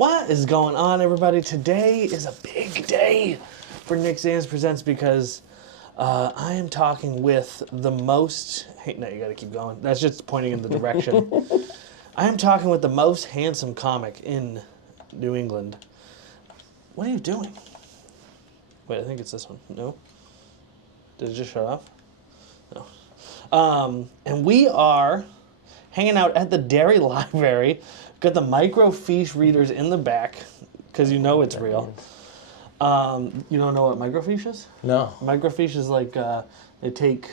What is going on, everybody? Today is a big day for Nick Zans Presents because I am talking with the most... Hey, no, you gotta keep going. That's just pointing in the direction. I am talking with the most handsome comic in New England. What are you doing? Wait, I think it's this one. No? Did it just shut off? No. And we are hanging out at the Derry Library. Got the microfiche readers in the back, because you know it's real. You don't know what microfiche is? No. Microfiche is like, they take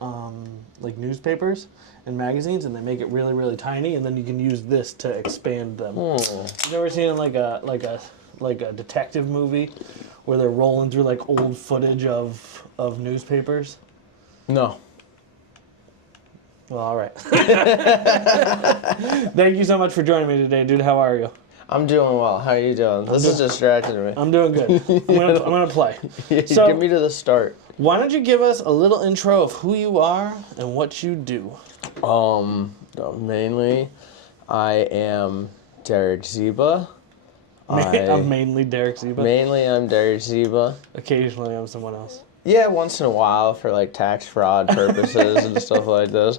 like newspapers and magazines and they make it really, really tiny, and then you can use this to expand them. You've never seen like a detective movie where they're rolling through like old footage of newspapers? No. Well, all right. Thank you so much for joining me today, dude. How are you? I'm doing well. How are you doing? This is distracting me. I'm doing good. I'm gonna play. So, get me to the start. Why don't you give us a little intro of who you are and what you do? Mainly, I am Derek Zeiba. I'm mainly Derek Zeiba. Mainly, I'm Derek Zeiba. Occasionally, I'm someone else. Yeah, once in a while for like tax fraud purposes and stuff like this.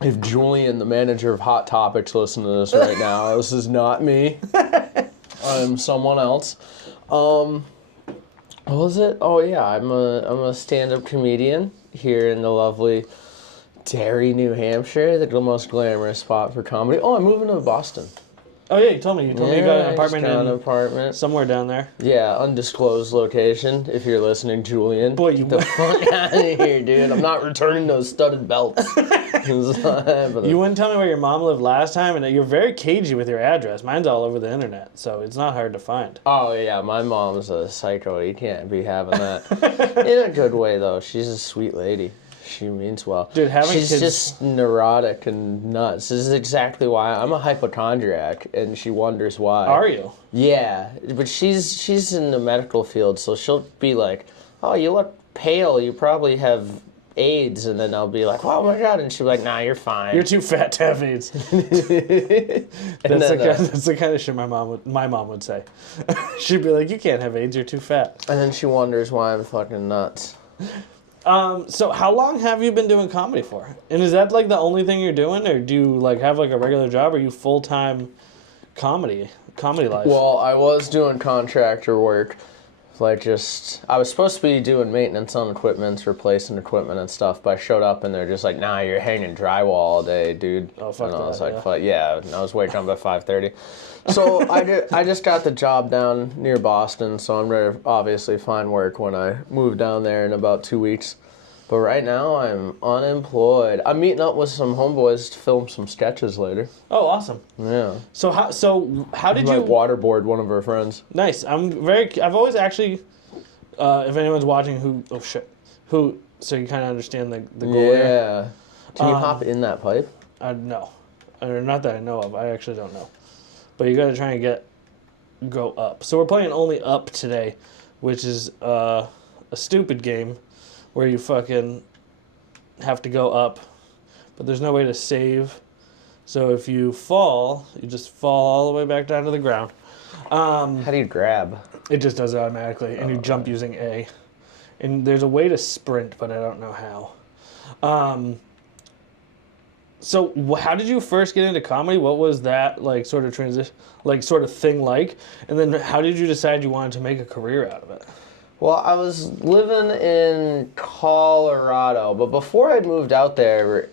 If Julian, the manager of Hot Topics, listen to this right now, this is not me. I'm someone else. What was it? Oh yeah, I'm a stand-up comedian here in the lovely Derry, New Hampshire, the most glamorous spot for comedy. Oh, I'm moving to Boston. Oh yeah, you told me. You told me you got an apartment somewhere down there. Yeah, undisclosed location. If you're listening, Julian. Boy, you get the fuck out of here, dude. I'm not returning those studded belts. You wouldn't tell me where your mom lived last time, and you're very cagey with your address. Mine's all over the internet, so it's not hard to find. Oh yeah, my mom's a psycho. You can't be having that. In a good way, though. She's a sweet lady. She means well. Dude, she's just neurotic and nuts. This is exactly why I'm a hypochondriac, and she wonders why. Are you? Yeah, but she's in the medical field, so she'll be like, "Oh, you look pale. You probably have AIDS," and then I'll be like, "Oh my god," and she'll be like, "Nah, you're fine. You're too fat to have AIDS." That's the kind of shit my mom would say. She'd be like, "You can't have AIDS. You're too fat." And then she wonders why I'm fucking nuts. So how long have you been doing comedy for? And is that like the only thing you're doing, or do you like have like a regular job, or are you full-time comedy life? Well, I was doing contractor work. I was supposed to be doing maintenance on equipment, replacing equipment and stuff, but I showed up and they're just like, "Nah, you're hanging drywall all day, dude." Oh, fuck and I was that, like, "Fuck yeah." And I was waking up at 5:30. So I just got the job down near Boston, so I'm ready to obviously find work when I move down there in about 2 weeks. But right now I'm unemployed. I'm meeting up with some homeboys to film some sketches later. Oh, awesome. Yeah. So how did you waterboard one of our friends? Nice. I've always actually, if anyone's watching so you kind of understand the goal here. Yeah. Can you hop in that pipe? No. Not that I know of. I actually don't know. But you got to try and go up. So we're playing only up today, which is a stupid game where you fucking have to go up, but there's no way to save. So if you fall, you just fall all the way back down to the ground. How do you grab? It just does it automatically, and you jump using A. And there's a way to sprint, but I don't know how. So how did you first get into comedy? What was that like sort of transition, like sort of thing like? And then how did you decide you wanted to make a career out of it? Well, I was living in Colorado, but before I'd moved out there,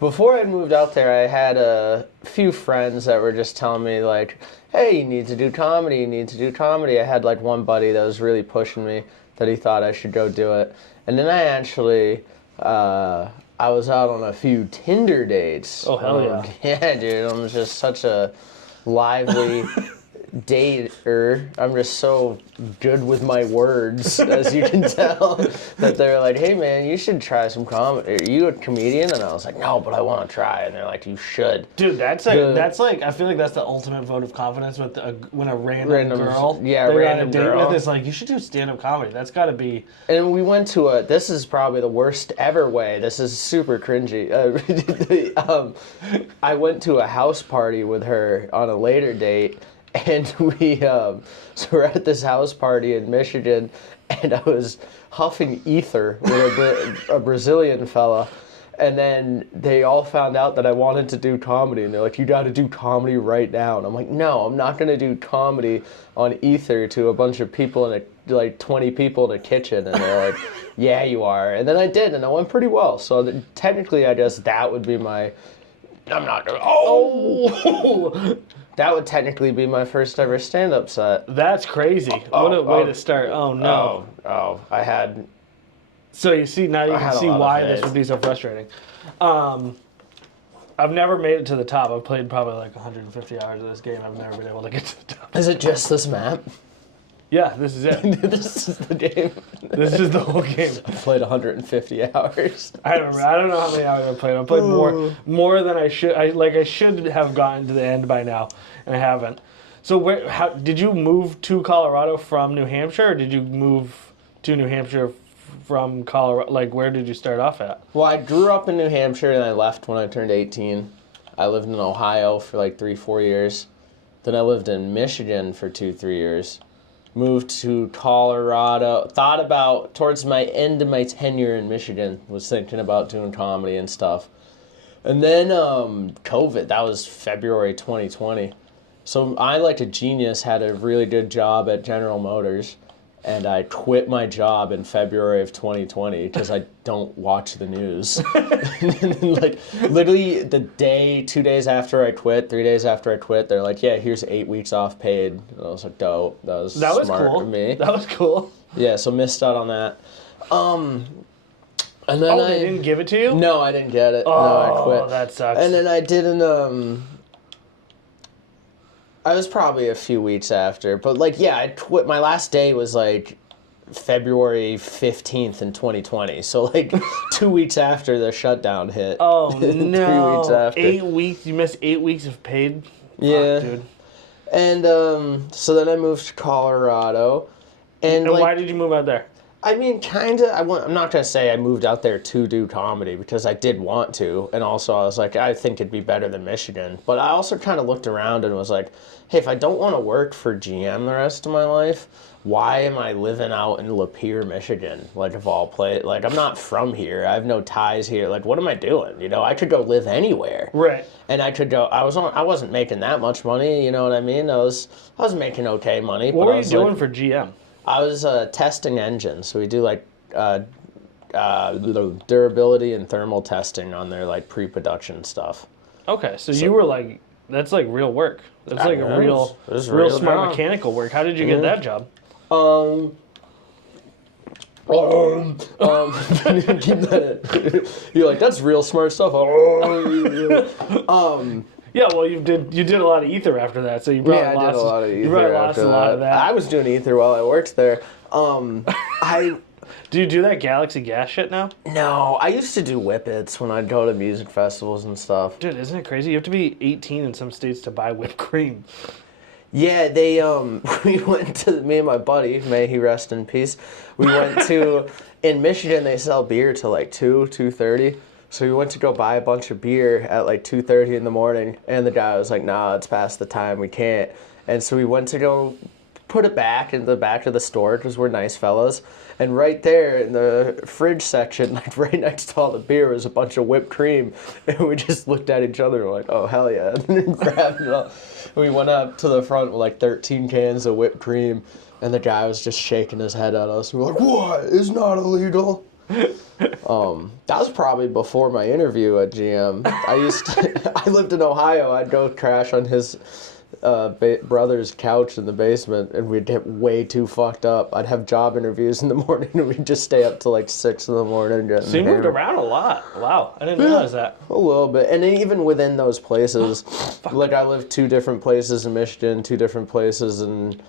Before I'd moved out there, I had a few friends that were just telling me like, "Hey, you need to do comedy, you need to do comedy." I had like one buddy that was really pushing me that he thought I should go do it. And then I actually, I was out on a few Tinder dates. Oh, hell yeah. Yeah, dude, I'm just such a lively dater. I'm just so good with my words, as you can tell, that they're like, hey man, you should try some comedy. Are you a comedian? And I was like, no, but I want to try. And they're like, you should. Dude, that's like I feel like that's the ultimate vote of confidence with when a random girl yeah, they're random on a date girl. with is like, you should do stand-up comedy. That's got to be. And we went to this is probably the worst ever way. This is super cringy. I went to a house party with her on a later date, and so we're at this house party in Michigan, and I was huffing ether with a Brazilian fella. And then they all found out that I wanted to do comedy, and they're like, you got to do comedy right now. And I'm like, no, I'm not going to do comedy on ether to a bunch of people in like 20 people in a kitchen. And they're like, yeah, you are. And then I did, and it went pretty well. So technically, I guess that would be my, I'm not going to, oh! That would technically be my first ever stand-up set. That's crazy. What a way to start. Oh, no. I had... So you see, now you can see why this would be so frustrating. I've never made it to the top. I've played probably like 150 hours of this game. I've never been able to get to the top. Is it just this map? Yeah, this is it. This is the game. This is the whole game. I played 150 hours. I don't know how many hours I've played. I've played more than I should. I should have gotten to the end by now, and I haven't. So how did you move to Colorado from New Hampshire, or did you move to New Hampshire from Colorado? Like, where did you start off at? Well, I grew up in New Hampshire, and I left when I turned 18. I lived in Ohio for like 3-4 years. Then I lived in Michigan for 2-3 years. Moved to Colorado. Thought about, towards my end of my tenure in Michigan, was thinking about doing comedy and stuff. And then COVID, that was February 2020. So I, like a genius, had a really good job at General Motors. And I quit my job in February of 2020 because I don't watch the news. And then, like, literally the 2 days after I quit, 3 days after I quit, they're like, yeah, here's 8 weeks off paid. And I was like, dope. That was smart cool. of me. That was cool. Yeah, so missed out on that. And then they didn't give it to you? No, I didn't get it. Oh, no, I quit. That sucks. And then I didn't, I was probably a few weeks after, but like, yeah, I quit. My last day was like February 15th in 2020. So like 2 weeks after the shutdown hit. Oh, 3 no. weeks after. 8 weeks? You missed 8 weeks of paid? Yeah. Fuck, dude. And so then I moved to Colorado. And like, why did you move out there? I mean, kind of. I'm not going to say I moved out there to do comedy because I did want to. And also I was like, I think it'd be better than Michigan. But I also kind of looked around and was like, hey, if I don't want to work for GM the rest of my life, why am I living out in Lapeer, Michigan? Like, of all places. Like, I'm not from here. I have no ties here. Like, what am I doing? You know, I could go live anywhere. Right. And I could go. I wasn't making that much money. You know what I mean? I was making okay money. What but were you doing for GM? I was testing engines. So we do like durability and thermal testing on their like pre-production stuff. Okay, so you were like, that's like real work. That's like a real smart job. mechanical work. How did you get that job? Keep that in. You're like, that's real smart stuff. Yeah, well, you did a lot of ether after that, so you probably I did a lot of ether. You probably lost a lot of that. I was doing ether while I worked there. Do you do that Galaxy Gas shit now? No, I used to do whippets when I'd go to music festivals and stuff. Dude, isn't it crazy? You have to be 18 in some states to buy whipped cream. Yeah, they we went to, me and my buddy, may he rest in peace. We went to, in Michigan they sell beer till like 2:30. So we went to go buy a bunch of beer at like 2:30 in the morning, and the guy was like, nah, it's past the time, we can't. And so we went to go put it back in the back of the store because we're nice fellas. And right there in the fridge section, like right next to all the beer, was a bunch of whipped cream. And we just looked at each other and were like, oh, hell yeah. And then grabbed it all. And we went up to the front with like 13 cans of whipped cream. And the guy was just shaking his head at us. We were like, what? It's not illegal. That was probably before my interview at GM. I lived in Ohio. I'd go crash on his brother's couch in the basement, and we'd get way too fucked up. I'd have job interviews in the morning, and we'd just stay up till like 6 in the morning. So you moved around a lot. Wow, I didn't realize that. A little bit, and even within those places, like I lived 2 different places in Michigan, 2 different places in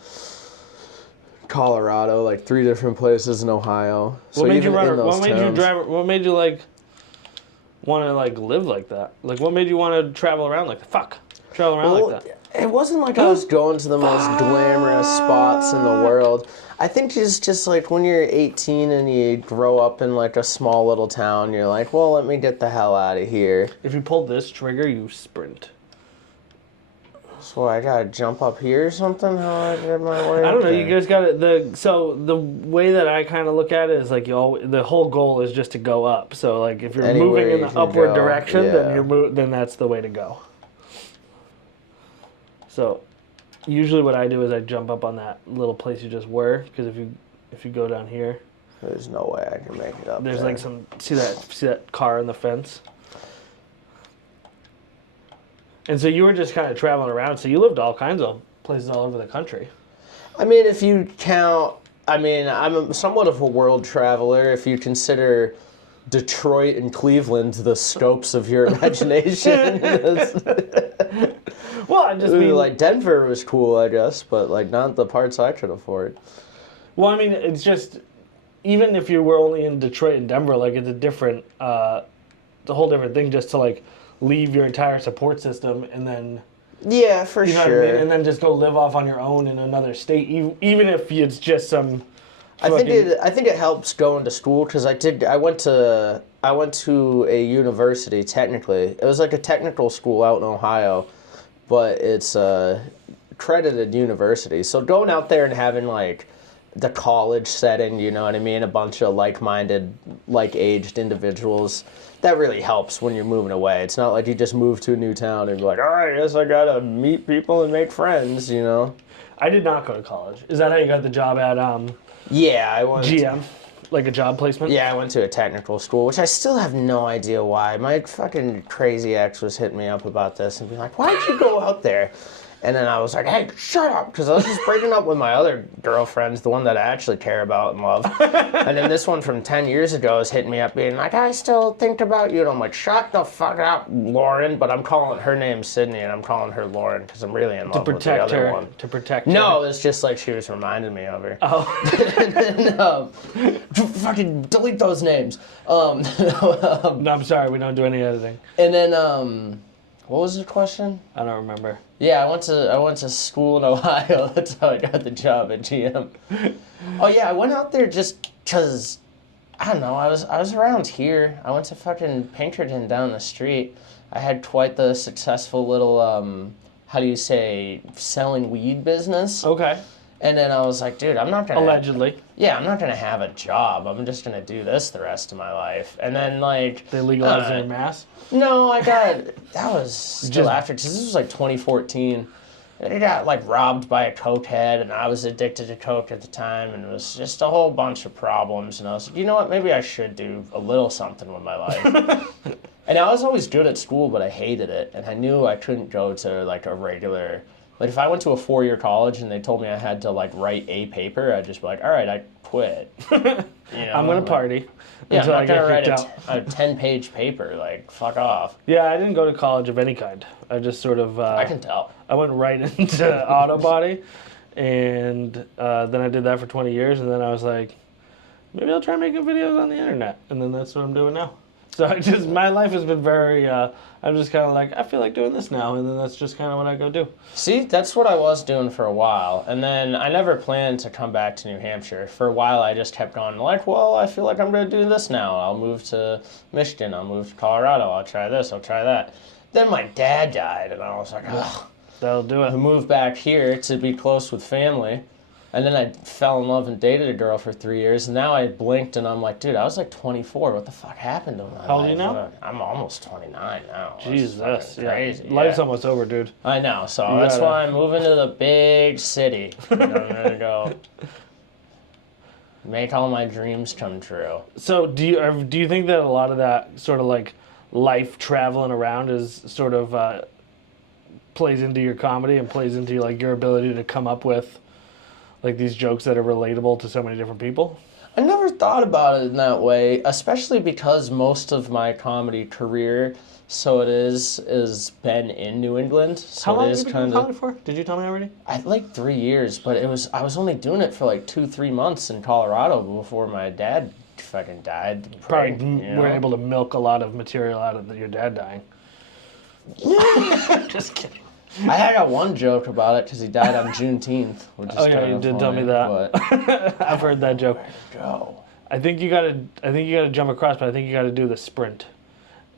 Colorado, like 3 different places in Ohio. So What made you even in run? those What made you towns- drive? What made you like want to like live like that? Like, what made you want to travel around like travel around like that? It wasn't like I was going to the most glamorous spots in the world. I think it's just like when you're 18 and you grow up in like a small little town, you're like, well, let me get the hell out of here. If you pull this trigger, you sprint. So I gotta jump up here or something? How I get my way I don't up know. there? You guys got it. So the way that I kind of look at it is like the whole goal is just to go up. So like if you're Anywhere moving in you the can upward go, direction, yeah. then that's the way to go. So usually what I do is I jump up on that little place you just were, because if you go down here, There's no way I can make it up there's there. like see that car in the fence. And so you were just kind of traveling around. So you lived all kinds of places all over the country. I mean, if you count, I'm somewhat of a world traveler. If you consider Detroit and Cleveland the scopes of your imagination. Well, I just mean Like Denver was cool, I guess, but like not the parts I could afford. Well, I mean, it's just even if you were only in Detroit and Denver, like it's a different, it's a whole different thing just to like leave your entire support system and then Yeah, for you know sure. what I mean? And then just go live off on your own in another state, even if it's just some. I think it helps going to school because I went to a university technically. It was like a technical school out in Ohio, but it's a accredited university. So going out there and having like the college setting, you know what I mean, a bunch of like-minded, like-aged individuals, that really helps when you're moving away. It's not like you just move to a new town and be like, all right, I guess I gotta meet people and make friends, you know. I did not go to college. Is that how you got the job at Yeah, I went. GM, like a job placement? Yeah, I went to a technical school, which I still have no idea why. My fucking crazy ex was hitting me up about this and being like, why'd you go out there? And then I was like, hey, shut up, because I was just breaking up with my other girlfriends, the one that I actually care about and love. And then this one from 10 years ago is hitting me up being like, I still think about you. And I'm like, shut the fuck up, Lauren. But I'm calling her name Sydney, and I'm calling her Lauren because I'm really in love with the other one. To protect her. No, it's just like she was reminding me of her. Oh. And then, fucking delete those names. No, I'm sorry. We don't do any editing. And then, what was the question? I don't remember. Yeah, I went to school in Ohio. That's how I got the job at GM. Oh yeah, I went out there just because, I don't know, I was around here. I went to fucking Pinkerton down the street. I had quite the successful little, how do you say, selling weed business. Okay. And then I was like, dude, I'm not gonna... Allegedly. Yeah, I'm not gonna have a job. I'm just gonna do this the rest of my life. And then, like... They legalized their mass? No, that was still Just- after, because this was like 2014. And I got like robbed by a cokehead, and I was addicted to coke at the time, and it was just a whole bunch of problems. And I was like, you know what, maybe I should do a little something with my life. And I was always good at school, but I hated it, and I knew I couldn't go to like a regular... Like if I went to a 4-year college and they told me I had to like write a paper, I'd just be like, all right, I quit. You know, I'm going to party Yeah, until I'm I not gonna get write kicked out. a 10-page paper. Like, fuck off. Yeah, I didn't go to college of any kind. I just sort of... I can tell. I went right into auto body, and then I did that for 20 years, and then I was like, maybe I'll try making videos on the internet, and then that's what I'm doing now. So my life has been very, I'm just kind of like, I feel like doing this now, and then that's just kind of what I go do. See, that's what I was doing for a while, and then I never planned to come back to New Hampshire. For a while, I just kept going like, well, I feel like I'm going to do this now. I'll move to Michigan. I'll move to Colorado. I'll try this. I'll try that. Then my dad died, and I was like, ugh. That'll do I it. moved back here to be close with family. And then I fell in love and dated a girl for 3 years. And now I blinked and I'm like, dude, I was like 24. What the fuck happened to my life? How old are you now? I'm almost 29 now. That's Jesus, fucking yeah. crazy. Life's Yeah. almost over, dude. I know. So You that's gotta- why I'm moving to the big city. And I'm going to go make all my dreams come true. So do you think that a lot of that sort of like life traveling around is sort of plays into your comedy and plays into like your ability to come up with like these jokes that are relatable to so many different people? I never thought about it in that way, especially because most of my comedy career, so it is been in New England. So How long it is have you been doing kind comedy for? Did you tell me already? I like 3 years, but I was only doing it for like 2-3 months in Colorado before my dad fucking died. Probably You know? were able to milk a lot of material out of your dad dying. Just kidding. I had got one joke about it because he died on Juneteenth, which is Oh yeah, kind you of did tell me funny, that. but I've heard that joke. go. I think you gotta jump across, but I think you gotta do the sprint.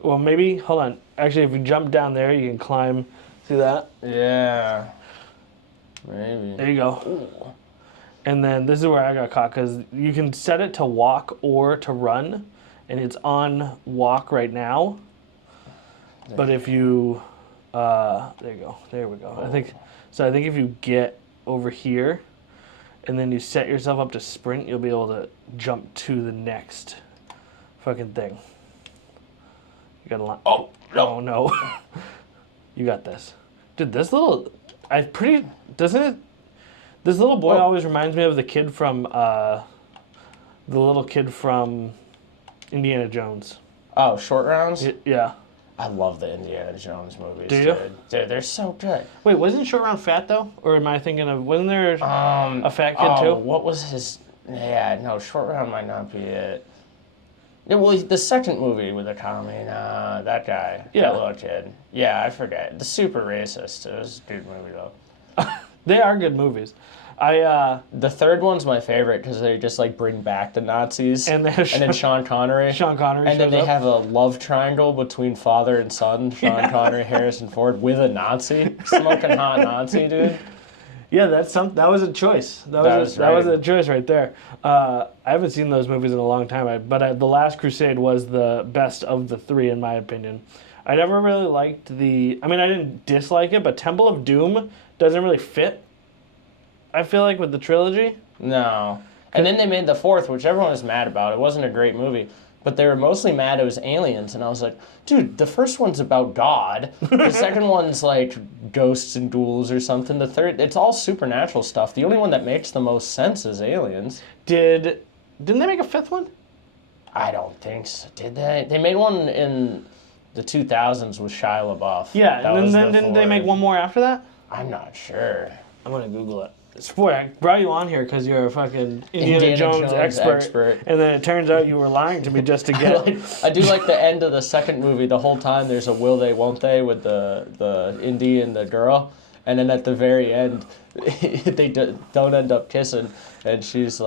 Well, maybe hold on. Actually, if you jump down there, you can climb. See that? Yeah. Maybe. There you go. Ooh. And then this is where I got caught because you can set it to walk or to run, and it's on walk right now. But if you, there you go. There we go. I think if you get over here, and then you set yourself up to sprint, you'll be able to jump to the next fucking thing. You gotta line. Oh, no. Oh no. You got this. Dude, this little, doesn't it, this little boy always reminds me of the little kid from Indiana Jones. Oh, Short Rounds? Yeah. I love the Indiana Jones movies, Do you? Dude, they're so good. Wait, wasn't Short Round fat though? Or am I thinking of, wasn't there a fat kid too? What was his... Yeah, no, Short Round might not be it. Yeah, well, the second movie with the comedy, that guy, Yeah. that little kid. Yeah, I forget. The super racist. It was a good movie, though. They are good movies. The third one's my favorite because they just like bring back the Nazis, And then then Sean Connery. Sean Connery And then shows they up. have a love triangle between father and son, Sean Connery, Harrison Ford, with a Nazi, smoking hot Nazi dude. Yeah, that was a choice. That was a choice right there. I haven't seen those movies in a long time, but The Last Crusade was the best of the three in my opinion. I never really liked I didn't dislike it, but Temple of Doom doesn't really fit, I feel like, with the trilogy. No. And then they made the fourth, which everyone was mad about. It wasn't a great movie. But they were mostly mad it was aliens. And I was like, dude, the first one's about God. The second one's like ghosts and ghouls or something. The third, it's all supernatural stuff. The only one that makes the most sense is aliens. Didn't they make a fifth one? I don't think so. Did they? They made one in the 2000s with Shia LaBeouf. Yeah, That and was then the didn't they fourth. make one more after that? I'm not sure. I'm gonna Google it. Boy, I brought you on here because you're a fucking Indiana Jones expert, and then it turns out you were lying to me just to get. I do like the end of the second movie. The whole time there's a will they, won't they with the Indy and the girl, and then at the very end, they don't end up kissing, and she's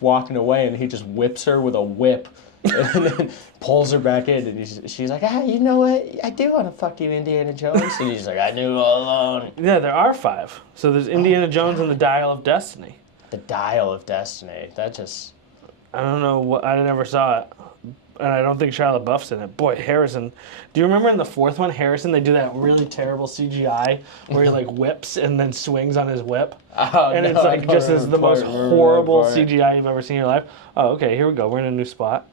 walking away, and he just whips her with a whip. And then pulls her back in, and she's like, you know what? I do want to fuck you, Indiana Jones. And he's like, I knew all along. Yeah, there are 5. So there's Indiana Jones and the Dial of Destiny. The Dial of Destiny. That just... I don't know. I never saw it. And I don't think Shia LaBeouf's in it. Boy, Harrison. Do you remember in the fourth one, Harrison, they do that really terrible CGI where he whips and then swings on his whip? Oh, and no, it's just as the most horrible CGI you've ever seen in your life. Oh, okay, here we go. We're in a new spot.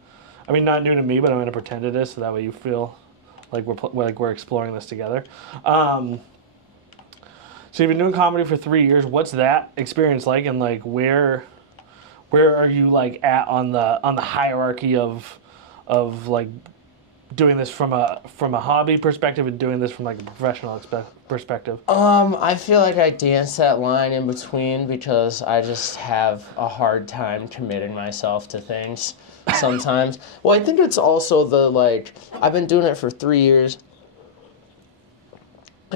I mean, not new to me, but I'm going to pretend it is, so that way you feel like we're exploring this together. So you've been doing comedy for 3 years. What's that experience like, and where are you at on the hierarchy of doing this from a hobby perspective and doing this from a professional perspective? I feel like I dance that line in between because I just have a hard time committing myself to things sometimes. Well, I think it's also I've been doing it for 3 years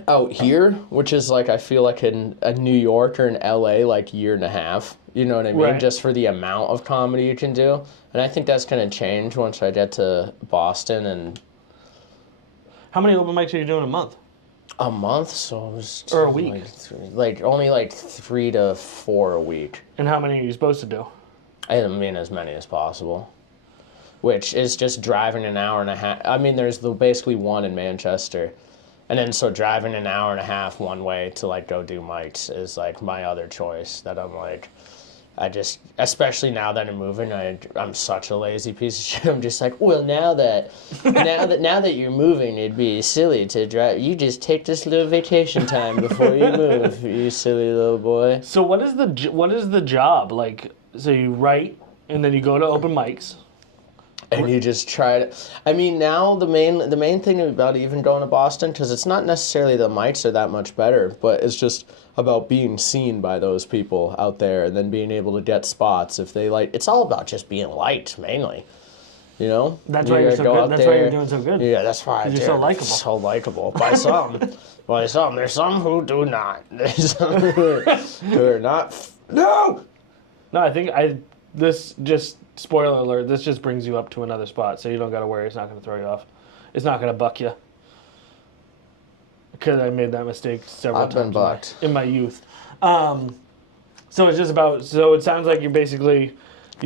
out here, which is I feel like in New York or in LA, year and a half. You know what I mean? Right. Just for the amount of comedy you can do. And I think that's going to change once I get to Boston. And How many open mics are you doing a month? a month, so it was Or a week? Only 3 to 4 a week. And how many are you supposed to do? I mean, as many as possible. Which is just driving an hour and a half. I mean, there's basically one in Manchester. And then so driving an hour and a half one way to go do mics is my other choice that I'm especially now that I'm moving, I'm such a lazy piece of shit. I'm just like, well, now that you're moving, it'd be silly to drive. You just take this little vacation time before you move, you silly little boy. So what is the job like? So you write and then you go to open mics. And you just try to. I mean, now the main thing about even going to Boston, because it's not necessarily the mics are that much better, but it's just about being seen by those people out there, and then being able to get spots if they like. It's all about just being liked mainly, you know. That's why you're so good. That's why you're doing so good. Yeah, that's why you're so likable. So likable by some. By some, there's some who do not. There's some who are not. No. No, I think this just. Spoiler alert, this just brings you up to another spot, so you don't got to worry. It's not going to throw you off. It's not going to buck you. Because I made that mistake several times. I've been bucked. In my youth. So it's just about, so it sounds like you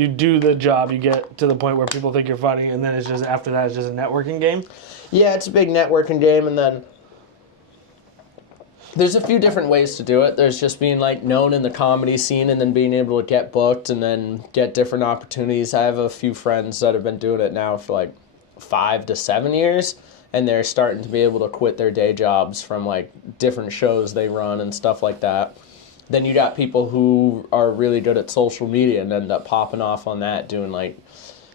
do the job, you get to the point where people think you're funny, and then it's just, after that, it's just a networking game? Yeah, it's a big networking game, and then there's a few different ways to do it. There's just being like known in the comedy scene and then being able to get booked and then get different opportunities. I have a few friends that have been doing it now for like 5 to 7 years, and they're starting to be able to quit their day jobs from like different shows they run and stuff like that. Then you got people who are really good at social media and end up popping off on that, doing like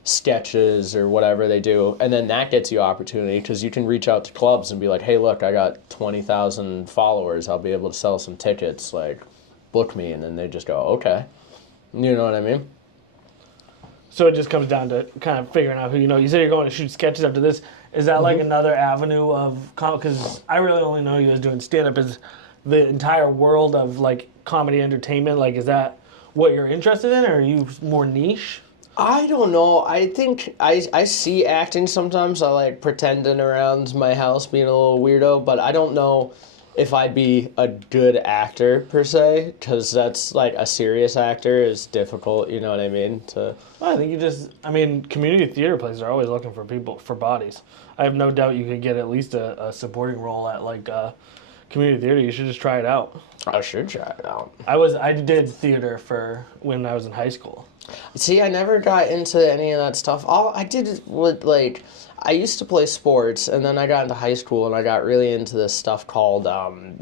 sketches or whatever they do, and then that gets you opportunity because you can reach out to clubs and be like, hey, look, I got 20,000 followers, I'll be able to sell some tickets, like, book me, and then they just go, okay. You know what I mean? So it just comes down to kind of figuring out who you know. You said you're going to shoot sketches after this. Is that like another avenue of, because I really only know you as doing stand-up, is the entire world of like comedy entertainment, like, is that what you're interested in, or are you more niche? I don't know. I think I see acting sometimes. I like pretending around my house being a little weirdo, but I don't know if I'd be a good actor per se, because that's like a serious actor is difficult, you know what I mean? Well, I think community theater places are always looking for bodies. I have no doubt you could get at least a supporting role at like community theater. You should just try it out. I should try it out. I did theater for when I was in high school. See, I never got into any of that stuff. All I did was, like, I used to play sports, and then I got into high school, and I got really into this stuff called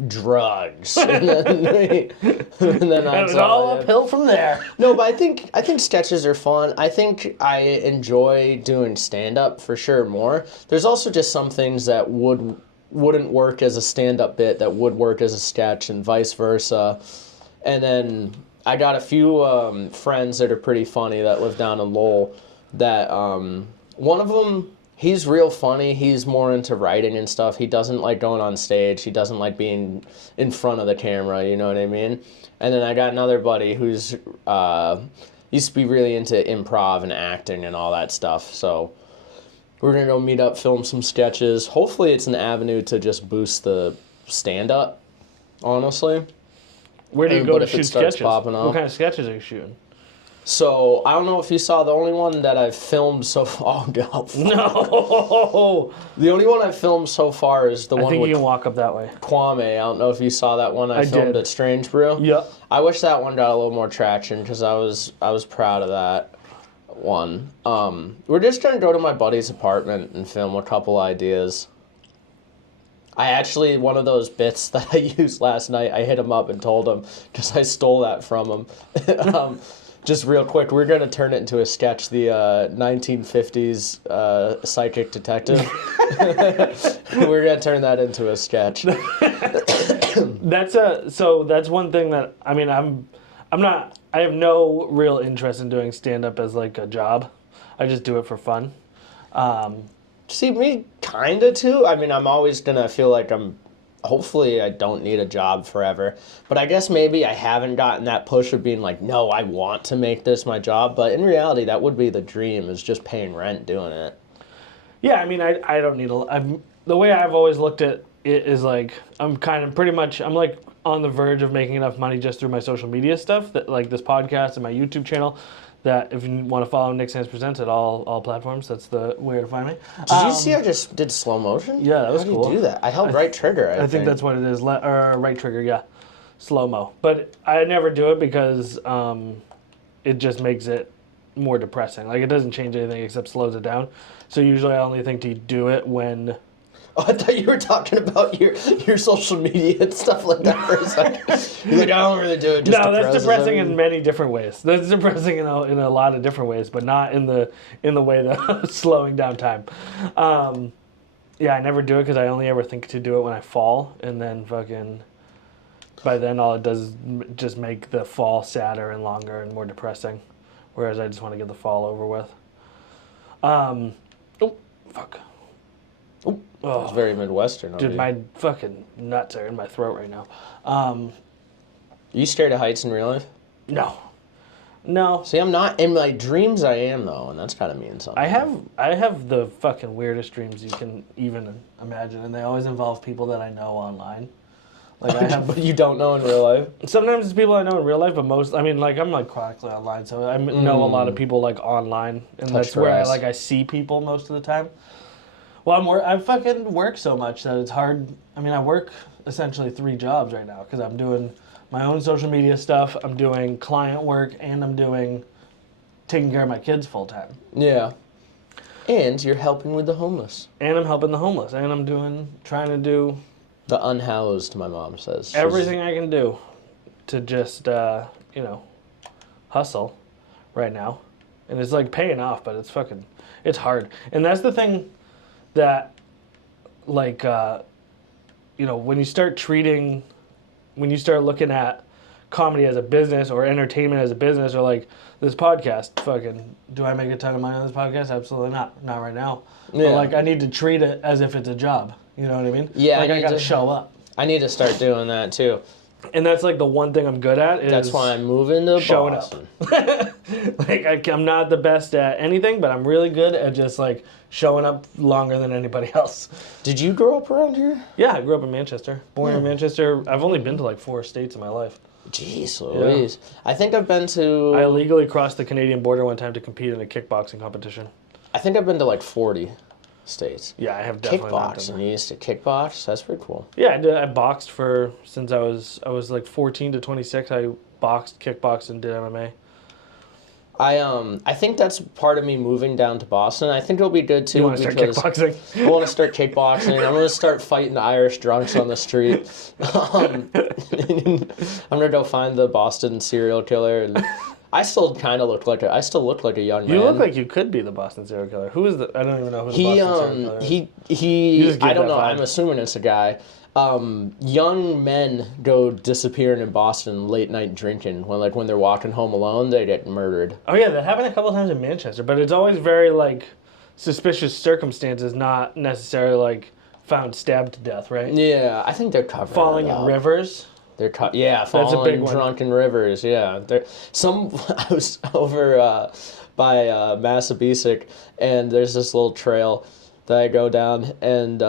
drugs. And then, it was all uphill from there. No, but I think sketches are fun. I think I enjoy doing stand-up for sure more. There's also just some things that wouldn't work as a stand-up bit that would work as a sketch, and vice versa. And then I got a few friends that are pretty funny that live down in Lowell that one of them, he's real funny. He's more into writing and stuff. He doesn't like going on stage. He doesn't like being in front of the camera, you know what I mean? And then I got another buddy who's used to be really into improv and acting and all that stuff. So we're going to go meet up, film some sketches. Hopefully it's an avenue to just boost the stand-up, honestly. Where do you go to shoot sketches? Popping off. What kind of sketches are you shooting? So, I don't know if you saw, the only one that I've filmed so far... Oh, God. No! The only one I've filmed so far is the one with... I think you can walk up that way. Kwame. I don't know if you saw that one I filmed at Strange Brew. Yeah. I wish that one got a little more traction because I was proud of that one. We're just going to go to my buddy's apartment and film a couple ideas. I actually, one of those bits that I used last night, I hit him up and told him, because I stole that from him. Just real quick, we're going to turn it into a sketch, the 1950s psychic detective. We're going to turn that into a sketch. That's one thing that, I have no real interest in doing stand-up as like a job. I just do it for fun. See, me kinda too. I mean, I'm always gonna feel like hopefully I don't need a job forever. But I guess maybe I haven't gotten that push of being like, no, I want to make this my job. But in reality, that would be the dream, is just paying rent doing it. Yeah, I don't need the way I've always looked at it is like, I'm like on the verge of making enough money just through my social media stuff, that like this podcast and my YouTube channel, that if you want to follow Nick Sands Presents at all platforms, that's the way to find me. Did you see I just did slow motion? Yeah, that was cool. How do you do that? I held right trigger, I think that's what it is. Right trigger, yeah. Slow-mo. But I never do it because it just makes it more depressing. Like, it doesn't change anything except slows it down. So usually I only think to do it when... Oh, I thought you were talking about your social media and stuff like that for a second. You're like, I don't really do it. Just no, that's depressing in many different ways. That's depressing in a lot of different ways, but not in the way that slowing down time. Yeah, I never do it because I only ever think to do it when I fall, and then fucking by then all it does is just make the fall sadder and longer and more depressing. Whereas I just want to get the fall over with. Oh, fuck. Oh, it's very Midwestern. Dude, my fucking nuts are in my throat right now. Are you scared of heights in real life? No. See, I'm not. In my dreams, I am though, and that's gotta mean something. I have the fucking weirdest dreams you can even imagine, and they always involve people that I know online. Like I have, but you don't know in real life. Sometimes it's people I know in real life, but I'm like chronically online, so I know a lot of people like online, and that's where I see people most of the time. Well, I fucking work so much that it's hard. I mean, I work essentially 3 jobs right now because I'm doing my own social media stuff, I'm doing client work, and I'm taking care of my kids full time. Yeah. And you're helping with the homeless. And I'm helping the homeless, and I'm trying to do... The unhoused, my mom says. Everything I can do to just, hustle right now. And it's like paying off, but it's hard. And that's the thing that, like, when you start looking at comedy as a business or entertainment as a business or like this podcast, fucking, do I make a ton of money on this podcast? Absolutely not. Not right now. Yeah. But, like, I need to treat it as if it's a job. You know what I mean? Yeah. Like, I gotta show up. I need to start doing that, too. And that's, like, the one thing I'm good at is... That's why I'm moving to showing Boston. Up. Like, I'm not the best at anything, but I'm really good at just, like, showing up longer than anybody else. Did you grow up around here? Yeah, I grew up in Manchester. Born in Manchester. I've only been to, like, 4 states in my life. Jeez Louise. Yeah. I think I've been to... I illegally crossed the Canadian border one time to compete in a kickboxing competition. I think I've been to, like, 40 states. Yeah, I have definitely not done that. You used to kickbox? That's pretty cool. Yeah, I boxed since I was like 14 to 26. I boxed, kickboxed, and did MMA. I think that's part of me moving down to Boston. I think it'll be good too. You want to start kickboxing? I want to start kickboxing. I'm going to start fighting the Irish drunks on the street. I'm going to go find the Boston serial killer. And I still kind of look like a young man. You look like you could be the Boston serial killer. Who is I don't even know who the Boston serial killer is. I don't know. I'm assuming it's a guy. Young men go disappearing in Boston late night drinking. When they're walking home alone, they get murdered. Oh yeah, that happened a couple of times in Manchester, but it's always very like suspicious circumstances, not necessarily like found stabbed to death, right? Yeah, I think they're covering falling in rivers. They're falling drunk in rivers. Yeah, I was over by Massabesic, and there's this little trail that I go down, and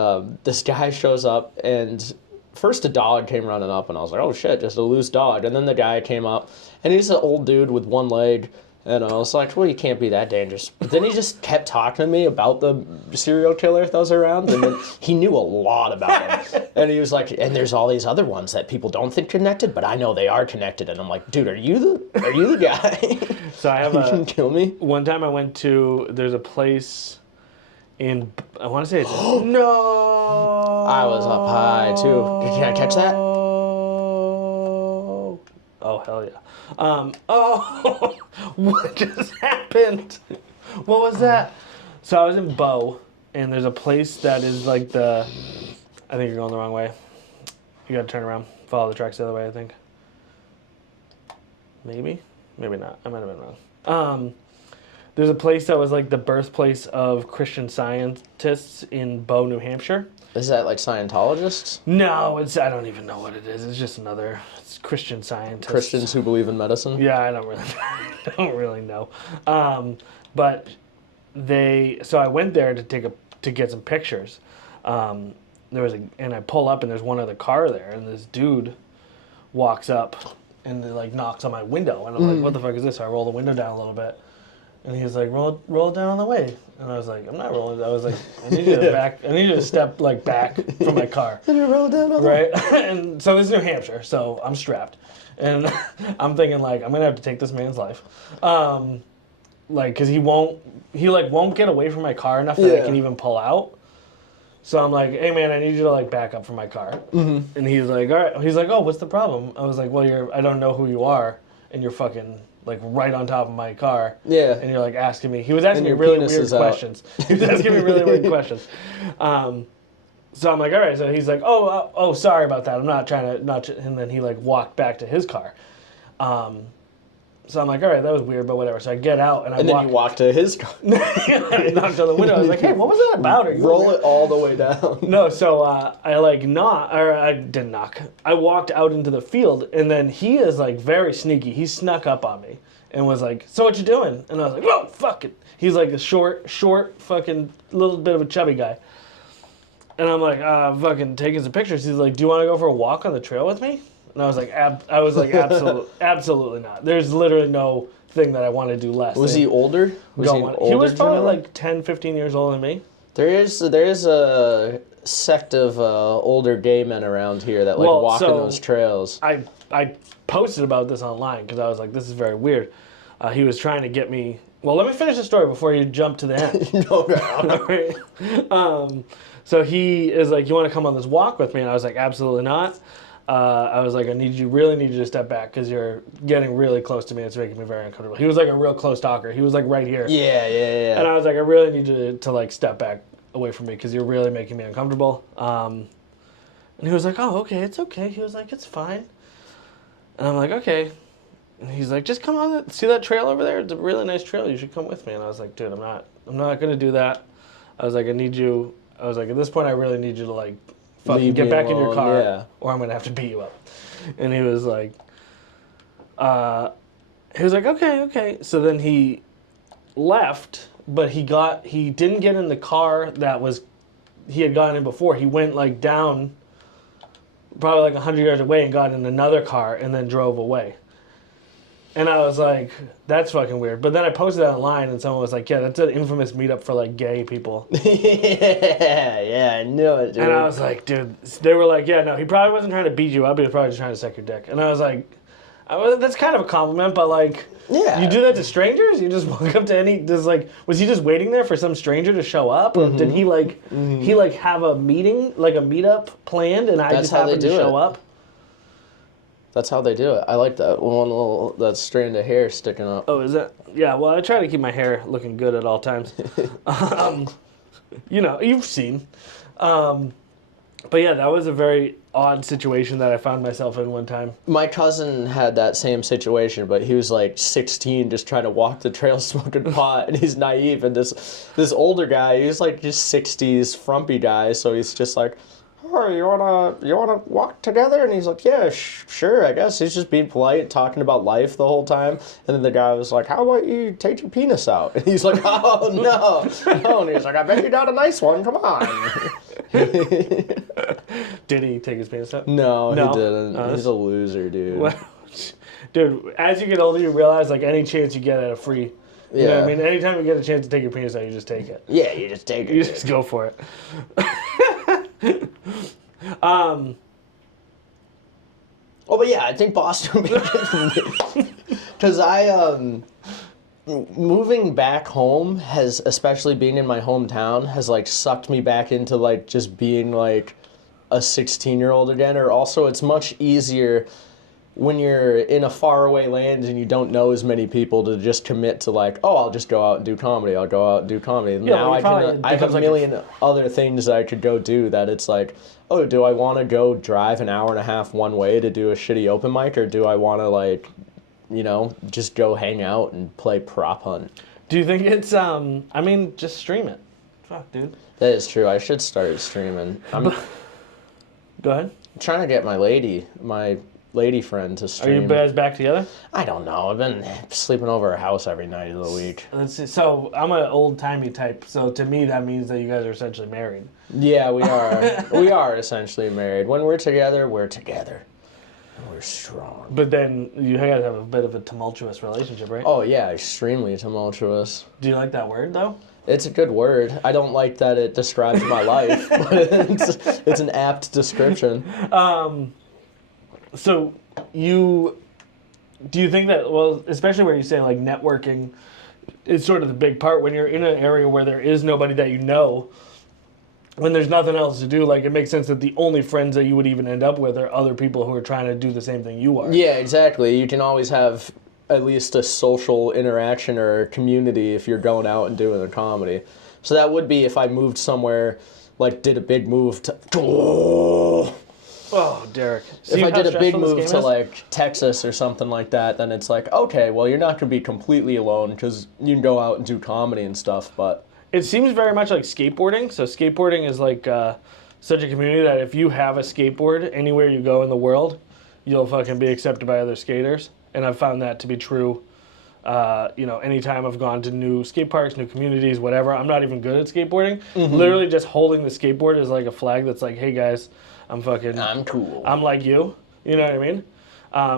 this guy shows up, and first a dog came running up, and I was like, oh shit, just a loose dog. And then the guy came up, and he's an old dude with one leg, and I was like, well, you can't be that dangerous. But then he just kept talking to me about the serial killer that was around, and then he knew a lot about him. And he was like, and there's all these other ones that people don't think connected, but I know they are connected. And I'm like, dude, are you the guy? So I have you can kill me? One time I went to, there's a place I want to say it's... No! I was up high, too. Can I catch that? Oh, hell yeah. What just happened? What was that? So I was in Bow, and there's a place that is like I think you're going the wrong way. You gotta turn around. Follow the tracks the other way, I think. Maybe? Maybe not. I might have been wrong. There's a place that was like the birthplace of Christian Scientists in Bow, New Hampshire. Is that like Scientologists? No, I don't even know what it is. It's just it's Christian Scientists. Christians who believe in medicine? Yeah, I don't really know. But so I went there to get some pictures. And I pull up and there's one other car there, and this dude walks up and like knocks on my window, and I'm like, what the fuck is this? So I roll the window down a little bit. And he was like, roll it down on the way. And I was like, I'm not rolling. I was like, I need you to step like back from my car. And you roll down on the Right? And so this is New Hampshire, so I'm strapped. And I'm thinking like, I'm gonna have to take this man's life. Like, cause he won't get away from my car enough that I can even pull out. So I'm like, hey man, I need you to like back up from my car. Mm-hmm. And he's like, all right. He's like, oh, what's the problem? I was like, well, I don't know who you are, and you're fucking like right on top of my car. Yeah. And you're like asking me. He was asking me really weird questions. He was asking me really weird questions. So I'm like, all right. So he's like, oh, sorry about that. I'm not trying to and then he like walked back to his car. So I'm like, all right, that was weird, but whatever. So I get out and then you walk to his car. I knocked on the window. I was like, hey, what was that about? Roll it all the way down. No, so I didn't knock. I walked out into the field, and then he is like very sneaky. He snuck up on me and was like, so what you doing? And I was like, whoa, fuck it. He's like a short, fucking little bit of a chubby guy. And I'm like, fucking taking some pictures. He's like, do you want to go for a walk on the trail with me? And I was like, absolutely not. There's literally no thing that I want to do less. Was he older? He was probably like 10, 15 years older than me. There is a sect of older gay men around here that walk in those trails. I posted about this online because I was like, this is very weird. He was trying to get me. Well, let me finish the story before you jump to the end. No. So he is like, you want to come on this walk with me? And I was like, absolutely not. I was like, really need you to step back because you're getting really close to me. It's making me very uncomfortable. He was like a real close talker. He was like right here. Yeah. And I was like, I really need you to like step back away from me because you're really making me uncomfortable. And he was like, oh, okay, it's okay. He was like, it's fine. And I'm like, okay. And he's like, just come on. See that trail over there? It's a really nice trail. You should come with me. And I was like, dude, I'm not going to do that. I was like, at this point, I really need you to like, fucking get back in your car, or I'm gonna have to beat you up. And he was like, okay. So then he left, but he didn't get in the car he had gotten in before. He went like down, probably like 100 yards away, and got in another car, and then drove away. And I was like, that's fucking weird. But then I posted that online, and someone was like, yeah, that's an infamous meetup for, like, gay people. yeah, I knew it, dude. And I was like, dude, they were like, yeah, no, he probably wasn't trying to beat you up. He was probably just trying to suck your dick. And I was like, that's kind of a compliment, but, like, you do that to strangers? You just walk up to was he just waiting there for some stranger to show up? Or did he, have a meeting, like a meetup planned, and I just happened to show up? That's how they do it. I like that that strand of hair sticking up. Oh, is that? Yeah, well, I try to keep my hair looking good at all times. You've seen. But yeah, that was a very odd situation that I found myself in one time. My cousin had that same situation, but he was like 16, just trying to walk the trail smoking pot, and he's naive. And this older guy, he's like just 60s frumpy guy, so he's just like, oh, you wanna walk together? And he's like, yeah, sure, I guess. He's just being polite, talking about life the whole time. And then the guy was like, how about you take your penis out? And he's like, oh, no. And he's like, I bet you got a nice one, come on. Did he take his penis out? No, he didn't. He's a loser, dude. Well, dude, as you get older, you realize, like, any chance you get at a free... You know what I mean? Anytime you get a chance to take your penis out, you just take it. Yeah, you just take it. You just go for it. But yeah, I think Boston because moving back home has, especially being in my hometown, has like sucked me back into like just being like a 16-year-old again. Or also, it's much easier when you're in a faraway land and you don't know as many people to just commit to like, oh, I'll just go out and do comedy. I'll go out and do comedy. Yeah, now I have a million other things that I could go do that it's like, oh, do I want to go drive an hour and a half one way to do a shitty open mic, or do I want to like, just go hang out and play prop hunt? Do you think it's, just stream it. Fuck, dude. That is true. I should start streaming. Go ahead. I'm trying to get my lady friend to stream. Are you guys back together? I don't know. I've been sleeping over her house every night of the week. Let's see. So I'm an old-timey type. So to me, that means that you guys are essentially married. Yeah, we are. We are essentially married. When we're together, we're together. We're strong. But then you gotta have a bit of a tumultuous relationship, right? Oh, yeah, extremely tumultuous. Do you like that word, though? It's a good word. I don't like that it describes my life, but it's an apt description. So do you think that, well, especially where you say like networking is sort of the big part when you're in an area where there is nobody that you know, when there's nothing else to do, like it makes sense that the only friends that you would even end up with are other people who are trying to do the same thing you are. Yeah, exactly. You can always have at least a social interaction or community if you're going out and doing a comedy. So that would be if I moved somewhere, like did a big move to... Oh, Derek. If I did a big move to like Texas or something like that, then it's like, okay, well, you're not going to be completely alone because you can go out and do comedy and stuff, but... It seems very much like skateboarding. So skateboarding is like such a community that if you have a skateboard anywhere you go in the world, you'll fucking be accepted by other skaters. And I've found that to be true. Anytime I've gone to new skate parks, new communities, whatever, I'm not even good at skateboarding. Mm-hmm. Literally just holding the skateboard is like a flag that's like, hey guys, I'm cool. I'm like you. You know what I mean? I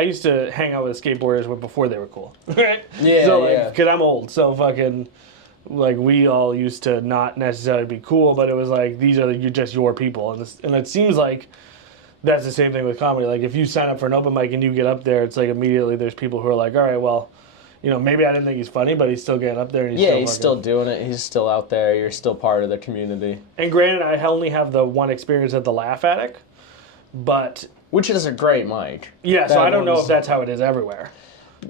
used to hang out with skateboarders before they were cool. Right? Yeah, so, yeah. Because I'm old, so fucking, like, we all used to not necessarily be cool, but it was like, you're just your people. And it seems like that's the same thing with comedy. Like, if you sign up for an open mic and you get up there, it's like immediately there's people who are like, all right, well, maybe I didn't think he's funny, but he's still getting up there. And he's still doing it. He's still out there. You're still part of the community. And granted, I only have the one experience at the Laugh Attic, but... Which is a great mic. Yeah, so I don't know if that's how it is everywhere.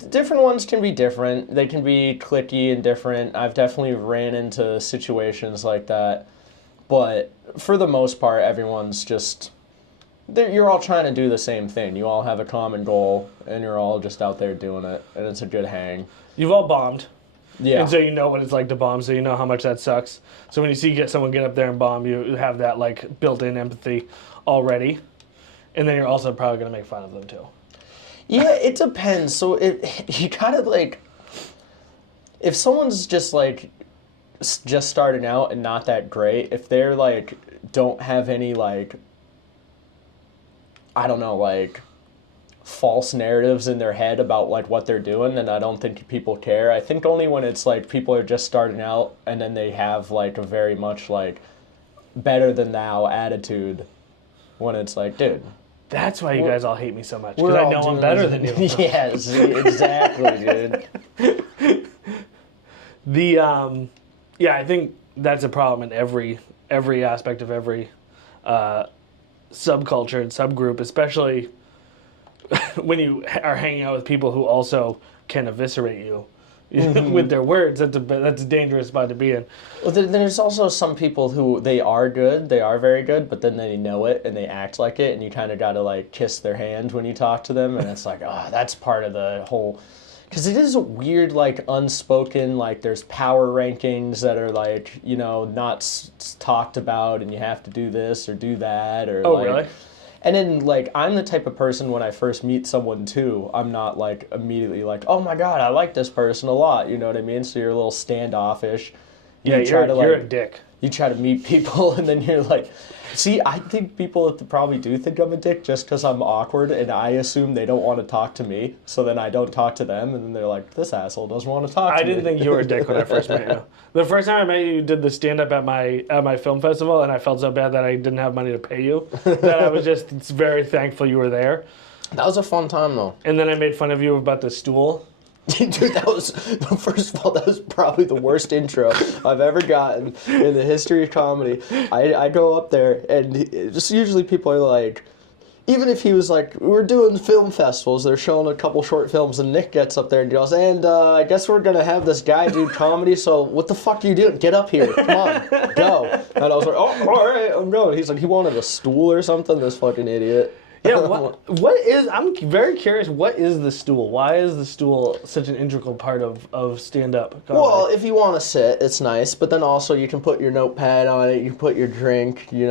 Different ones can be different. They can be cliquey and different. I've definitely ran into situations like that. But for the most part, everyone's just... You're all trying to do the same thing. You all have a common goal, and you're all just out there doing it, and it's a good hang. You've all bombed. Yeah. And so you know what it's like to bomb, so you know how much that sucks. So when you see someone get up there and bomb, you have that, like, built-in empathy already. And then you're also probably going to make fun of them, too. Yeah, it depends. So you gotta, like... If someone's just, like, just starting out and not that great, if they're, like, don't have any, like... I don't know, like, false narratives in their head about, like, what they're doing, and I don't think people care. I think only when it's, like, people are just starting out, and then they have, like, a very much, like, better-than-thou attitude, when it's like, dude... That's why you guys all hate me so much, because I know I'm better than you. Yes, exactly, dude. I think that's a problem in every aspect of every subculture and subgroup, especially when you are hanging out with people who also can eviscerate you with their words. That's a dangerous spot to be in. Well, there's also some people who they are very good, but then they know it and they act like it, and you kind of got to like kiss their hand when you talk to them, and it's like, oh, that's part of the whole... Because it is a weird, like, unspoken, like, there's power rankings that are, like, not talked about, and you have to do this or do that, or, oh, like... really? And then, like, I'm the type of person when I first meet someone, too, I'm not, like, immediately like, oh, my God, I like this person a lot, you know what I mean? So you're a little standoffish. Yeah, you're a dick. You try to meet people, and then you're like... See, I think people probably do think I'm a dick just because I'm awkward, and I assume they don't want to talk to me, so then I don't talk to them, and then they're like, this asshole doesn't want to talk to me. I didn't think you were a dick when I first met you. The first time I met you, you did the stand-up at my film festival, and I felt so bad that I didn't have money to pay you, that I was just very thankful you were there. That was a fun time, though. And then I made fun of you about the stool. Dude, first of all, that was probably the worst intro I've ever gotten in the history of comedy. I go up there, and just usually people are like, even if he was like, we're doing film festivals, they're showing a couple short films, and Nick gets up there and goes, and I guess we're going to have this guy do comedy, so what the fuck are you doing? Get up here. Come on. Go. And I was like, oh, all right, I'm going. He's like, he wanted a stool or something, this fucking idiot. Yeah, I'm very curious, what is the stool? Why is the stool such an integral part of stand-up comedy? Well, if you want to sit, it's nice, but then also you can put your notepad on it, you can put your drink, you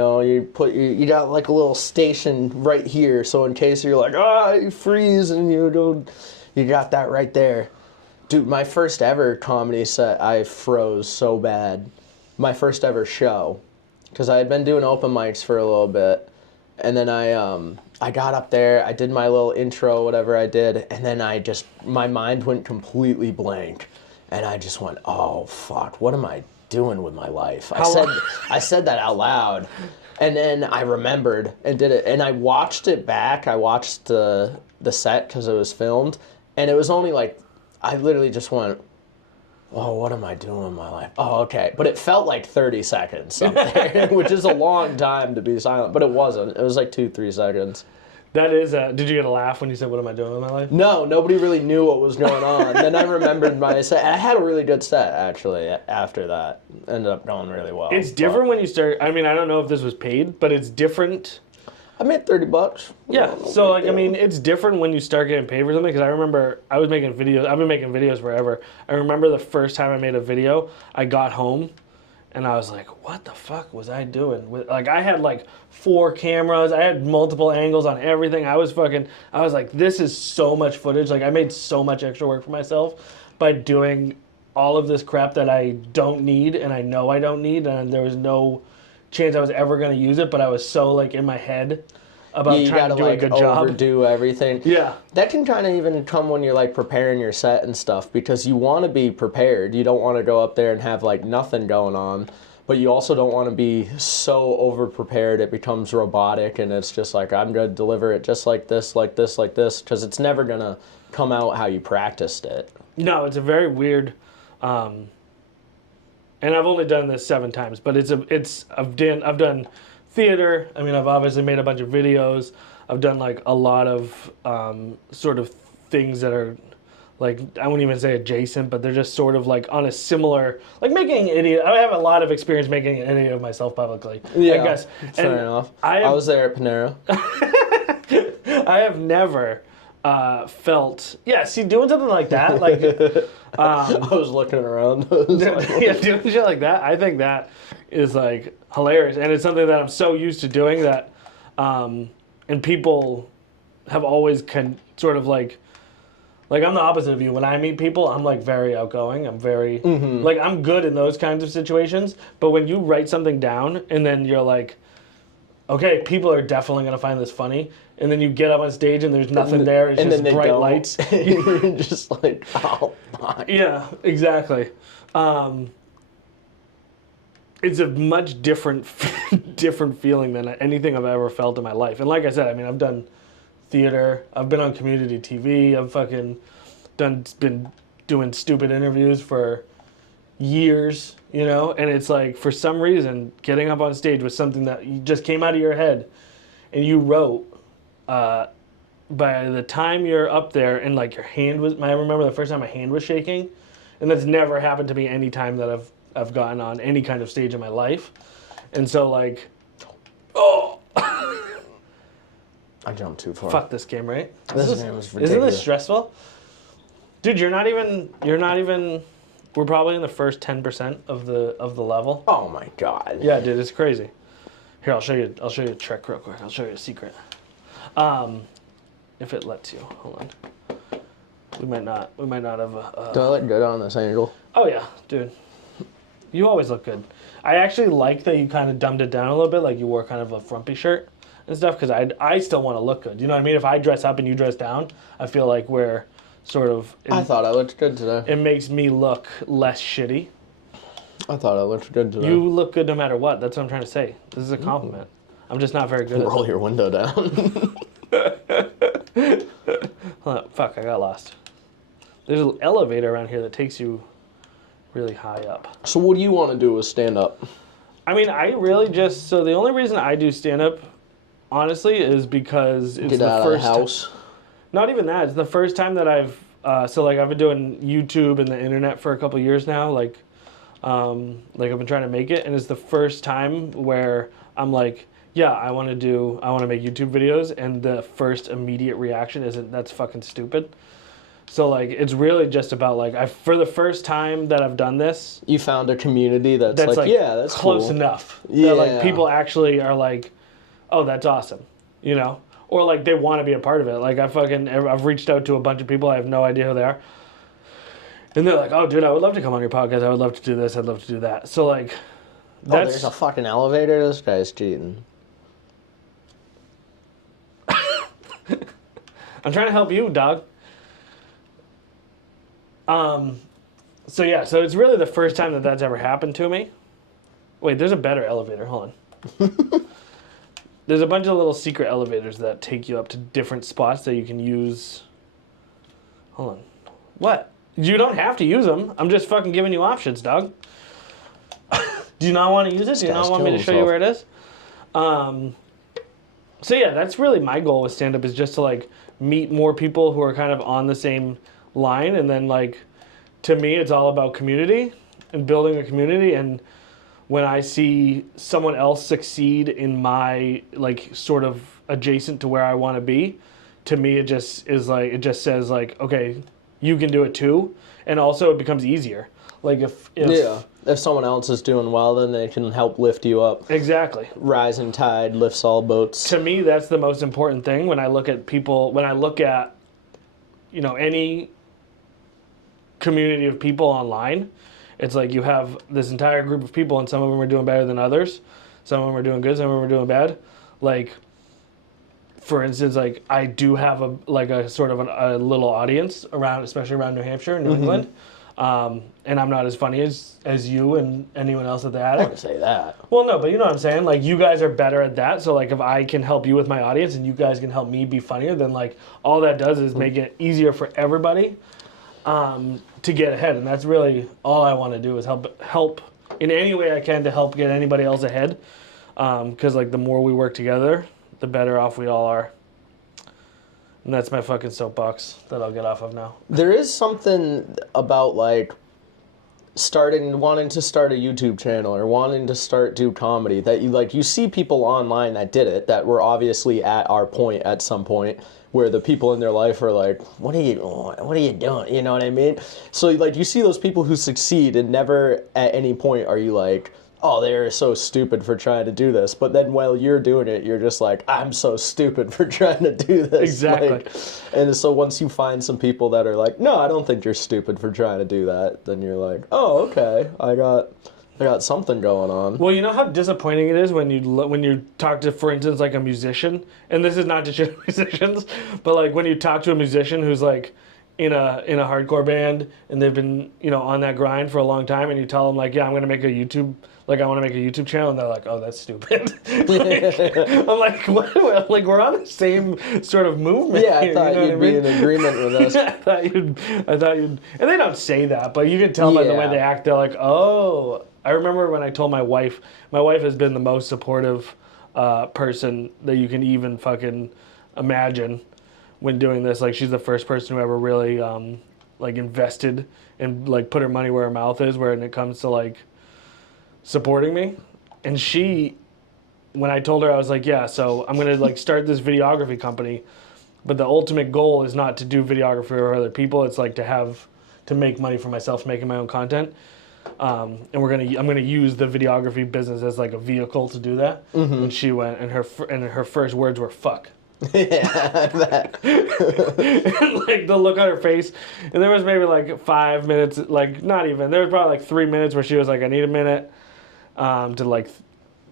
got like a little station right here, so in case you're like, you freeze, and you got that right there. Dude, my first ever comedy set, I froze so bad. My first ever show, because I had been doing open mics for a little bit. And then I got up there, I did my little intro, whatever I did, and then my mind went completely blank. And I just went, oh, fuck, what am I doing with my life? I said that out loud. And then I remembered and did it. And I watched it back. I watched the set because it was filmed. And it was only like, I literally just went, oh, what am I doing with my life? Oh, okay. But it felt like 30 seconds up there, which is a long time to be silent. But it wasn't. It was like 2-3 seconds. That is, did you get a laugh when you said, what am I doing with my life? No, nobody really knew what was going on. Then I remembered my set. I had a really good set, actually, after that. Ended up going really well. It's different when you start, I mean, I don't know if this was paid, but it's different. I made $30. Yeah, so, like, I mean, it's different when you start getting paid for something, because I remember I was making videos, I've been making videos forever. I remember the first time I made a video, I got home, and I was like, what the fuck was I doing? Like, I had, like, 4 cameras. I had multiple angles on everything. I was like, this is so much footage. Like, I made so much extra work for myself by doing all of this crap that I don't need, and I know I don't need, and there was no chance I was ever going to use it, but I was so, like, in my head about trying to do a good job. Overdo everything. Yeah. That can kind of even come when you're like preparing your set and stuff, because you want to be prepared. You don't want to go up there and have like nothing going on, but you also don't want to be so over prepared it becomes robotic and it's just like, I'm going to deliver it just like this, like this, like this, because it's never going to come out how you practiced it. No, it's a very weird, and I've only done this 7 times, but I've done theater. I mean, I've obviously made a bunch of videos. I've done like a lot of sort of things that are like, I wouldn't even say adjacent, but they're just sort of like on a similar, like making an idiot. I have a lot of experience making an idiot of myself publicly. Yeah, I guess. fair enough. I was there at Panera. I have never felt, see, doing something like that, like, I was looking around. yeah, doing shit like that, I think that is like hilarious, and it's something that I'm so used to doing that, and people have always sort of like I'm the opposite of you. When I meet people, I'm like very outgoing. I'm very like, I'm good in those kinds of situations. But when you write something down and then you're like, okay, people are definitely gonna find this funny, and then you get up on stage and there's nothing there. It's just bright lights. You're just like, oh my. Yeah, exactly. It's a much different feeling than anything I've ever felt in my life. And like I said, I mean, I've done theater. I've been on community TV. I've been doing stupid interviews for years, you know? And it's like, for some reason, getting up on stage with something that you just came out of your head and you wrote, by the time you're up there and like your hand was, I remember the first time my hand was shaking, and that's never happened to me any time that I've gotten on any kind of stage in my life. And so like, oh, I jumped too far. Fuck this game, right? This game was ridiculous. Isn't this stressful? Dude, you're not even, we're probably in the first 10% of the level. Oh my god. Yeah, dude, it's crazy. Here, I'll show you a trick real quick. I'll show you a secret. If it lets you. Hold on. We might not have Do I look good on this angle? Oh yeah, dude. You always look good. I actually like that you kind of dumbed it down a little bit, like you wore kind of a frumpy shirt and stuff, because I still want to look good. You know what I mean? If I dress up and you dress down, I feel like we're sort of... I thought I looked good today. It makes me look less shitty. I thought I looked good today. You look good no matter what. That's what I'm trying to say. This is a compliment. I'm just not very good at it. Roll your window down. Hold on. Fuck, I got lost. There's an elevator around here that takes you really high up. So what do you want to do with stand-up? I mean, I really just... So the only reason I do stand-up, honestly, is because it's Get the out first... of the house. Not even that. It's the first time that I've... so, like, I've been doing YouTube and the internet for a couple years now. Like, I've been trying to make it. And it's the first time where I'm like, yeah, I want to make YouTube videos. And the first immediate reaction isn't, that's fucking stupid. So, like, it's really just about, like, for the first time that I've done this... You found a community that's like, yeah, that's close cool. enough. Yeah. That, like, people actually are like, oh, that's awesome. You know? Or, like, they want to be a part of it. Like, I've reached out to a bunch of people. I have no idea who they are. And they're like, oh, dude, I would love to come on your podcast. I would love to do this. I'd love to do that. So, like, that's... Oh, there's a fucking elevator? This guy's cheating. I'm trying to help you, dog. So yeah, so it's really the first time that that's ever happened to me. Wait, there's a better elevator. Hold on. There's a bunch of little secret elevators that take you up to different spots that you can use. Hold on. What? You don't have to use them. I'm just fucking giving you options, dog. Do you not want to use it? Do you not want me to show you where it is? So yeah, that's really my goal with stand-up, is just to like meet more people who are kind of on the same line, and then like, to me, it's all about community and building a community. And when I see someone else succeed in my like sort of adjacent to where I want to be, to me it just is like, it just says like, okay, you can do it too. And also it becomes easier. Like if someone else is doing well, then they can help lift you up. Exactly. Rising tide lifts all boats. To me, that's the most important thing when I look at people, when I look at, you know, any community of people online. It's like you have this entire group of people, and some of them are doing better than others. Some of them are doing good, some of them are doing bad. Like, for instance, like I do have a sort of a little audience around, especially around New Hampshire and New England. And I'm not as funny as you and anyone else at the Attic. I wouldn't say that. Well, no, but you know what I'm saying? Like, you guys are better at that. So, like, if I can help you with my audience and you guys can help me be funnier, then, like, all that does is make it easier for everybody to get ahead. And that's really all I want to do, is help in any way I can to help get anybody else ahead. Because, like, the more we work together, the better off we all are. And that's my fucking soapbox that I'll get off of now. There is something about, like, wanting to start a YouTube channel or wanting to do comedy that you see people online that did it, that were obviously at our point at some point, where the people in their life are like, what are you doing? You know what I mean? So, like, you see those people who succeed, and never at any point are you like, oh, they're so stupid for trying to do this. But then while you're doing it, you're just like, I'm so stupid for trying to do this. Exactly. Like, and so once you find some people that are like, no, I don't think you're stupid for trying to do that, then you're like, oh, okay, I got something going on. Well, you know how disappointing it is when you talk to, for instance, like a musician, and this is not to shit musicians, but like when you talk to a musician who's like in a hardcore band and they've been, you know, on that grind for a long time, and you tell them like, yeah, I want to make a YouTube channel, and they're like, oh, that's stupid. I'm like, what? Like, we're on the same sort of movement. Yeah, I thought you'd be in agreement with us. I thought you'd, and they don't say that, but you can tell by the way they act. They're like, oh. I remember when I told my wife has been the most supportive person that you can even fucking imagine when doing this. Like, she's the first person who ever really like invested and like put her money where her mouth is when it comes to like supporting me. And she, when I told her, I was like, yeah, so I'm gonna like start this videography company, but the ultimate goal is not to do videography for other people. It's like to make money for myself, making my own content. And I'm gonna use the videography business as like a vehicle to do that. And she went, and her first words were "fuck." Yeah, I bet. And like the look on her face, and there was maybe like 5 minutes, like not even. There was probably like 3 minutes where she was like, "I need a minute to like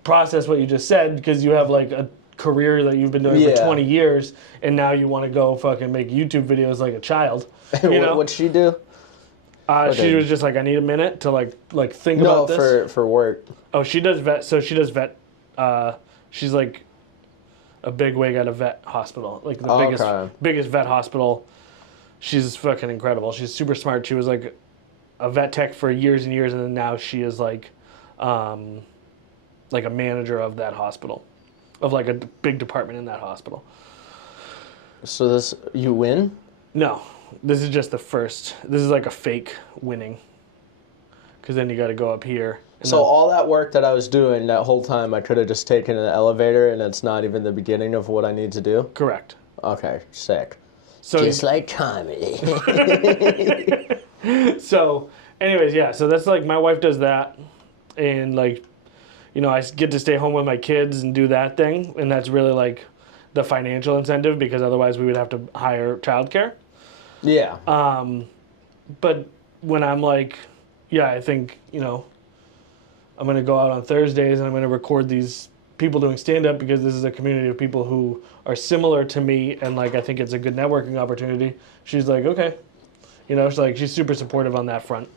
process what you just said, because you have like a career that you've been doing for 20 years, and now you want to go fucking make YouTube videos like a child." You know? What'd she do? She was just like, I need a minute to like think about this. No, for work. Oh, she does vet. So she does vet. She's like a big wig at a vet hospital, like the biggest vet hospital. She's fucking incredible. She's super smart. She was like a vet tech for years and years, and then now she is like a manager of that hospital, of like a big department in that hospital. So you win? No. This is just the first. This is like a fake winning. Because then you got to go up here. So all that work that I was doing that whole time, I could have just taken an elevator, and it's not even the beginning of what I need to do? Correct. Okay, sick. So just like comedy. So, anyways, yeah. So that's like, my wife does that. And like, you know, I get to stay home with my kids and do that thing. And that's really like the financial incentive, because otherwise we would have to hire childcare. Yeah. But when I'm like, yeah, I think, you know, I'm going to go out on Thursdays and I'm going to record these people doing stand-up because this is a community of people who are similar to me, and like I think it's a good networking opportunity. She's like, okay, you know, she's super supportive on that front,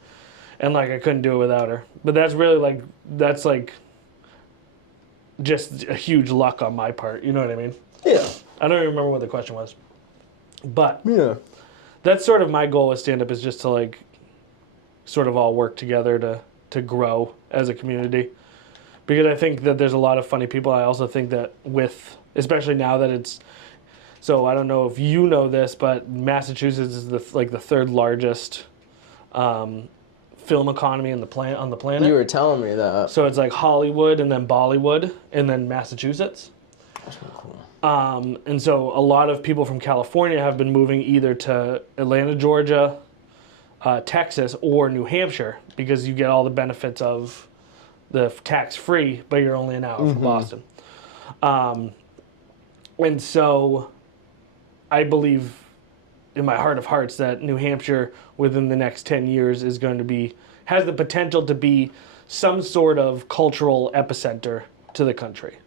and like I couldn't do it without her. But that's really that's just a huge luck on my part. You know what I mean? Yeah. I don't even remember what the question was, but Yeah. that's sort of my goal with stand-up, is just to like sort of all work together to grow as a community. Because I think that there's a lot of funny people. I also think that especially now that it's, so I don't know if you know this, but Massachusetts is the third largest film economy on the planet. You were telling me that. So it's like Hollywood and then Bollywood and then Massachusetts. That's really cool. And so a lot of people from California have been moving either to Atlanta, Georgia, Texas, or New Hampshire, because you get all the benefits of the tax-free, but you're only an hour from Boston. And so I believe in my heart of hearts that New Hampshire within the next 10 years is going to has the potential to be some sort of cultural epicenter to the country.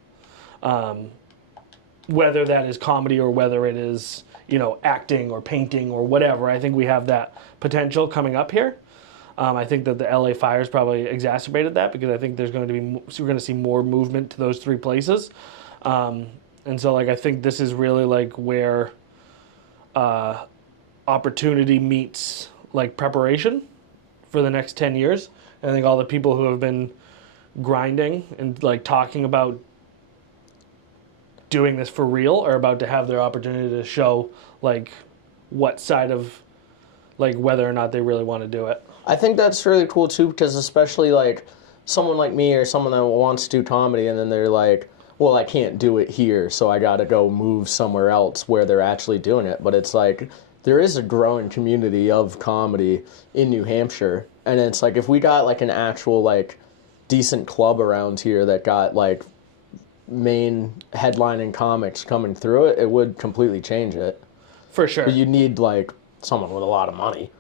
Whether that is comedy or whether it is, you know, acting or painting or whatever, I think we have that potential coming up here. I think that the LA fires probably exacerbated that, because I think we're going to see more movement to those three places. And so like I think this is really like where opportunity meets like preparation for the next 10 years. And I think all the people who have been grinding and like talking about doing this for real are about to have their opportunity to show like what side of like whether or not they really want to do it. I think that's really cool too, because especially like someone like me or someone that wants to do comedy and then they're like, well, I can't do it here, so I got to go move somewhere else where they're actually doing it. But it's like there is a growing community of comedy in New Hampshire, and it's like if we got like an actual like decent club around here that got like main headlining comics coming through it, it would completely change it. For sure. But you need like someone with a lot of money.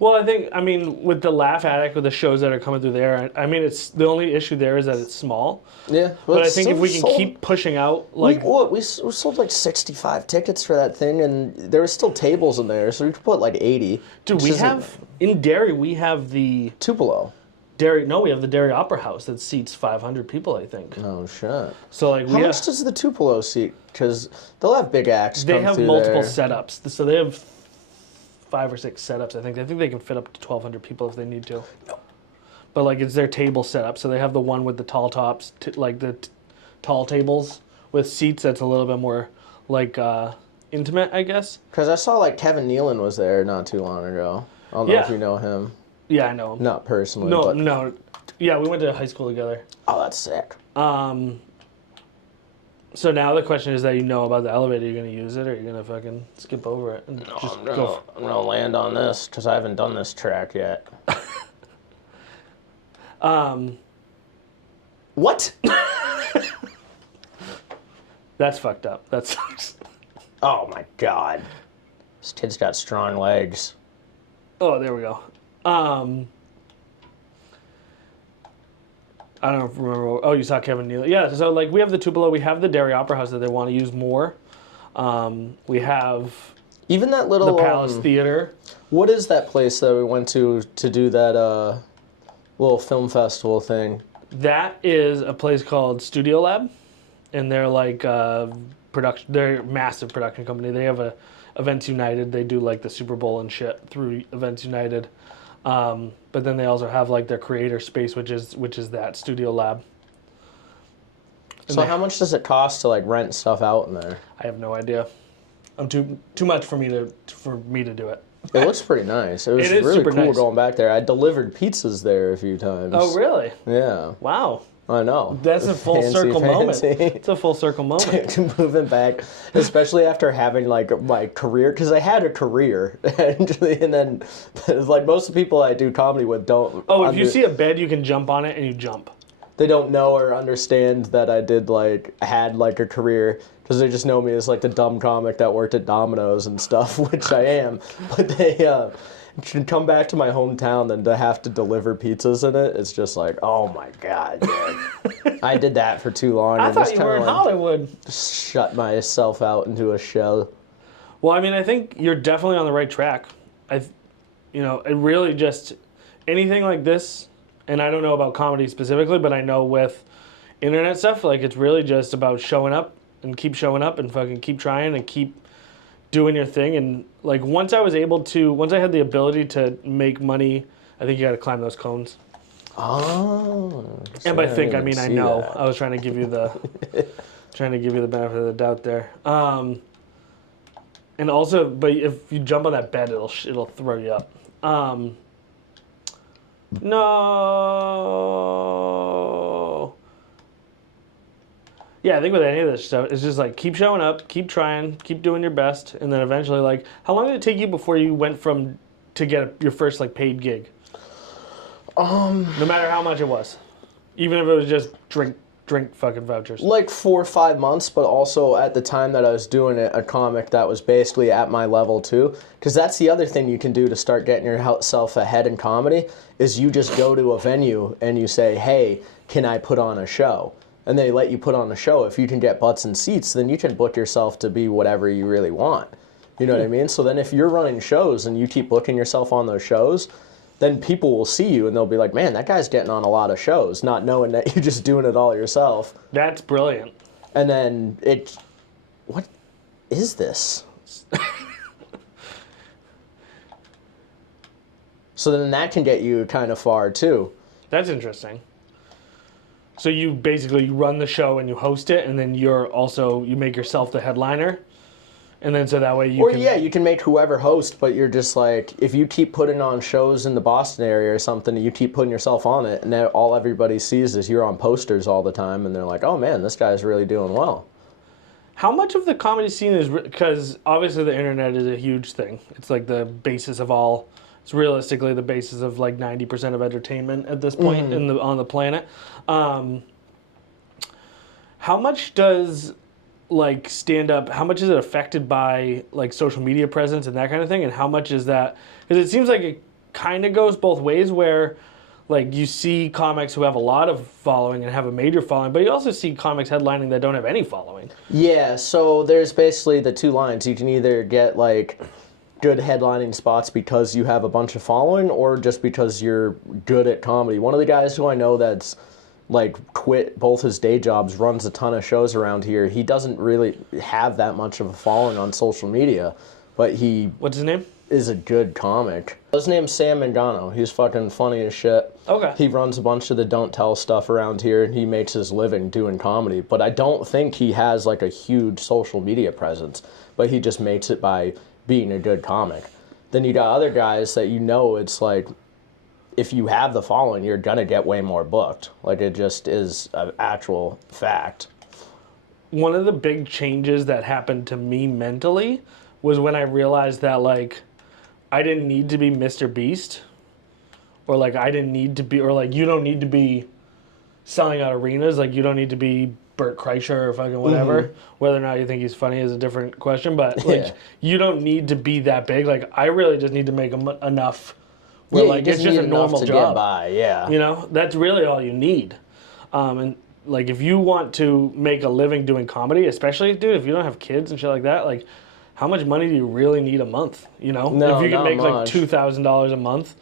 Well, I mean, with the Laugh Attic, with the shows that are coming through there, I mean, it's the only issue there is that it's small. Yeah. But I think if we can keep pushing out, like... We sold like 65 tickets for that thing, and there were still tables in there, so we could put like 80. Dude, in Derry, we have the... Tupelo. We have the Derry Opera House that seats 500 people, I think. Oh, shit. So, like, How much does the Tupelo seat? Because they'll have big acts come through there. They have multiple setups. So they have 5 or 6 setups, I think. I think they can fit up to 1,200 people if they need to. But, like, it's their table setup. So they have the one with the tall tops, tall tables with seats that's a little bit more, like, intimate, I guess. Because I saw, like, Kevin Nealon was there not too long ago. I don't know if you know him. Yeah, I know him. Not personally. No. Yeah, we went to high school together. Oh, that's sick. So now the question is that you know about the elevator. Are you going to use it, or are you going to fucking skip over it? And I'm going to land on this because I haven't done this track yet. What? That's fucked up. That sucks. Oh, my God. This kid's got strong legs. Oh, there we go. I don't remember. Oh, you saw Kevin Nealon. Yeah, so like we have the Tupelo, we have the Derry Opera House that they want to use more. We have even that little the Palace Theater. What is that place that we went to do that little film festival thing? That is a place called Studio Lab, and they're like production. They're a massive production company. They have Events United. They do like the Super Bowl and shit through Events United. But then they also have like their creator space, which is that Studio Lab. And so how much does it cost to like rent stuff out in there? I have no idea. I'm too much for me to do it. It looks pretty nice. It was really cool nice. Going back there. I delivered pizzas there a few times. Oh, really? Yeah. Wow. I know. That's a full circle moment. It's a full circle moment. Moving back, especially after having like my career, because I had a career, and then like most of the people I do comedy with don't. Oh, if you see a bed, you can jump on it, and you jump. They don't know or understand that I had like a career. because they just know me as like the dumb comic that worked at Domino's and stuff, which I am. But they should come back to my hometown, then to have to deliver pizzas in it, it's just like, oh my God, dude. I did that for too long. I thought you were in Hollywood. Shut myself out into a shell. Well, I mean, I think you're definitely on the right track. It really just, anything like this, and I don't know about comedy specifically, but I know with internet stuff, like, it's really just about showing up and keep showing up and fucking keep trying and keep doing your thing. And like, once I had the ability to make money, I think you got to climb those cones. Oh. And by think, I mean, I know. That. I was trying to give you the benefit of the doubt there. And also, but if you jump on that bed, it'll throw you up. No. Yeah, I think with any of this stuff, it's just like keep showing up, keep trying, keep doing your best, and then eventually, like, how long did it take you before you went to get your first like paid gig? No matter how much it was, even if it was just drink fucking vouchers. Like 4 or 5 months, but also at the time that I was doing it, a comic that was basically at my level too. Because that's the other thing you can do to start getting yourself ahead in comedy, is you just go to a venue and you say, hey, can I put on a show? And they let you put on a show. If you can get butts and seats, then you can book yourself to be whatever you really want. You know what I mean? So then if you're running shows and you keep booking yourself on those shows, then people will see you and they'll be like, man, that guy's getting on a lot of shows, not knowing that you're just doing it all yourself. That's brilliant. And then what is this? So then that can get you kind of far too. That's interesting. So you basically run the show and you host it, and then you make yourself the headliner, and then so that way you can make whoever host, but you're just like, if you keep putting on shows in the Boston area or something, you keep putting yourself on it, and then all everybody sees is you're on posters all the time, and they're like, oh man, this guy's really doing well. How much of the comedy scene is, because obviously the internet is a huge thing. It's like the basis of all. It's realistically the basis of like 90% of entertainment at this point on the planet. How much does like stand up? How much is it affected by like social media presence and that kind of thing? And how much is that? Because it seems like it kind of goes both ways, where like you see comics who have a lot of following and have a major following, but you also see comics headlining that don't have any following. Yeah. So there's basically the two lines. You can either get like good headlining spots because you have a bunch of following, or just because you're good at comedy. One of the guys who I know that's like quit both his day jobs, runs a ton of shows around here. He doesn't really have that much of a following on social media, but what's his name? Is a good comic. His name's Sam Mangano. He's fucking funny as shit. Okay. He runs a bunch of the Don't Tell stuff around here, and he makes his living doing comedy. But I don't think he has like a huge social media presence, but he just makes it by being a good comic. Then you got other guys that it's like, if you have the following, you're gonna get way more booked. Like, it just is an actual fact. One of the big changes that happened to me mentally was when I realized that like I didn't need to be Mr. Beast, or like I didn't need to be, or like you don't need to be selling out arenas. Like, you don't need to be Bert Kreischer or fucking whatever. Mm-hmm. Whether or not you think he's funny is a different question, but like you don't need to be that big. Like, I really just need to make enough where like it's just a normal job. Get by, yeah. You know, that's really all you need. And like, if you want to make a living doing comedy, especially, dude, if you don't have kids and shit like that, like, how much money do you really need a month? You know, no, if you can make much. like $2,000 a month,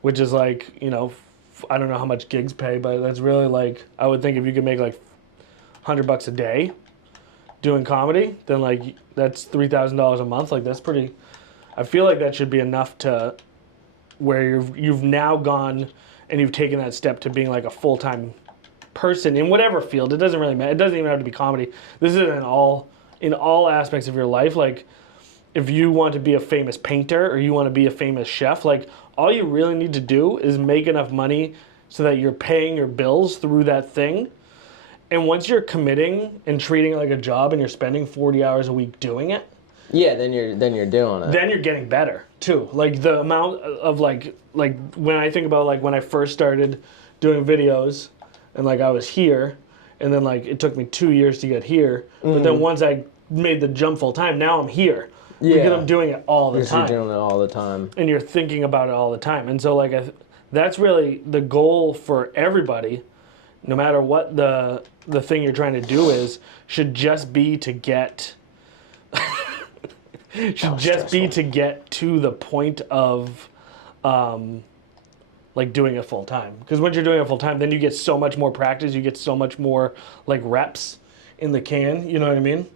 which is like, you know, I don't know how much gigs pay, but that's really like, I would think if you could make like $100 a day doing comedy, then like that's $3,000 a month. Like, that's pretty. I feel like that should be enough to where you've now gone and you've taken that step to being like a full-time person in whatever field. It doesn't really matter. It doesn't even have to be comedy. This is in all aspects of your life. Like, if you want to be a famous painter or you want to be a famous chef, like, all you really need to do is make enough money so that you're paying your bills through that thing. And once you're committing and treating it like a job and you're spending 40 hours a week doing it, yeah, then you're doing it. Then you're getting better too. Like, the amount of like when I think about like when I first started doing videos and like I was here and then like it took me 2 years to get here. But then once I made the jump full time, now I'm here because I'm doing it all the time. You're doing it all the time, and you're thinking about it all the time. And so like that's really the goal for everybody, no matter what the thing you're trying to do is, should just be to get to get to the point of like doing it full time. Because once you're doing it full time, then you get so much more practice, you get so much more like reps in the can, you know what I mean?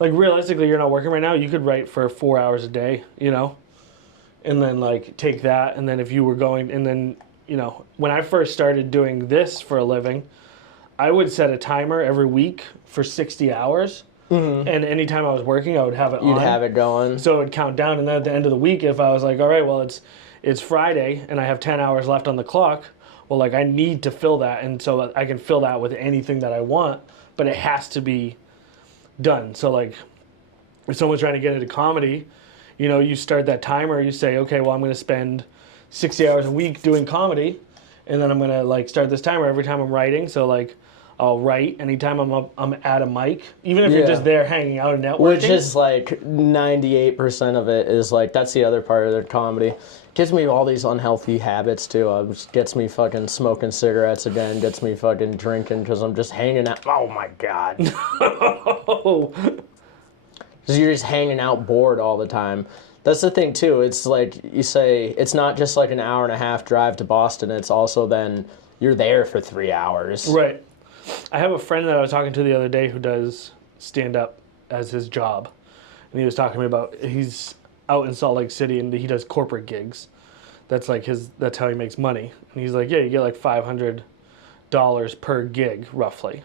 Like realistically, you're not working right now, you could write for 4 hours a day, you know? And then like take that, and then if you were going, and then, you know, when I first started doing this for a living, I would set a timer every week for 60 hours. And anytime I was working, I would have it on. You'd have it going. So it would count down, and then at the end of the week, if I was like, all right, well, it's Friday, and I have 10 hours left on the clock, well, like, I need to fill that, and so I can fill that with anything that I want, but it has to be done. So, like, if someone's trying to get into comedy, you know, you start that timer, you say, okay, well, I'm going to spend 60 hours a week doing comedy, and then I'm going to, like, start this timer every time I'm writing, so, like, I'll write anytime I'm at a mic, even if you're just there hanging out and networking. Which is like 98% of it is like, that's the other part of their comedy. Gets me all these unhealthy habits too. Gets me fucking smoking cigarettes again. Gets me fucking drinking because I'm just hanging out. Oh my God. Because you're just hanging out bored all the time. That's the thing too. It's like you say, it's not just like an hour and a half drive to Boston. It's also then you're there for 3 hours. Right. I have a friend that I was talking to the other day who does stand-up as his job. And he was talking to me about, he's out in Salt Lake City and he does corporate gigs. That's like that's how he makes money. And he's like, yeah, you get like $500 per gig, roughly.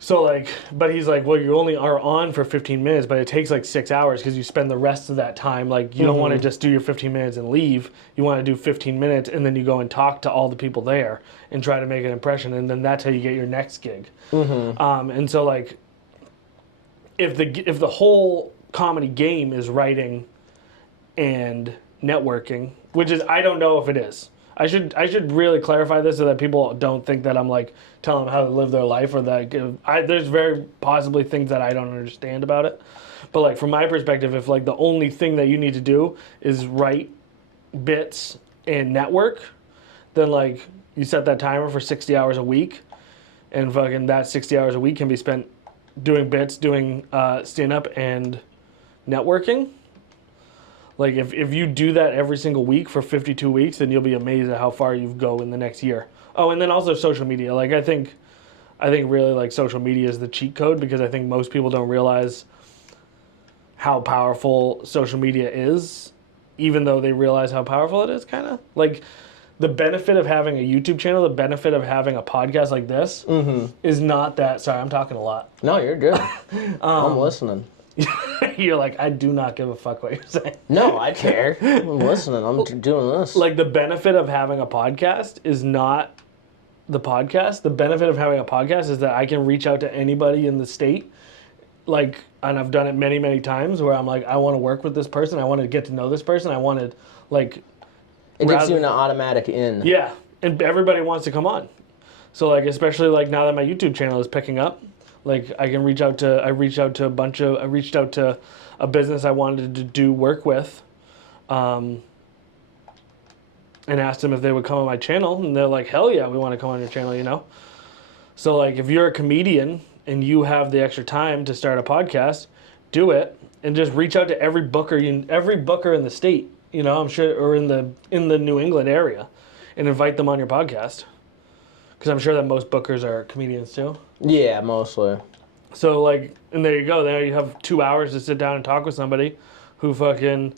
So like, but he's like, well, you only are on for 15 minutes, but it takes like 6 hours because you spend the rest of that time, like you don't want to just do your 15 minutes and leave. You want to do 15 minutes and then you go and talk to all the people there and try to make an impression, and then that's how you get your next gig. And so like, if the whole comedy game is writing and networking, which is, I don't know if it is. I should really clarify this so that people don't think that I'm like telling them how to live their life, or that there's very possibly things that I don't understand about it. But like from my perspective, if like the only thing that you need to do is write bits and network, then like you set that timer for 60 hours a week, and fucking that 60 hours a week can be spent doing bits, doing stand-up and networking. Like, if you do that every single week for 52 weeks, then you'll be amazed at how far you go in the next year. Oh, and then also social media. Like, I think really, like, social media is the cheat code, because I think most people don't realize how powerful social media is, even though they realize how powerful it is, kind of. Like, the benefit of having a YouTube channel, the benefit of having a podcast like this is not that... Sorry, I'm talking a lot. No, you're good. I'm listening. You're like, I do not give a fuck what you're saying. No, I care. I'm listening. I'm doing this. Like, the benefit of having a podcast is not the podcast. The benefit of having a podcast is that I can reach out to anybody in the state. Like, and I've done it many, many times where I'm like, I want to work with this person. I want to get to know this person. I want to, like... It gives you an automatic in. Yeah, and everybody wants to come on. So, like, especially, like, now that my YouTube channel is picking up, like, I reached out to a business I wanted to do work with, and asked them if they would come on my channel, and they're like, hell yeah, we want to come on your channel, you know? So, like, if you're a comedian and you have the extra time to start a podcast, do it, and just reach out to every booker in the state, you know, I'm sure, or in the New England area, and invite them on your podcast. Because I'm sure that most bookers are comedians too. Yeah, mostly. So, like, and there you go. There you have 2 hours to sit down and talk with somebody who fucking...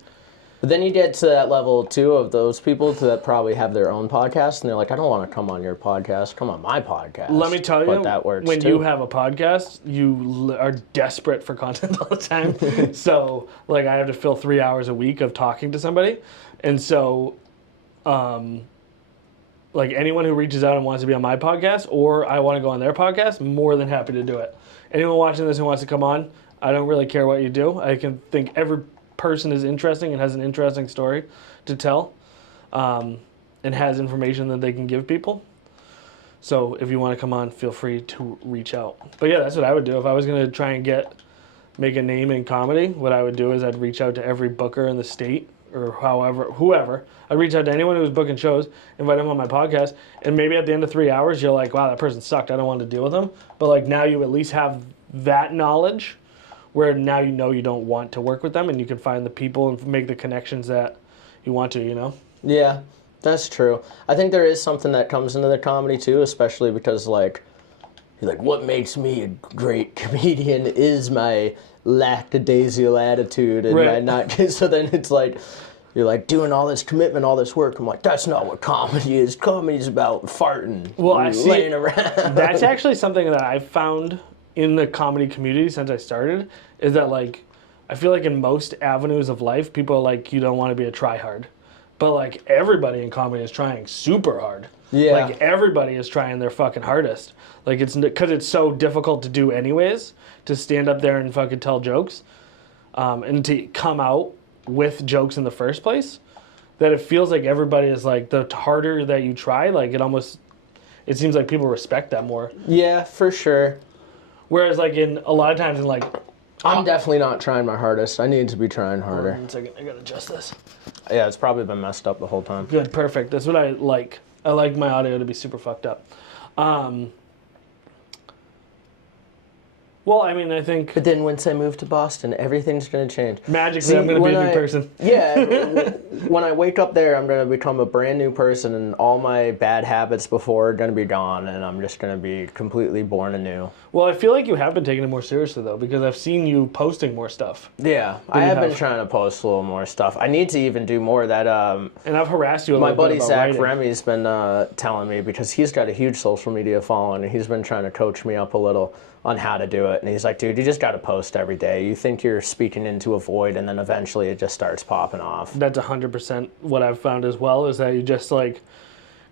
But then you get to that level, too, of those people that probably have their own podcast, and they're like, I don't want to come on your podcast. Come on my podcast. Let me tell you, but that works when too. you have a podcast, you are desperate for content all the time. So, like, I have to fill 3 hours a week of talking to somebody. And so... like, anyone who reaches out and wants to be on my podcast, or I want to go on their podcast, more than happy to do it. Anyone watching this who wants to come on, I don't really care what you do. I can think every person is interesting and has an interesting story to tell, and has information that they can give people. So if you want to come on, feel free to reach out. But yeah, that's what I would do if I was gonna try and make a name in comedy. What I would do is I'd reach out to every booker in the state or whoever. I'd reach out to anyone who was booking shows, invite them on my podcast, and maybe at the end of 3 hours, you're like, wow, that person sucked. I don't want to deal with them. But like now you at least have that knowledge where now you know you don't want to work with them and you can find the people and make the connections that you want to, you know? Yeah, that's true. I think there is something that comes into the comedy too, especially because like what makes me a great comedian is my lackadaisical attitude and Right. my not. So then it's like you're like doing all this commitment, all this work. I'm like, that's not what comedy is. Comedy's about farting, laying around. That's actually something that I've found in the comedy community since I started, is that like I feel like in most avenues of life, people are like, you don't want to be a tryhard. But like everybody in comedy is trying super hard. Yeah. Like everybody is trying their fucking hardest. Like it's because it's so difficult to do anyways, to stand up there and fucking tell jokes, and to come out with jokes in the first place, that it feels like everybody is like, the harder that you try, like it seems like people respect that more. Yeah, for sure. Whereas like in a lot of times in like, I'm definitely not trying my hardest. I need to be trying harder. 1 second, I gotta adjust this. Yeah, it's probably been messed up the whole time. Good, perfect. That's what I like. I like my audio to be super fucked up. Well, I mean, I think But then once I move to Boston, everything's going to change. magically I'm going to be a new person. Yeah, when I wake up there, I'm going to become a brand new person, and all my bad habits before are going to be gone, and I'm just going to be completely born anew. Well, I feel like you have been taking it more seriously, though, because I've seen you posting more stuff. Yeah, I have been trying to post a little more stuff. I need to even do more of that. And I've harassed you a My little bit buddy about Zach writing. Remy's been telling me, because he's got a huge social media following, and he's been trying to coach me up a little on how to do it. And he's like, dude, you just got to post every day. You think you're speaking into a void, and then eventually it just starts popping off. That's 100% what I've found as well, is that you just like,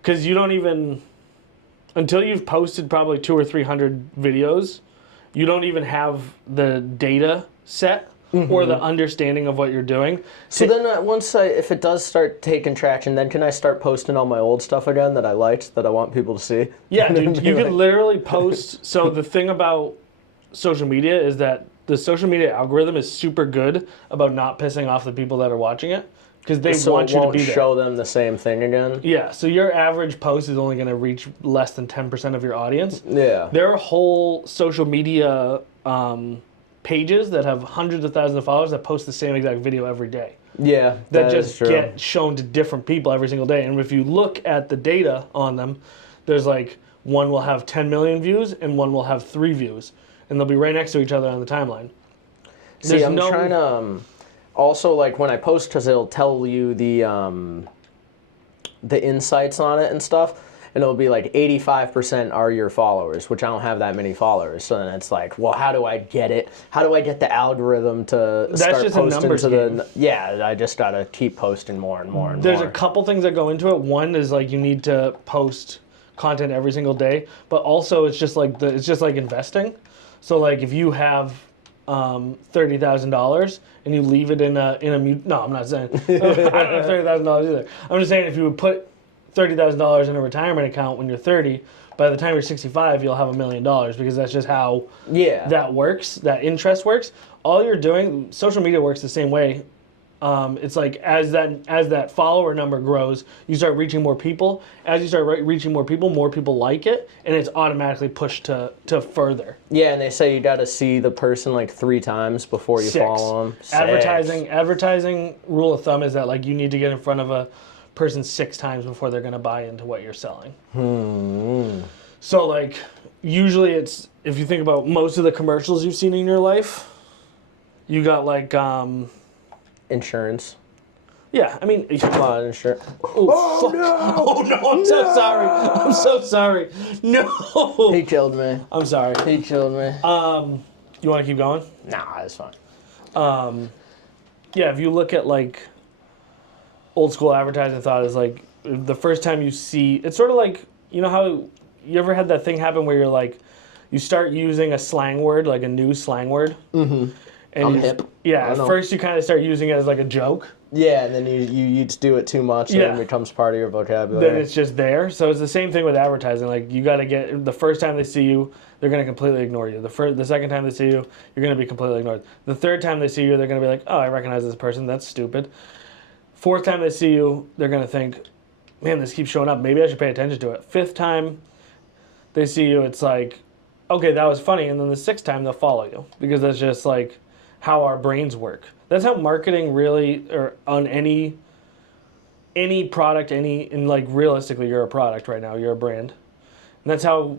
because you don't even, until you've posted probably 200 or 300 videos, you don't even have the data set or the understanding of what you're doing. So then if it does start taking traction, then can I start posting all my old stuff again that I liked, that I want people to see? Yeah, dude, you can literally post. So the thing about social media is that the social media algorithm is super good about not pissing off the people that are watching it, because they want you to be there. Show them the same thing again? Yeah, so your average post is only going to reach less than 10% of your audience. Yeah. There are whole social media pages that have hundreds of thousands of followers that post the same exact video every day. Yeah, That is just true. get shown to different people every single day. And if you look at the data on them, there's like one will have 10 million views and one will have 3 views. And they'll be right next to each other on the timeline. See, I'm trying to also, like, when I post, because it'll tell you the insights on it and stuff, and it'll be like 85% are your followers, which I don't have that many followers. So then it's like, well, how do I get it? How do I get the algorithm to start just a posting numbers to game. Yeah, I just gotta keep posting more and more and There's more. a couple things that go into it. One is like you need to post content every single day, but also it's just like investing. So like if you have $30,000 and you leave it no, I'm not saying I don't have $30,000 either. I'm just saying if you would put $30,000 in a retirement account when you're 30, by the time you're 65, you'll have $1 million, because that's just how that works. That interest works. All you're doing, social media works the same way. It's like as that follower number grows, you start reaching more people. As you start reaching more people like it, and it's automatically pushed to further. Yeah, and they say you got to see the person like 3 times before you 6. follow them. 6. Advertising rule of thumb is that like you need to get in front of a person 6 times before they're going to buy into what you're selling. So like usually it's, if you think about most of the commercials you've seen in your life, you got like Insurance. yeah, I mean, Come on, insurance. oh no! Oh no! I'm so sorry. I'm so sorry. No. He killed me. I'm sorry. He killed me. You want to keep going? Nah, it's fine. Yeah, if you look at like old school advertising, thought is like the first time you see, it's sort of like, you know how you ever had that thing happen where you're like, you start using a slang word, like a new slang word. Mm-hmm. And I'm hip. Yeah, at first you kind of start using it as like a joke. Yeah, and then you do it too much, and it becomes part of your vocabulary. Then it's just there. So it's the same thing with advertising. Like, you got to get, the first time they see you, they're going to completely ignore you. The second time they see you, you're going to be completely ignored. The third time they see you, they're going to be like, oh, I recognize this person. That's stupid. Fourth time they see you, they're going to think, man, this keeps showing up. Maybe I should pay attention to it. Fifth time they see you, it's like, okay, that was funny. And then the sixth time they'll follow you, because that's just like how our brains work. That's how marketing really, or on any product, and like realistically, you're a product right now, you're a brand. And that's how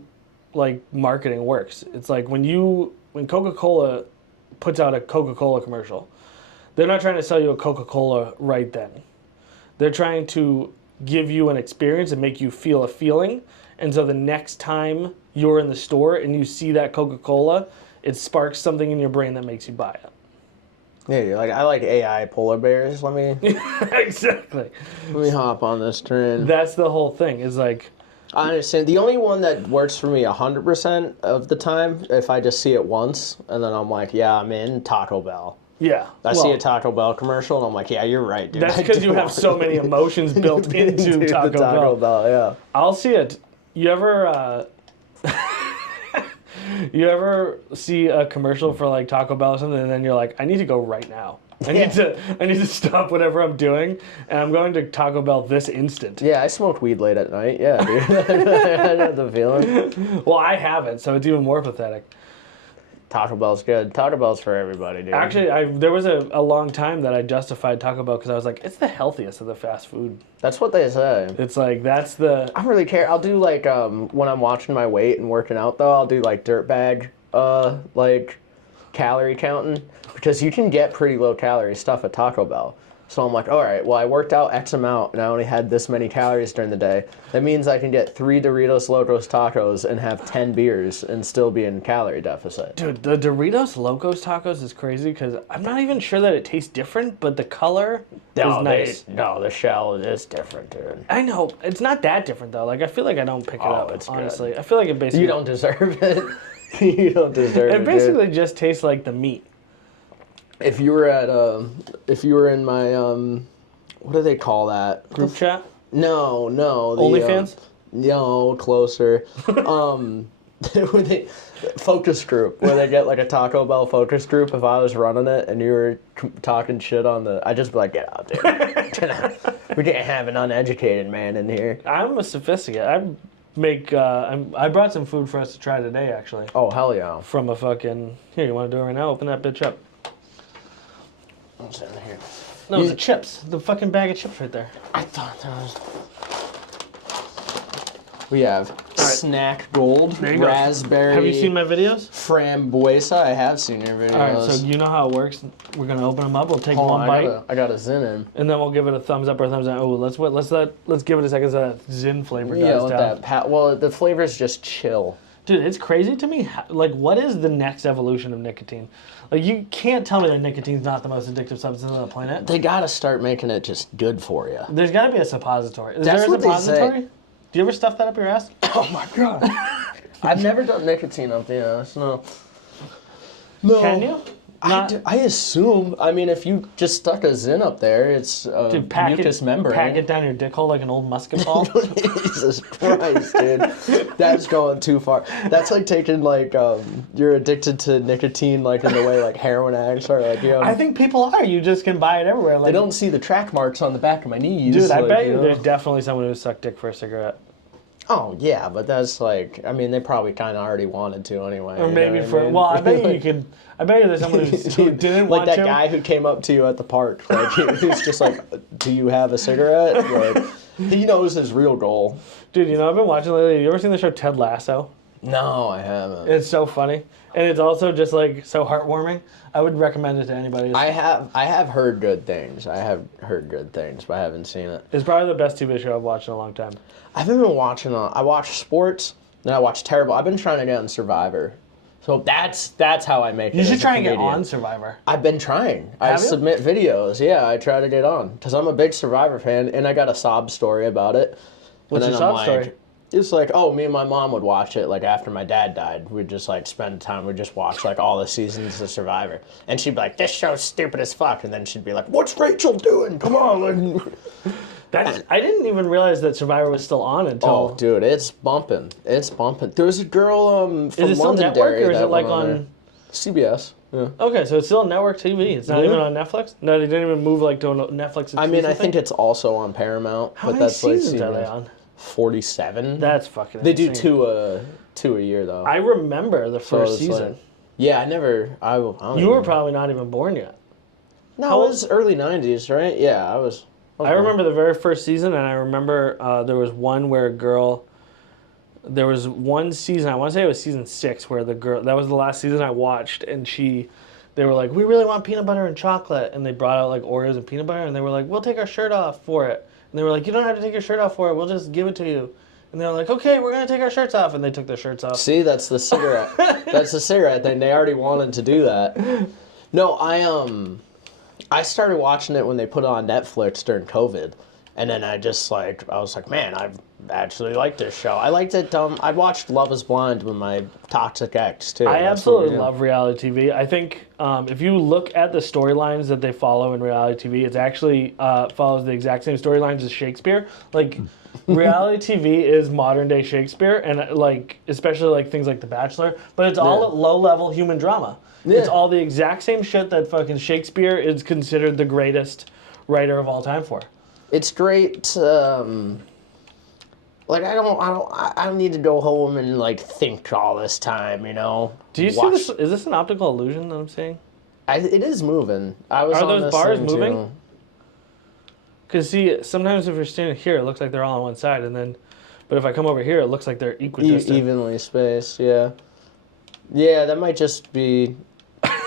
like marketing works. It's like when Coca-Cola puts out a Coca-Cola commercial, they're not trying to sell you a Coca-Cola right then. They're trying to give you an experience and make you feel a feeling. And so the next time you're in the store and you see that Coca-Cola, it sparks something in your brain that makes you buy it. Yeah, you're like, I like AI polar bears. Let me Exactly. Let me hop on this trend. That's the whole thing. Is like, I understand. The only one that works for me 100% of the time, if I just see it once and then I'm like, yeah, I'm in, Taco Bell. yeah. I see a Taco Bell commercial and I'm like, yeah, you're right, dude. That's because you have so many emotions built into Taco Bell. Yeah. I'll see it. You ever you ever see a commercial for like Taco Bell or something, and then you're like, I need to go right now. I need to stop whatever I'm doing, and I'm going to Taco Bell this instant. Yeah, I smoked weed late at night. Yeah, dude. I know the feeling. Well, I haven't, so it's even more pathetic. Taco Bell's good. Taco Bell's for everybody, dude. Actually, there was a long time that I justified Taco Bell because I was like, it's the healthiest of the fast food. That's what they say. It's like, that's the... I don't really care. I'll do like, when I'm watching my weight and working out though, I'll do like dirtbag, like calorie counting, because you can get pretty low calorie stuff at Taco Bell. So I'm like, all right, well, I worked out X amount and I only had this many calories during the day. That means I can get 3 Doritos Locos Tacos and have 10 beers and still be in calorie deficit. Dude, the Doritos Locos Tacos is crazy because I'm not even sure that it tastes different, but the color is nice. No, the shell is different, dude. I know. It's not that different, though. Like, I feel like I don't pick it up, it's honestly. good. I feel like it basically... You don't deserve it. You don't deserve it, It basically just tastes like the meat. If you were in my, what do they call that? Group chat? No. OnlyFans? No, closer. Focus group, where they get like a Taco Bell focus group. If I was running it and you were talking shit on I'd just be like, get out, dude. Get out. We can't have an uneducated man in here. I'm a sophisticate. I brought some food for us to try today, actually. Oh, hell yeah. From a fucking... Here, you want to do it right now? Open that bitch up. What's in here? No, the chips. The fucking bag of chips right there. I thought that was... We have Snack Gold, Raspberry... Have you seen my videos? Frambuesa. I have seen your videos. All right, so you know how it works. We're going to open them up. We'll take one bite. I got a Zin in. And then we'll give it a thumbs up or a thumbs down. Oh, let's give it a second so that Zin flavor dies down. Well, the flavor is just chill. Dude, it's crazy to me. Like, what is the next evolution of nicotine? Like, you can't tell me that nicotine's not the most addictive substance on the planet. They gotta start making it just good for you. There's gotta be a suppository. Is That's there a what they suppository? say. Do you ever stuff that up your ass? Oh my god. I've never done nicotine up the ass, no. No. Can you? I assume. I mean, if you just stuck a Zin up there, it's mucous membrane. Pack it down your dick hole like an old musket ball. Jesus Christ, dude. That's going too far. That's like taking like you're addicted to nicotine like in the way like heroin addicts are. Like, you know, I think people are. You just can buy it everywhere. Like, they don't see the track marks on the back of my knees. Dude, I like, bet you there's definitely someone who sucked dick for a cigarette. Oh, yeah, but that's like, I mean, they probably kind of already wanted to anyway. Or maybe well, I bet you could, I bet you there's someone who didn't want to. Like that guy who came up to you at the park, like, who's just like, do you have a cigarette? Like, he knows his real goal. Dude, you know, I've been watching lately, you ever seen the show Ted Lasso? No, I haven't. It's so funny. And it's also just like so heartwarming. I would recommend it to anybody. I have heard good things. I have heard good things, but I haven't seen it. It's probably the best TV show I've watched in a long time. I haven't been watching. I watch sports, then I watch terrible. I've been trying to get on Survivor, so that's how I make it. You should try and get on Survivor. I've been trying. I submit videos. Yeah, I try to get on because I'm a big Survivor fan, and I got a sob story about it. What's your sob story? It's like, oh, me and my mom would watch it, like, after my dad died. We'd just, like, spend time, we'd just watch, like, all the seasons of Survivor. And she'd be like, this show's stupid as fuck. And then she'd be like, what's Rachel doing? Come on. I didn't even realize that Survivor was still on until... Oh, dude, it's bumping. It's bumping. There was a girl from Is it still Londonderry network, or is that it, like, went on... there. CBS, yeah. Okay, so it's still on network TV. It's not even on Netflix? No, they didn't even move, like, to a Netflix I mean, I thing? think it's also on Paramount. How but many that's like seasons are they CBS. on? 47. That's fucking They insane. do two a year, though. I remember the So first it's season. like- yeah, I don't You were even- probably not even born yet. No, it was early 90s, right? Yeah, I was I remember the very first season, and I remember there was one where a girl... There was one season, I want to say it was season 6, where the girl... That was the last season I watched, and they were like, we really want peanut butter and chocolate, and they brought out, like, Oreos and peanut butter, and they were like, we'll take our shirt off for it. And they were like, you don't have to take your shirt off for it, we'll just give it to you. And they were like, okay, we're going to take our shirts off, and they took their shirts off. See, that's the cigarette. That's the cigarette thing. They already wanted to do that. No, I started watching it when they put it on Netflix during COVID. And then I was like, man, I actually like this show. I liked it. I watched Love is Blind with my toxic ex, too. I That's what we absolutely did. love reality TV. I think if you look at the storylines that they follow in reality TV, it actually follows the exact same storylines as Shakespeare. Like, reality TV is modern day Shakespeare, and like especially like things like The Bachelor. But it's all low level human drama. Yeah. It's all the exact same shit that fucking Shakespeare is considered the greatest writer of all time for. It's great. Like I don't need to go home and like think all this time, you know. Do you see this? Is this an optical illusion that I'm seeing? It is moving. Are those bars moving? Too. Because see, sometimes if you're standing here, it looks like they're all on one side, but if I come over here, it looks like they're equidistant. Evenly spaced, yeah. Yeah, that might just be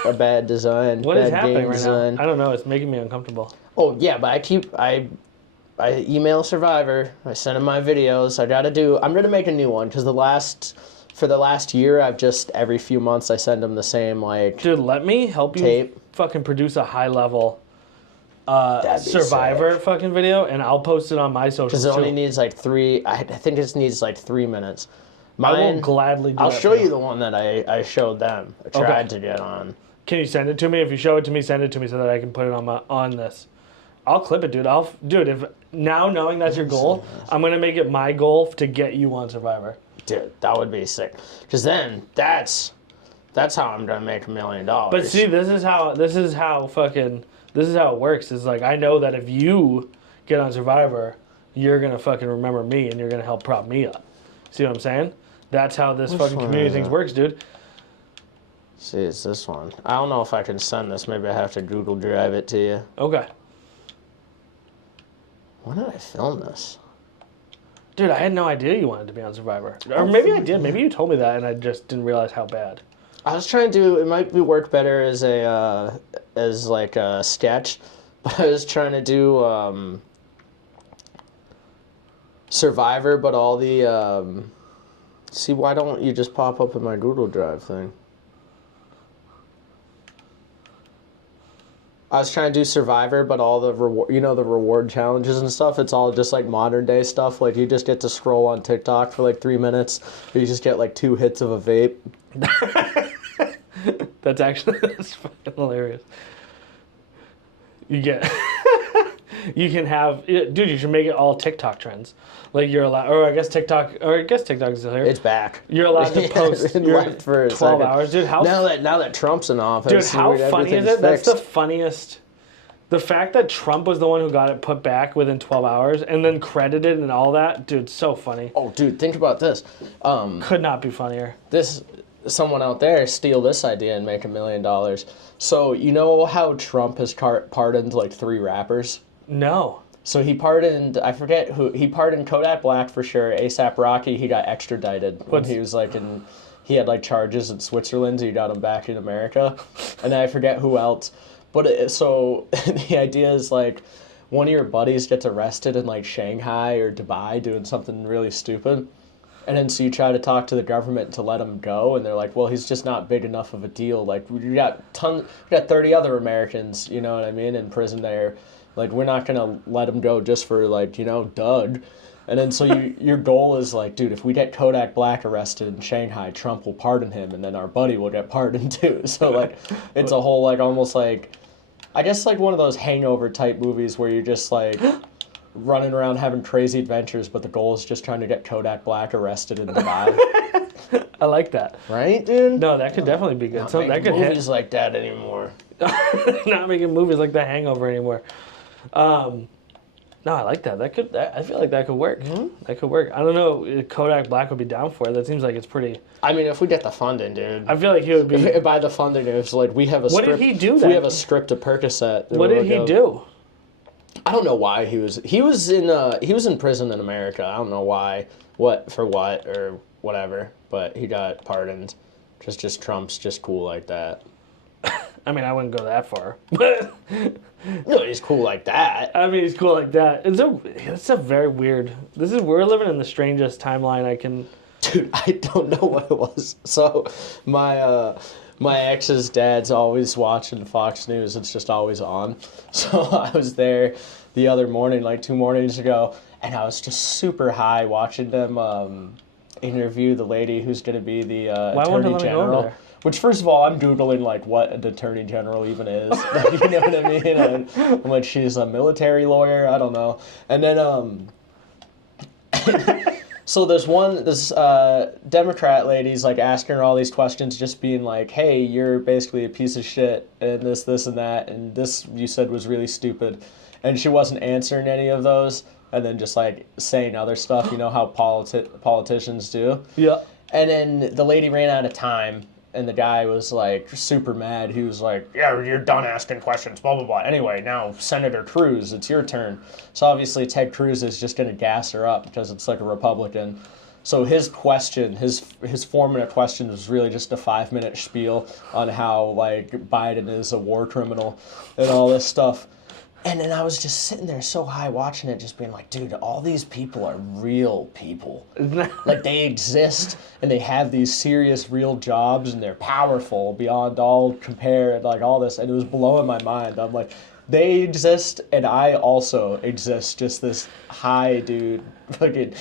a bad design. What bad is happening game right design. now? I don't know. It's making me uncomfortable. Oh yeah, but I email Survivor. I send them my videos. I'm gonna make a new one because for the last year, I've just every few months I send them the same like. Dude, let me help you tape. fucking produce a high level That'd be Survivor sick. fucking video, and I'll post it on my socials Because it only too. needs like 3. I think it needs like 3 minutes. I will Mine. gladly do I'll that show for you the one that I showed them. I tried to get on. Can you send it to me? If you show it to me, send it to me so that I can put it on this. I'll clip it, dude. If now knowing that's your goal, I'm gonna make it my goal to get you on Survivor. Dude, that would be sick. Because then that's how I'm gonna make $1 million. But see, this is how it works. Is like I know that if you get on Survivor, you're gonna fucking remember me and you're gonna help prop me up. See what I'm saying? That's how this fucking one community is thing it? works, dude. See, it's this one. I don't know if I can send this. Maybe I have to Google Drive it to you. Okay. When did I film this? Dude, I had no idea you wanted to be on Survivor. Or maybe I did. Maybe you told me that and I just didn't realize how bad. I was trying to. It might work better as like a sketch, but I was trying to do Survivor, but all the see, why don't you just pop up in my Google Drive thing? I was trying to do Survivor, but all the reward challenges and stuff, it's all just like modern day stuff. Like you just get to scroll on TikTok for like 3 minutes, or you just get like 2 hits of a vape. That's fucking hilarious. You get, you can have, dude. You should make it all TikTok trends. Like you're allowed, or I guess TikTok is still here. It's back. You're allowed to post It your left for a 12 second. hours, dude. Now that Trump's in office, Dude, how dude, funny is everything's it? That's the fixed. funniest. The fact that Trump was the one who got it put back within 12 hours and then credited and all that, dude, so funny. Oh, dude, think about this. Could not be funnier. Someone out there steal this idea and make $1 million. So you know how Trump has pardoned like 3 rappers? No. So he pardoned, I forget who, he pardoned Kodak Black for sure, A$AP Rocky, he got extradited when he was like he had like charges in Switzerland, so he got him back in America. And I forget who else. But so the idea is like one of your buddies gets arrested in like Shanghai or Dubai doing something really stupid. And then so you try to talk to the government to let him go, and they're like, well, he's just not big enough of a deal. Like, we got 30 other Americans, you know what I mean, in prison there. Like, we're not going to let him go just for, like, you know, Doug. And then so your goal is like, dude, if we get Kodak Black arrested in Shanghai, Trump will pardon him, and then our buddy will get pardoned too. So like, it's a whole like almost like, I guess like one of those hangover type movies where you're just like running around having crazy adventures, but the goal is just trying to get Kodak Black arrested in Dubai. I like that. Right, dude? No, that could definitely be good. Not So that making could hit. movies like that anymore. Not making movies like The Hangover anymore. No, I like that. I feel like that could work. Mm-hmm. That could work. I don't know if Kodak Black would be down for it. That seems like it's pretty. I mean, if we get the funding, dude. I feel like he would be. If by the funding, it's like we have a What script. did he do if then? we have a script of Percocet. What did he do? I don't know why he was in prison in America. I don't know why, what or whatever, but he got pardoned. Just Trump's just cool like that. I mean, I wouldn't go that far, but No, he's cool like that. I mean, he's cool like that. It's a very weird. We're living in the strangest timeline I can. Dude, I don't know what it was. So, my ex's dad's always watching Fox News. It's just always on. So I was there the other morning, like 2 mornings ago, and I was just super high watching them interview the lady who's going to be the Why won't they attorney let me go over general. there? Which, first of all, I'm Googling, like, what an attorney general even is. Like, you know what I mean? And I'm like, she's a military lawyer? I don't know. And then, so this Democrat lady's, like, asking her all these questions, just being like, hey, you're basically a piece of shit, and this, and that, and this you said was really stupid. And she wasn't answering any of those, and then just, like, saying other stuff, you know how politicians do? Yeah. And then the lady ran out of time, and the guy was, like, super mad. He was like, yeah, you're done asking questions, blah, blah, blah. Anyway, now, Senator Cruz, it's your turn. So, obviously, Ted Cruz is just going to gas her up because it's, like, a Republican. So, his question, his 4-minute question was really just a 5-minute spiel on how, like, Biden is a war criminal and all this stuff. And then I was just sitting there so high watching it, just being like, dude, all these people are real people. Like, they exist, and they have these serious, real jobs, and they're powerful beyond all compare, and, like, all this. And it was blowing my mind. I'm like, they exist, and I also exist. Just this high dude fucking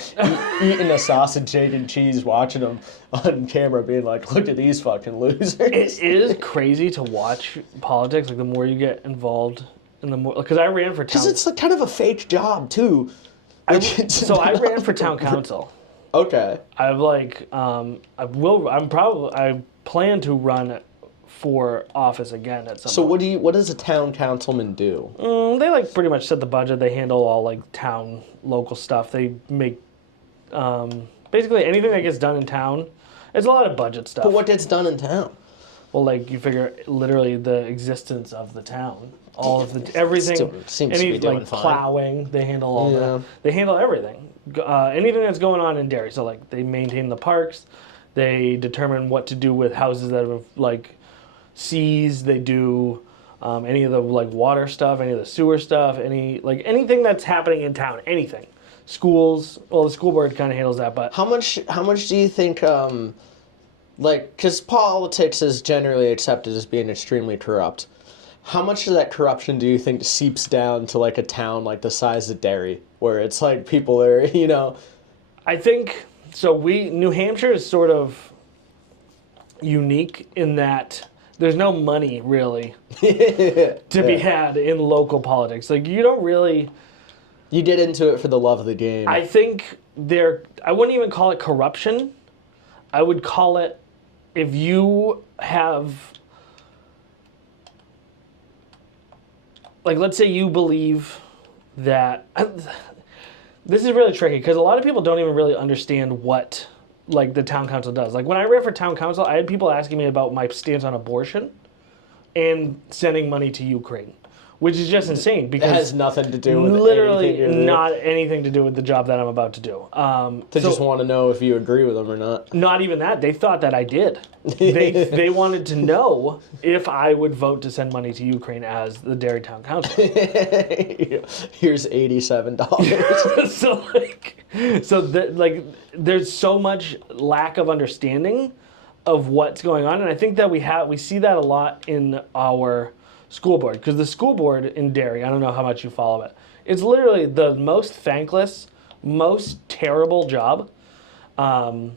eating a sausage, egg, and cheese, watching them on camera, being like, look at these fucking losers. It is crazy to watch politics. Like, the more you get involved... And the more, because I ran for town. Because it's like kind of a fake job too. I ran for town council. Okay. I plan to run for office again at some. So point. what does a town councilman do? They like pretty much set the budget. They handle all like town local stuff. They make basically anything that gets done in town. It's a lot of budget stuff. But what gets done in town? Well, like you figure literally the existence of the town. All of the everything, seems to be doing like fine. Plowing, they handle all that. They handle everything, anything that's going on in Derry. So like they maintain the parks, they determine what to do with houses that have like seized. They do any of the like water stuff, any of the sewer stuff, anything that's happening in town. Anything, schools. Well, the school board kind of handles that, but How much do you think? Like, because politics is generally accepted as being extremely corrupt. How much of that corruption do you think seeps down to, like, a town like the size of Derry, where it's, like, people are, you know... I think, so New Hampshire is sort of unique in that there's no money, really, to be had in local politics. Like, you don't really... You get into it for the love of the game. I think I wouldn't even call it corruption. I would call it, if you have... Like, let's say you believe that... This is really tricky, because a lot of people don't even really understand what, like, the town council does. Like, when I ran for town council, I had people asking me about my stance on abortion and sending money to Ukraine, which is just insane, because... It has nothing to do with literally anything. Not anything to do with the job that I'm about to do. Just want to know if you agree with them or not. Not even that. They thought that I did. They wanted to know if I would vote to send money to Ukraine as the Derry Town Council. Here's $87. There's so much lack of understanding of what's going on, and I think that we see that a lot in our school board, because the school board in Derry, I don't know how much you follow it, it's literally the most thankless most terrible job. And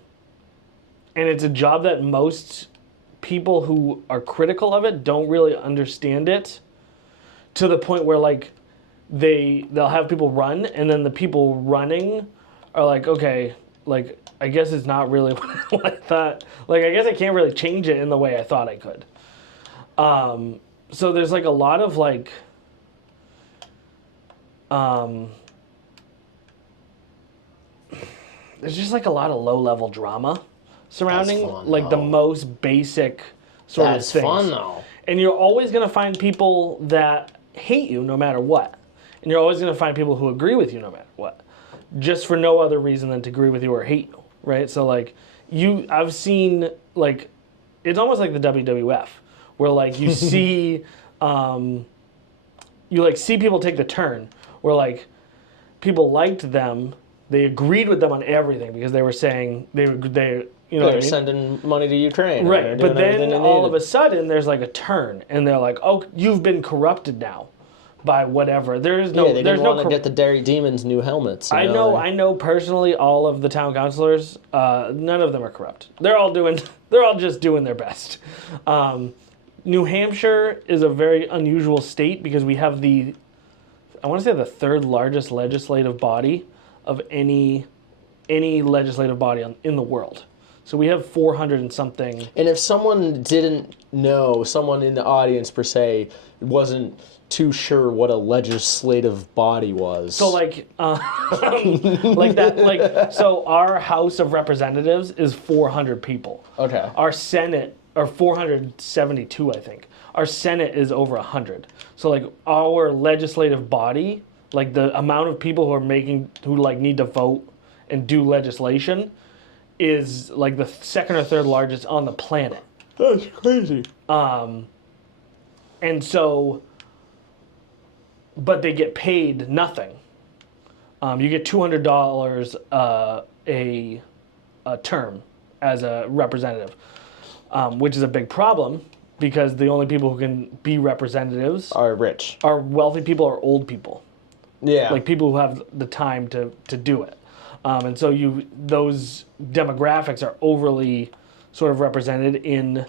it's a job that most people who are critical of it don't really understand it, to the point where like they'll have people run, and then the people running are like, okay, like I guess it's not really what I thought. Like I guess I can't really change it in the way I thought I could. So there's like a lot of like there's just like a lot of low-level drama surrounding like the most basic sort of things. That's fun though. And you're always going to find people that hate you no matter what. And you're always going to find people who agree with you no matter what. Just for no other reason than to agree with you or hate you, right? So like I've seen like, it's almost like the WWF, where like you see, you like see people take the turn where like people liked them, they agreed with them on everything because they were saying they you know, they're sending money to Ukraine, right? But then all of a sudden there's like a turn, and they're like, "Oh, you've been corrupted now by whatever." There's no, they didn't want to get the Derry Demons new helmets. I know personally, all of the town councilors, none of them are corrupt. They're all just doing their best. New Hampshire is a very unusual state because we have I want to say the third largest legislative body of any legislative body in the world. So we have 400 and something. And if someone didn't know, someone in the audience per se wasn't too sure what a legislative body was. So like like that, like, so our House of Representatives is 400 people. Okay. Our Senate are 472, I think. Our Senate is over 100. So like our legislative body, like the amount of people who like need to vote and do legislation is like the second or third largest on the planet. That's crazy. And so, but they get paid nothing. You get $200 a term as a representative, which is a big problem because the only people who can be representatives are rich, are wealthy people or old people. Yeah, like people who have the time to do it. And so those demographics are overly sort of represented in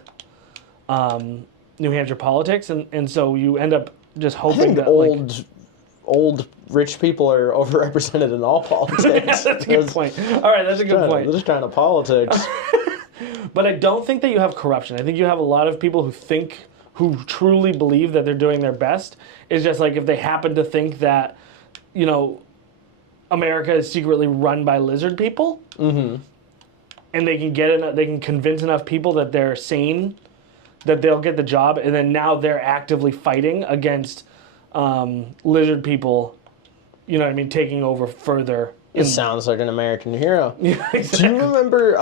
New Hampshire politics, and so you end up just hoping that old rich people are overrepresented in all politics. That's a good point. All right, that's a good point. They're just trying to politics. But I don't think that you have corruption. I think you have a lot of people who truly believe that they're doing their best. It's just like if they happen to think that, you know, America is secretly run by lizard people, and they can convince enough people that they're sane, that they'll get the job, and then now they're actively fighting against lizard people, you know what I mean, taking over further. It sounds like an American hero. Yeah, exactly. Do you remember,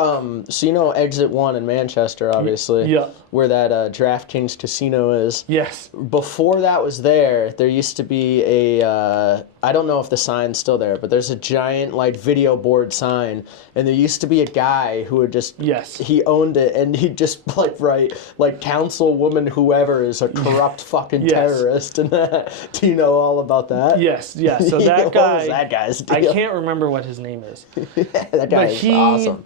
so you know Exit 1 in Manchester, obviously? Yeah. Where that DraftKings casino is? Yes. Before that was there used to be a, I don't know if the sign's still there, but there's a giant, like, video board sign, and there used to be a guy who would just, yes, he owned it, and he'd just, like, write, like, councilwoman whoever is a corrupt fucking terrorist, and that. Do you know all about that? Yes, yeah, so that guy, what was that guy's deal? I can't remember what his name is. That guy is awesome.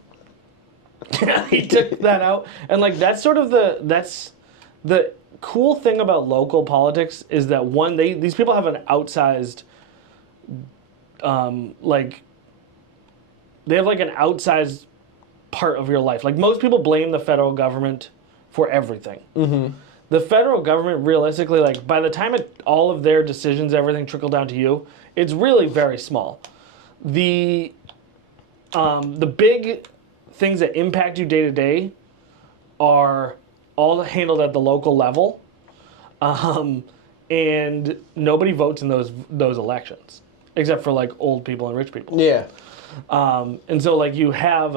He took that out, and like that's the cool thing about local politics is that these people have an outsized, like they have like an outsized part of your life. Like most people blame the federal government for everything. Mm-hmm. The federal government, realistically, like by the time all of their decisions, everything trickle down to you, it's really very small. The big things that impact you day to day are all handled at the local level, and nobody votes in those elections except for like old people and rich people. Yeah. And so like you have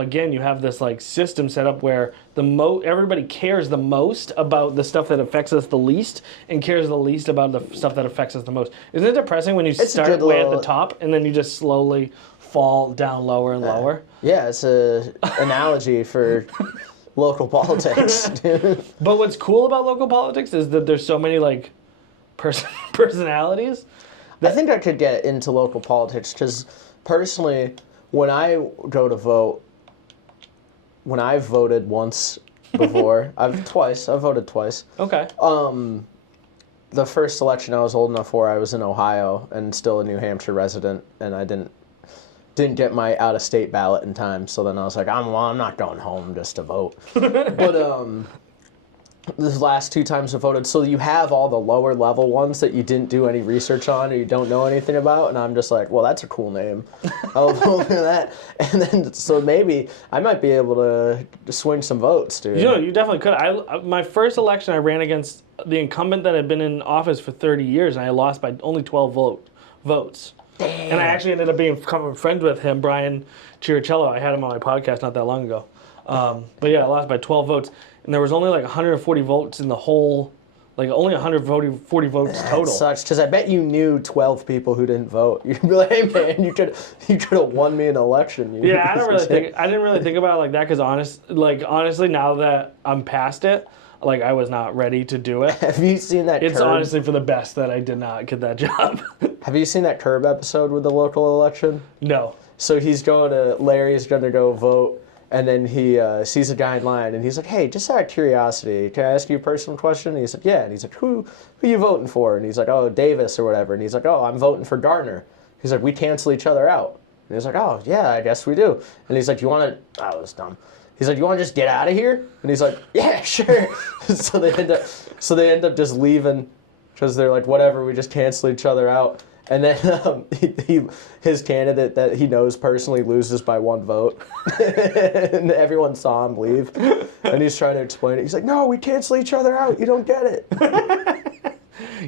this like system set up where everybody cares the most about the stuff that affects us the least and cares the least about the stuff that affects us the most. Isn't it depressing when you start way at the top and then you just slowly fall down lower and lower? Yeah, it's a analogy for local politics. But what's cool about local politics is that there's so many like personalities. I think I could get into local politics because personally, when I go to vote, when I've voted once before, I've voted twice. Okay. The first election I was old enough for, I was in Ohio and still a New Hampshire resident, and I didn't get my out-of-state ballot in time. So then I was like, I'm not going home just to vote. But the last 2 times I voted, so you have all the lower level ones that you didn't do any research on or you don't know anything about, and I'm just like, well, that's a cool name. I'll vote for that. And then, so maybe I might be able to swing some votes, dude. You definitely could. My first election, I ran against the incumbent that had been in office for 30 years, and I lost by only 12 votes. Damn. And I actually ended up becoming friends with him, Brian Chiricello. I had him on my podcast not that long ago. But yeah, I lost by 12 votes. And there was only like 140 votes in the whole, like only 140 votes total. That sucks, because I bet you knew 12 people who didn't vote. You'd be like, hey man, you could have won me an election. Yeah, I didn't really think about it like that, because honestly, now that I'm past it, like I was not ready to do it. Have you seen that? It's honestly for the best that I did not get that job. Have you seen that Curb episode with the local election? No. So Larry's going to go vote. And then he sees a guy in line, and he's like, hey, just out of curiosity, can I ask you a personal question? And he's like, yeah. And he's like, who are you voting for? And he's like, oh, Davis or whatever. And he's like, oh, I'm voting for Gardner. He's like, we cancel each other out. And he's like, oh, yeah, I guess we do. And he's like, you want to, that was dumb. He's like, you want to just get out of here? And he's like, yeah, sure. so they end up just leaving because they're like, whatever, we just cancel each other out. And then his candidate that he knows personally loses by 1 vote. And everyone saw him leave. And he's trying to explain it. He's like, no, we cancel each other out. You don't get it.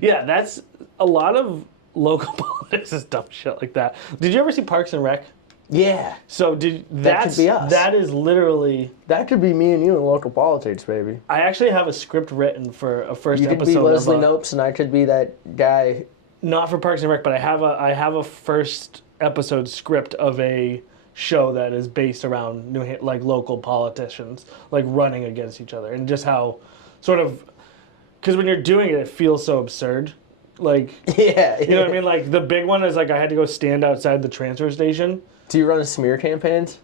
Yeah, that's a lot of local politics is dumb shit like that. Did you ever see Parks and Rec? Yeah. So that could be us. That is literally... That could be me and you in local politics, baby. I actually have a script written for a first episode. You could be Leslie Nopes and I could be that guy... Not for Parks and Rec, but I have a first episode script of a show that is based around local politicians like running against each other, and just how sort of, because when you're doing it feels so absurd. Like, yeah, you know what I mean? Like the big one is like I had to go stand outside the transfer station. Do you run smear campaigns?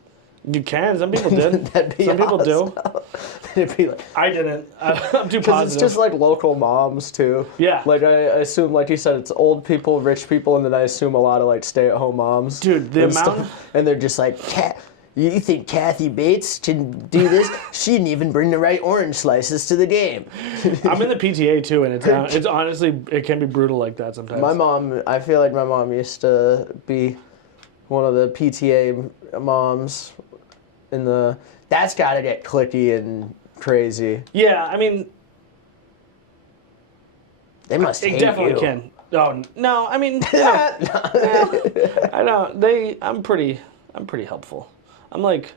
You can. Some people did. Some people do. It'd be like, I didn't. I'm too positive. Because it's just like local moms too. Yeah. Like I assume, like you said, it's old people, rich people, and then I assume a lot of like stay-at-home moms. Dude, the amount. And they're just like, you think Kathy Bates can do this? She didn't even bring the right orange slices to the game. I'm in the PTA too, and it's honestly, it can be brutal like that sometimes. I feel like my mom used to be one of the PTA moms. That's got to get cliquey and crazy. Yeah, I mean, they must hate you. It definitely can. Oh no, I mean, I don't. I'm pretty helpful. I'm like,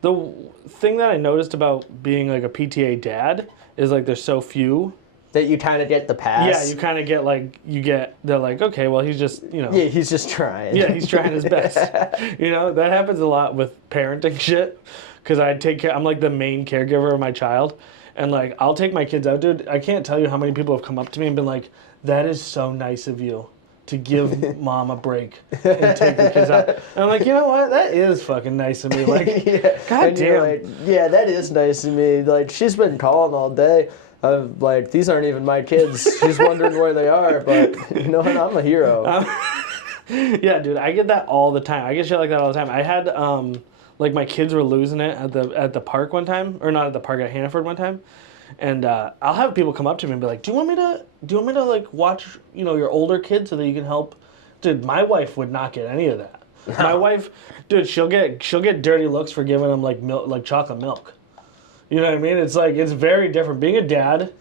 the thing that I noticed about being like a PTA dad is like there's so few. That you kind of get the pass. Yeah, you kind of get they're like, okay, well, he's just, Yeah, he's just trying. Yeah, he's trying his best. That happens a lot with parenting shit, because I'm like the main caregiver of my child, and like, I'll take my kids out, dude. I can't tell you how many people have come up to me and been like, that is so nice of you to give mom a break and take your kids out. And I'm like, you know what? That is fucking nice of me. Like, yeah. God damn. Like, yeah, that is nice of me. Like, she's been calling all day. Like, these aren't even my kids. She's wondering where they are, but you know what? I'm a hero. Yeah, dude, I get that all the time. I get shit like that all the time. I had, like, my kids were losing it at the park one time, or not at the park, at Hannaford one time, and I'll have people come up to me and be like, do you want me to like watch, your older kids so that you can help? Dude, my wife would not get any of that. No. My wife, dude, she'll get dirty looks for giving them like milk, like chocolate milk. You know what I mean? It's like, it's very different. Being a dad,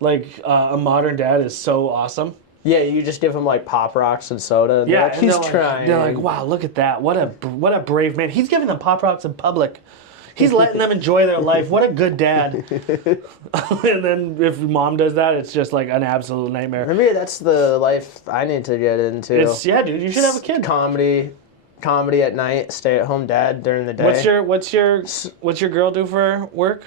like a modern dad, is so awesome. Yeah, you just give him like Pop Rocks and soda. And yeah, like, he's trying. They're like, wow, look at that. What a brave man. He's giving them Pop Rocks in public. He's letting them enjoy their life. What a good dad. And then if mom does that, it's just like an absolute nightmare. Maybe that's the life I need to get into. Yeah, dude, you should have a kid. Comedy at night, stay-at-home dad during the day. What's your girl do for work?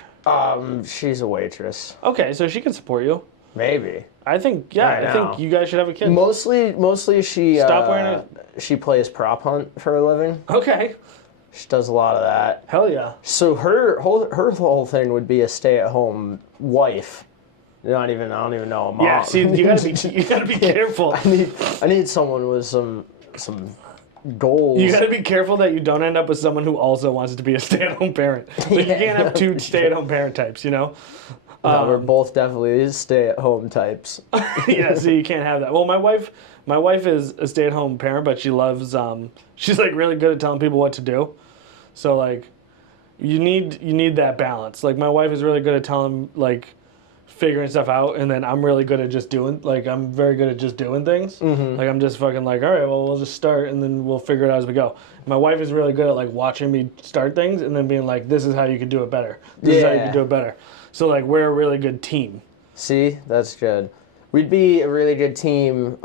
She's a waitress. Okay, so she can support you. Maybe. I think I think you guys should have a kid. Mostly she Stop wearing she plays prop hunt for a living. Okay. She does a lot of that. Hell yeah. So her whole thing would be a stay-at-home wife. I don't even know a mom. Yeah, see, you gotta be careful. I need someone with some goals. You gotta be careful that you don't end up with someone who also wants to be a stay-at-home parent. You can't have two stay-at-home parent types, you know? No, we're both definitely stay-at-home types. Yeah, so you can't have that. Well, my wife is a stay-at-home parent, but she loves she's like really good at telling people what to do. So like you need that balance. Like my wife is really good at telling like figuring stuff out, and then I'm really good at just doing I'm very good at just doing things. Mm-hmm. Like I'm just fucking like, all right, well we'll just start and then we'll figure it out as we go. My wife is really good at like watching me start things and then being like, this is how you can do it better. This is how you can do it better. So like we're a really good team. See, that's good. We'd be a really good team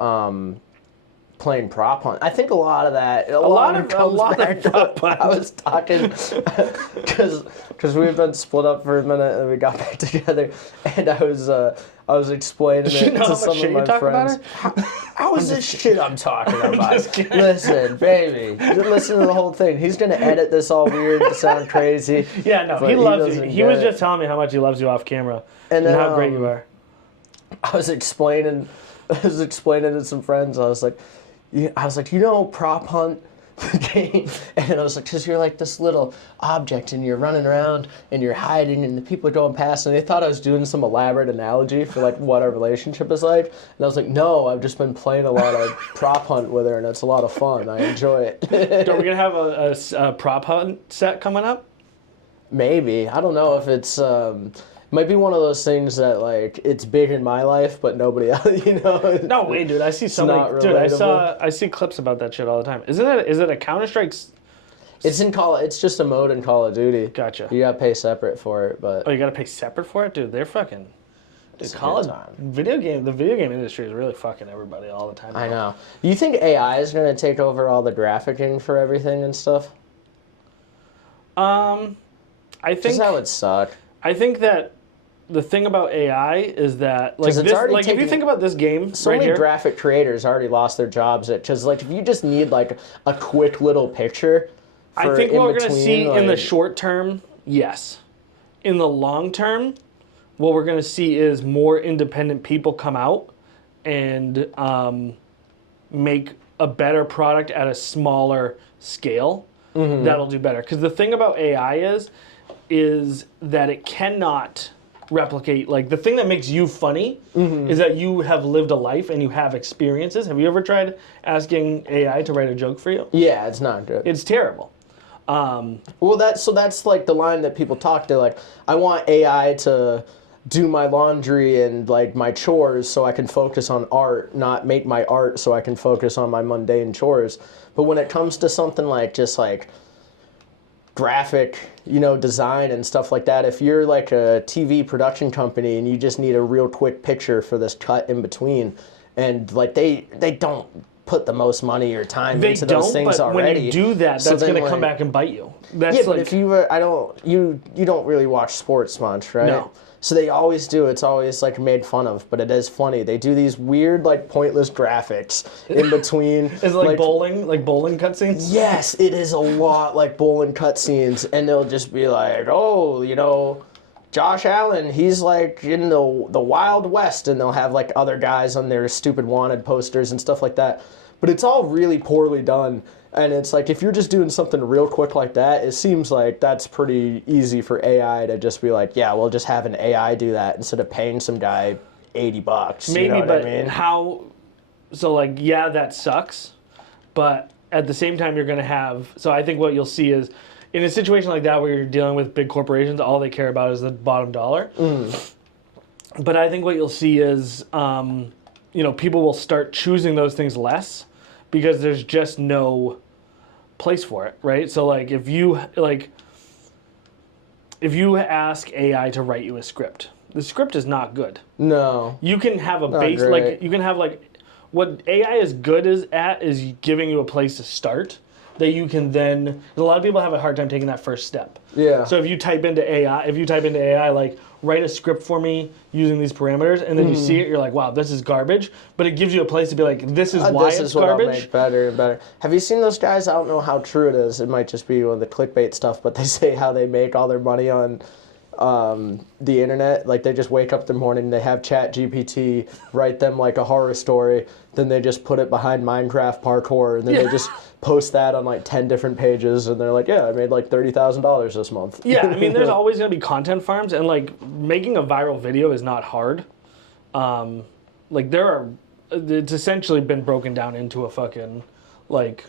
playing prop hunt. I think a lot of that. A lot of prop hunt. I was talking because we've been split up for a minute and we got back together, and I was explaining it to some of my friends. How is this shit I'm talking about? Listen, baby, listen to the whole thing. He's gonna edit this all weird to sound crazy. Yeah, no, he loves you. He was just telling me how much he loves you off camera and how great you are. I was explaining to some friends. I was like, prop hunt the game, and I was like, because you're like this little object, and you're running around, and you're hiding, and the people are going past, and they thought I was doing some elaborate analogy for like what our relationship is like, and I was like, no, I've just been playing a lot of prop hunt with her, and it's a lot of fun. I enjoy it. Are we gonna have a prop hunt set coming up? Maybe. I don't know if it's. Might be one of those things that like it's big in my life, but nobody else, you know. No way, dude. I see dude. I see clips about that shit all the time. Is it a Counter-Strike? It's in Call. It's just a mode in Call of Duty. Gotcha. You gotta pay separate for it, but. Oh, you gotta pay separate for it, dude. They're fucking. The video game industry is really fucking everybody all the time. I know. You think AI is gonna take over all the graphicing for everything and stuff? I think. Just that would suck. I think that. The thing about AI is that, like, if you think about this game, so many graphic creators already lost their jobs. Because, like, if you just need like a quick little picture, I think what we're gonna see in the short term, yes. In the long term, what we're gonna see is more independent people come out and make a better product at a smaller scale. Mm-hmm. That'll do better. Because the thing about AI is that it cannot replicate, like, the thing that makes you funny is that you have lived a life and you have experiences. Have you ever tried asking AI to write a joke for you? Yeah, it's not good. It's terrible. Well, that's like the line that people talk to, like, I want AI to do my laundry and like my chores so I can focus on art, not make my art so I can focus on my mundane chores. But when it comes to something like just like graphic, design and stuff like that, if you're like a TV production company and you just need a real quick picture for this cut in between, and like they don't put the most money or time into those things but already. When you do that, that's going to come back and bite you. That's yeah, but if you you don't really watch sports much, right? No. So they always do. It's always like made fun of, but it is funny. They do these weird, like, pointless graphics in between. Is it like bowling cutscenes? Yes, it is a lot like bowling cutscenes, and they'll just be like, oh, Josh Allen, he's like in the Wild West, and they'll have like other guys on their stupid wanted posters and stuff like that. But it's all really poorly done. And it's like, if you're just doing something real quick like that, it seems like that's pretty easy for AI to just be like, yeah, we'll just have an AI do that instead of paying some guy $80. Maybe, you know what but I mean? how? So like, yeah, that sucks. But at the same time, you're going to have. So I think what you'll see is, in a situation like that where you're dealing with big corporations, all they care about is the bottom dollar. Mm. But I think what you'll see is, people will start choosing those things less, because there's just no place for it, right? So like if you ask AI to write you a script, the script is not good. No. You can have a base, like you can have like what AI is good at is giving you a place to start, that you can then. A lot of people have a hard time taking that first step. Yeah. So if you type into AI, like write a script for me using these parameters, and then you see it, you're like, wow, this is garbage. But it gives you a place to be like, this is why this it's is what garbage. I'll make better and better. Have you seen those guys? I don't know how true it is. It might just be one of the clickbait stuff, but they say how they make all their money on the internet. Like they just wake up in the morning, they have Chat GPT write them like a horror story, then they just put it behind Minecraft parkour, and then they just post that on like 10 different pages, and they're like, yeah, I made like $30,000 this month. Yeah, I mean, there's always going to be content farms, and like making a viral video is not hard. It's essentially been broken down into a fucking like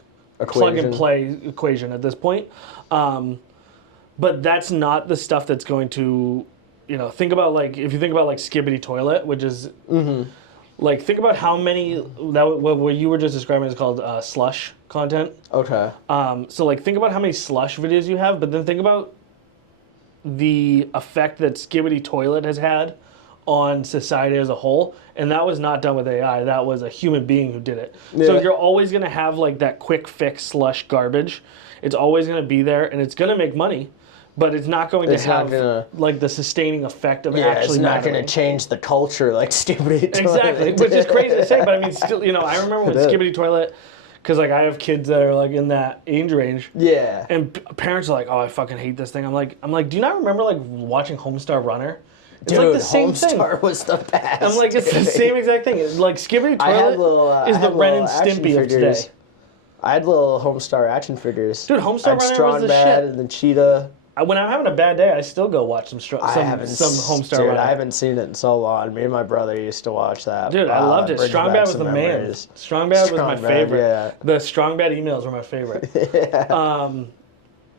plug and play equation at this point. But that's not the stuff that's going to, think about like, if you think about like Skibbity Toilet, which is, like, think about how many, what you were just describing is called slush content. Okay. So like, think about how many slush videos you have, but then think about the effect that Skibbity Toilet has had on society as a whole, and that was not done with AI. That was a human being who did it. Yeah. So you're always going to have like that quick fix slush garbage. It's always going to be there, and it's going to make money. But it's not going to have like the sustaining effect of actually. It's not going to change the culture like Skibbity Toilet. Exactly, which is crazy to say, but I mean, still, I remember when Skibbity Toilet, because like I have kids that are like in that age range. Yeah. And parents are like, "Oh, I fucking hate this thing." I'm like, do you not remember like watching Homestar Runner? It's Dude, like the same Homestar thing. Was the best. I'm like, it's the same exact thing. It's like Skibbity Toilet is the Ren and Stimpy of today. I had little Homestar action figures. Dude, Homestar Runner was the shit. And the Cheetah. When I'm having a bad day, I still go watch some Homestar Runner. Dude, I haven't seen it in so long. Me and my brother used to watch that. Dude, I loved it. Strong Bad was the man. Strong Bad was my favorite. Yeah. The Strong Bad emails were my favorite. Yeah.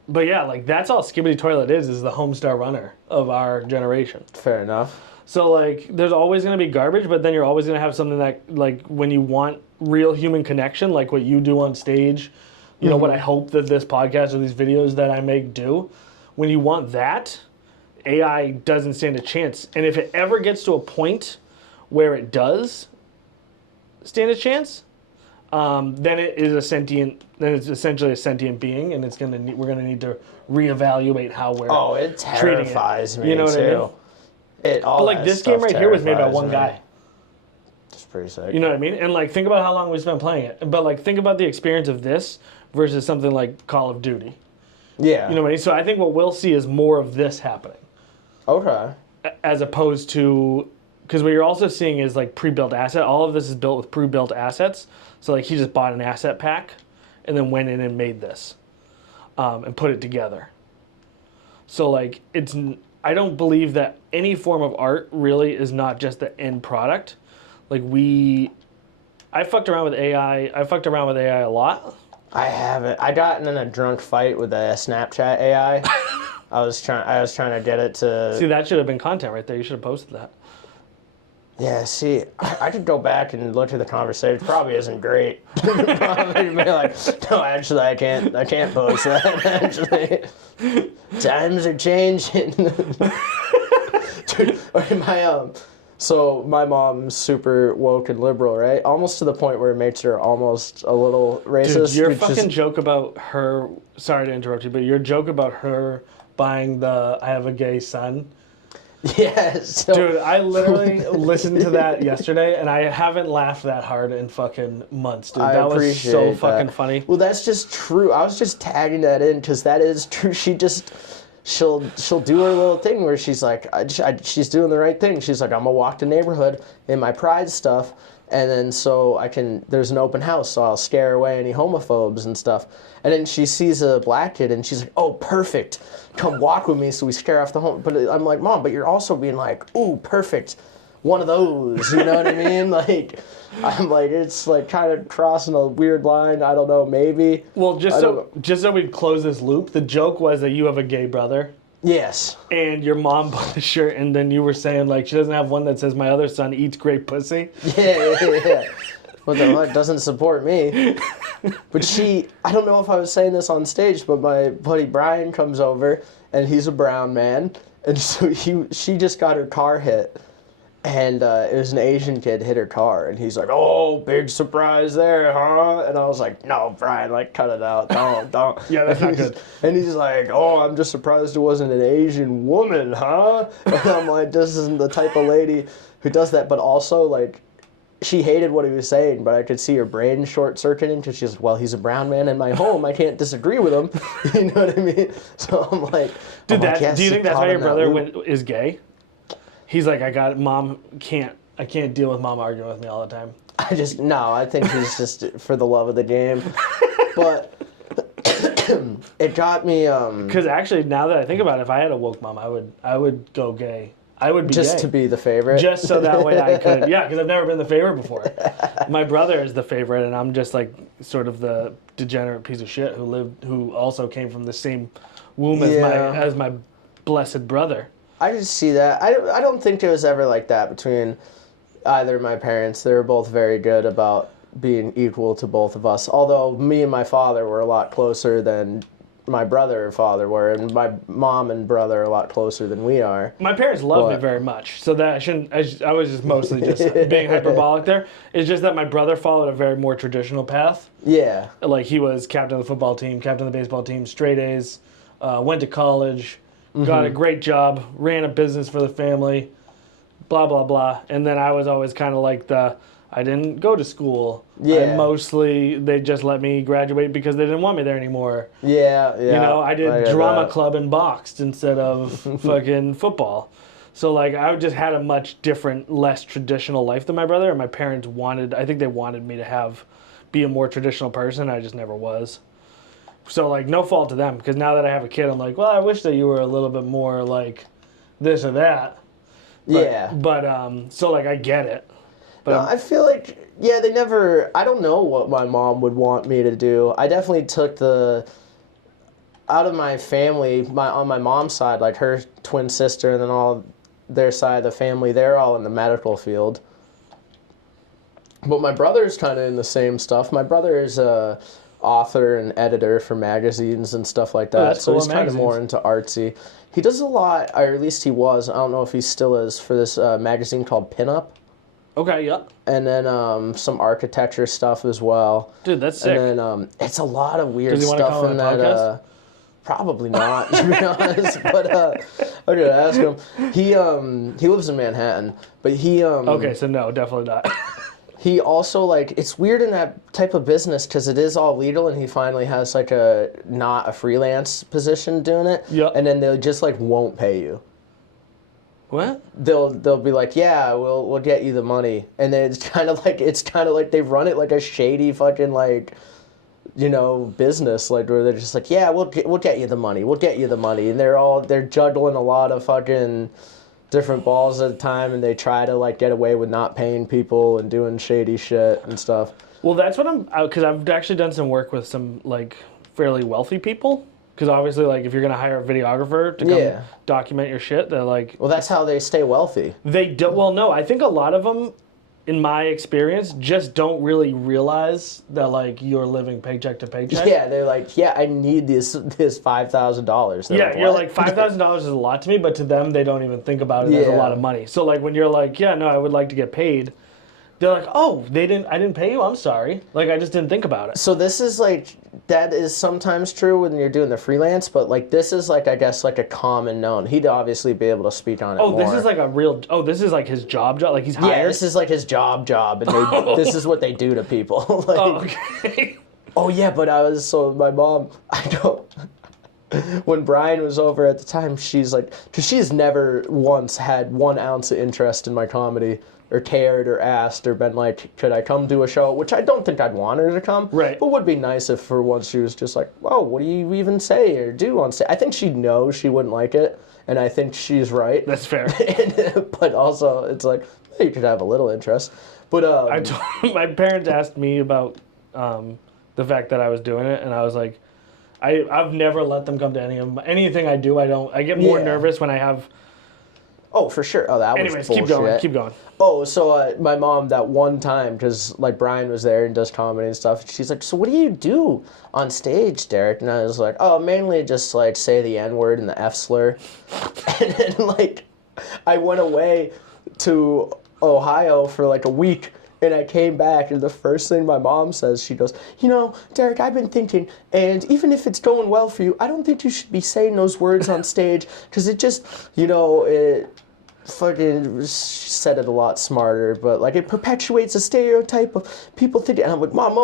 But yeah, like that's all Skibbity Toilet is the Homestar Runner of our generation. Fair enough. So like, there's always going to be garbage, but then you're always going to have something that, like, when you want real human connection, like what you do on stage, what I hope that this podcast or these videos that I make do. When you want that, AI doesn't stand a chance. And if it ever gets to a point where it does stand a chance, then it is then it's essentially a sentient being, and we're gonna need to reevaluate how we're it terrifies me. You know what I mean? But like this game right here was made by one guy. It's pretty sick. You know what I mean? And like think about how long we spent playing it. But like think about the experience of this versus something like Call of Duty. Yeah. You know what I mean? So I think what we'll see is more of this happening. Okay. As opposed to, because what you're also seeing is like pre-built asset. All of this is built with pre-built assets. So like he just bought an asset pack and then went in and made this and put it together. So like I don't believe that any form of art really is not just the end product. Like I fucked around with AI. I fucked around with AI a lot. I haven't. I got in a drunk fight with a Snapchat AI. I was trying to get it to. See, that should have been content right there. You should have posted that. Yeah. See, I could go back and look at the conversation. It probably isn't great. Probably be like, no, actually, I can't post that. Actually, times are changing. Dude, So my mom's super woke and liberal, right? Almost to the point where it makes her almost a little racist. Dude, your fucking joke about her, sorry to interrupt you, but your joke about her buying the I have a gay son. Yes. Yeah, dude, I literally listened to that yesterday, and I haven't laughed that hard in fucking months, dude. That was so fucking funny. Well, that's just true. I was just tagging that in because that is true. She'll do her little thing where she's like, she's doing the right thing. She's like, I'm gonna walk the neighborhood in my pride stuff, and then there's an open house, so I'll scare away any homophobes and stuff. And then she sees a black kid, and she's like, oh, perfect, come walk with me, so we scare off the home. But I'm like, Mom, but you're also being like, ooh, perfect, one of those, you know what I mean? Like, I'm like, it's like kind of crossing a weird line. I don't know, maybe. Well, just so we close this loop, the joke was that you have a gay brother. Yes. And your mom bought a shirt, and then you were saying like she doesn't have one that says my other son eats great pussy. Yeah. What the fuck, doesn't support me. But I don't know if I was saying this on stage, but my buddy Brian comes over, and he's a brown man, and so she just got her car hit. And it was an Asian kid hit her car, and he's like, "Oh, big surprise there, huh?" And I was like, "No, Brian, like, cut it out, don't." Yeah, that's not good. And he's like, "Oh, I'm just surprised it wasn't an Asian woman, huh?" And I'm like, "This isn't the type of lady who does that." But also, like, she hated what he was saying, but I could see her brain short-circuiting because she's, well, he's a brown man in my home. I can't disagree with him. You know what I mean? So I'm like, Dude, yes, do you think that's why your caught in brother that is gay? He's like, I can't deal with mom arguing with me all the time. I think he's just for the love of the game. But it got me. Because actually, now that I think about it, if I had a woke mom, I would go gay. I would be just gay. to be the favorite. Just so that way I could, yeah, because I've never been the favorite before. My brother is the favorite, and I'm just like sort of the degenerate piece of shit who also came from the same womb as my blessed brother. I just see that. I don't think it was ever like that between either of my parents. They were both very good about being equal to both of us. Although me and my father were a lot closer than my brother and father were, and my mom and brother are a lot closer than we are. My parents love me very much, so that I was just mostly just being hyperbolic there. It's just that my brother followed a very more traditional path. Yeah. Like, he was captain of the football team, captain of the baseball team, straight A's, went to college, got a great job, ran a business for the family, blah, blah, blah. And then I was always kind of like I didn't go to school. Yeah. They just let me graduate because they didn't want me there anymore. Yeah. You know, I did drama club and boxed instead of fucking football. So, like, I just had a much different, less traditional life than my brother. And my parents I think they wanted me to be a more traditional person. I just never was. So, like, no fault to them. Because now that I have a kid, I'm like, well, I wish that you were a little bit more, like, this or that. But, so, like, I get it. But no, I feel like, yeah, I don't know what my mom would want me to do. I definitely took out of my family, on my mom's side, like her twin sister and then all their side of the family, they're all in the medical field. But my brother's kind of in the same stuff. My brother is a author and editor for magazines and stuff like that. So he's kind of more into artsy. He does a lot, or at least he was, I don't know if he still is, for this magazine called Pinup. Okay, yeah. And then some architecture stuff as well. Dude, that's sick. And then it's a lot of weird Does he stuff in that. Podcast? Probably not, to be honest. But I'm gonna ask him. He lives in Manhattan, but he okay, so no, definitely not. He also, like, it's weird in that type of business because it is all legal, and he finally has like not a freelance position doing it. Yeah. And then they just like won't pay you. What? They'll be like, yeah, we'll get you the money, and then it's kind of like they run it like a shady fucking, like, you know, business, like, where they're just like, yeah, we'll get you the money, and they're juggling a lot of fucking different balls at a time, and they try to, like, get away with not paying people and doing shady shit and stuff. Well, that's what because I've actually done some work with some, like, fairly wealthy people. Because obviously, like, if you're going to hire a videographer to come document your shit, they're like... Well, that's how they stay wealthy. They don't... Well, no, I think a lot of them, in my experience, just don't really realize that, like, you're living paycheck to paycheck. Yeah, they're like, yeah, I need this $5,000. Yeah, you're like, $5,000 is a lot to me, but to them, they don't even think about it as a lot of money. So, like, when you're like, yeah, no, I would like to get paid... They're like, oh, I didn't pay you? I'm sorry. Like, I just didn't think about it. So this is, like, that is sometimes true when you're doing the freelance, but, like, this is, like, I guess, like, a common known. He'd obviously be able to speak on it more. This is, like, this is, like, his job? Like, he's hired? Yeah, this is, like, his job, and this is what they do to people. Like, okay. Oh, yeah, but my mom, when Brian was over at the time, she's like, because she's never once had 1 ounce of interest in my comedy, or cared, or asked, or been like, could I come do a show? Which I don't think I'd want her to come. Right. But would be nice if for once she was just like, whoa, what do you even say or do on stage? I think she'd know she wouldn't like it, and I think she's right. That's fair. But also, it's like, you could have a little interest. But my parents asked me about the fact that I was doing it, and I was like, I've never let them come to anything I do. I get more nervous when I have... Oh, for sure. Oh, that was bullshit. keep going. Oh, so my mom, that one time, because, like, Brian was there and does comedy and stuff, she's like, so what do you do on stage, Derek? And I was like, oh, mainly just, like, say the N-word and the F slur. And then, like, I went away to Ohio for like a week. And I came back, and the first thing my mom says, she goes, Derek, I've been thinking, and even if it's going well for you, I don't think you should be saying those words on stage, because it just, it fucking, she said it a lot smarter, but like it perpetuates a stereotype of people thinking, and I'm like, Mom,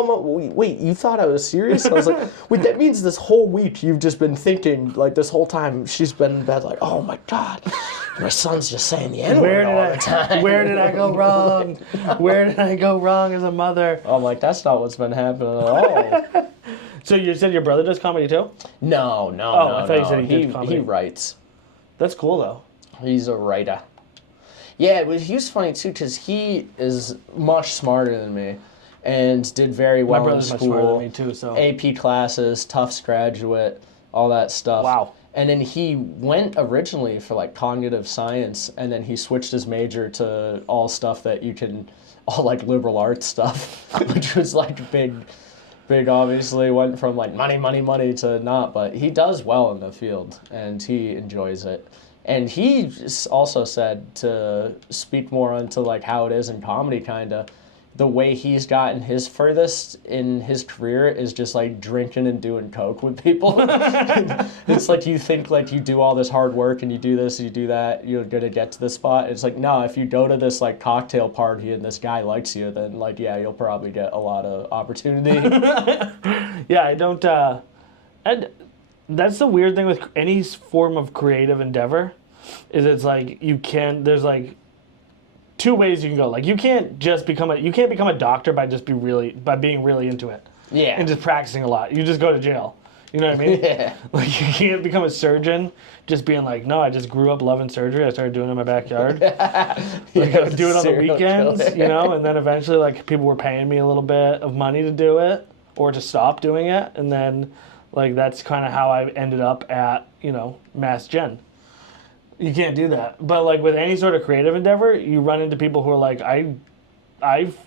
wait, you thought I was serious? I was like, wait, that means this whole week you've just been thinking, like this whole time she's been in bed like, oh my God, my son's just saying the N-word all the time. Where did I go wrong? Where did I go wrong as a mother? I'm like, that's not what's been happening at all. So you said your brother does comedy too? No. I thought you said he did comedy. He writes. That's cool though. He's a writer. Yeah, he was funny too because he is much smarter than me and did very well in school. My brother's much smarter than me too, so. AP classes, Tufts graduate, all that stuff. Wow. And then he went originally for like cognitive science, and then he switched his major to all stuff that you can, all like liberal arts stuff, which was like big obviously, went from like money to not, but he does well in the field and he enjoys it. And he also said to speak more onto like how it is in comedy, kind of the way he's gotten his furthest in his career is just like drinking and doing coke with people. It's like you think like you do all this hard work and you do this, you do that, you're gonna get to the spot. It's like, no, if you go to this like cocktail party and this guy likes you, then like, yeah, you'll probably get a lot of opportunity. Yeah, I don't, and that's the weird thing with any form of creative endeavor, is it's like there's like two ways you can go. Like you can't become a doctor by being really into it. Yeah. And just practicing a lot. You just go to jail. You know what I mean? Yeah. Like you can't become a surgeon just being like, no, I just grew up loving surgery. I started doing it in my backyard. Like I would do it on the weekends, and then eventually like people were paying me a little bit of money to do it or to stop doing it, and then like that's kind of how I ended up at, Mass Gen. You can't do that. But like with any sort of creative endeavor, you run into people who are like, I've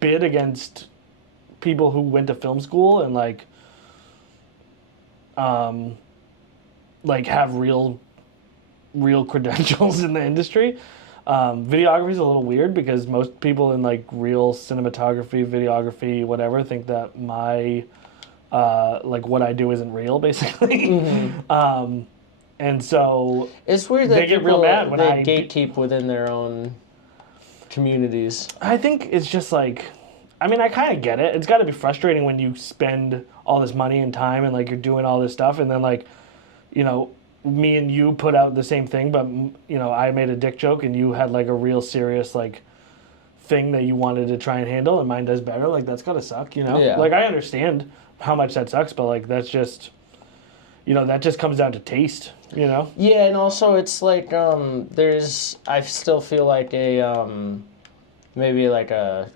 bid against people who went to film school and like have real credentials in the industry. Videography is a little weird because most people in like real cinematography, videography, whatever, think that my like what I do isn't real, basically. Mm-hmm. And so it's weird that they get real mad when I gatekeep within their own communities. I think it's just like, I mean, I kind of get it. It's got to be frustrating when you spend all this money and time and like you're doing all this stuff, and then like, me and you put out the same thing, but I made a dick joke and you had like a real serious like thing that you wanted to try and handle, and mine does better. Like that's gotta suck, Yeah. Like I understand how much that sucks, but like that's just, that just comes down to taste, Yeah, and also it's like I still feel like maybe like a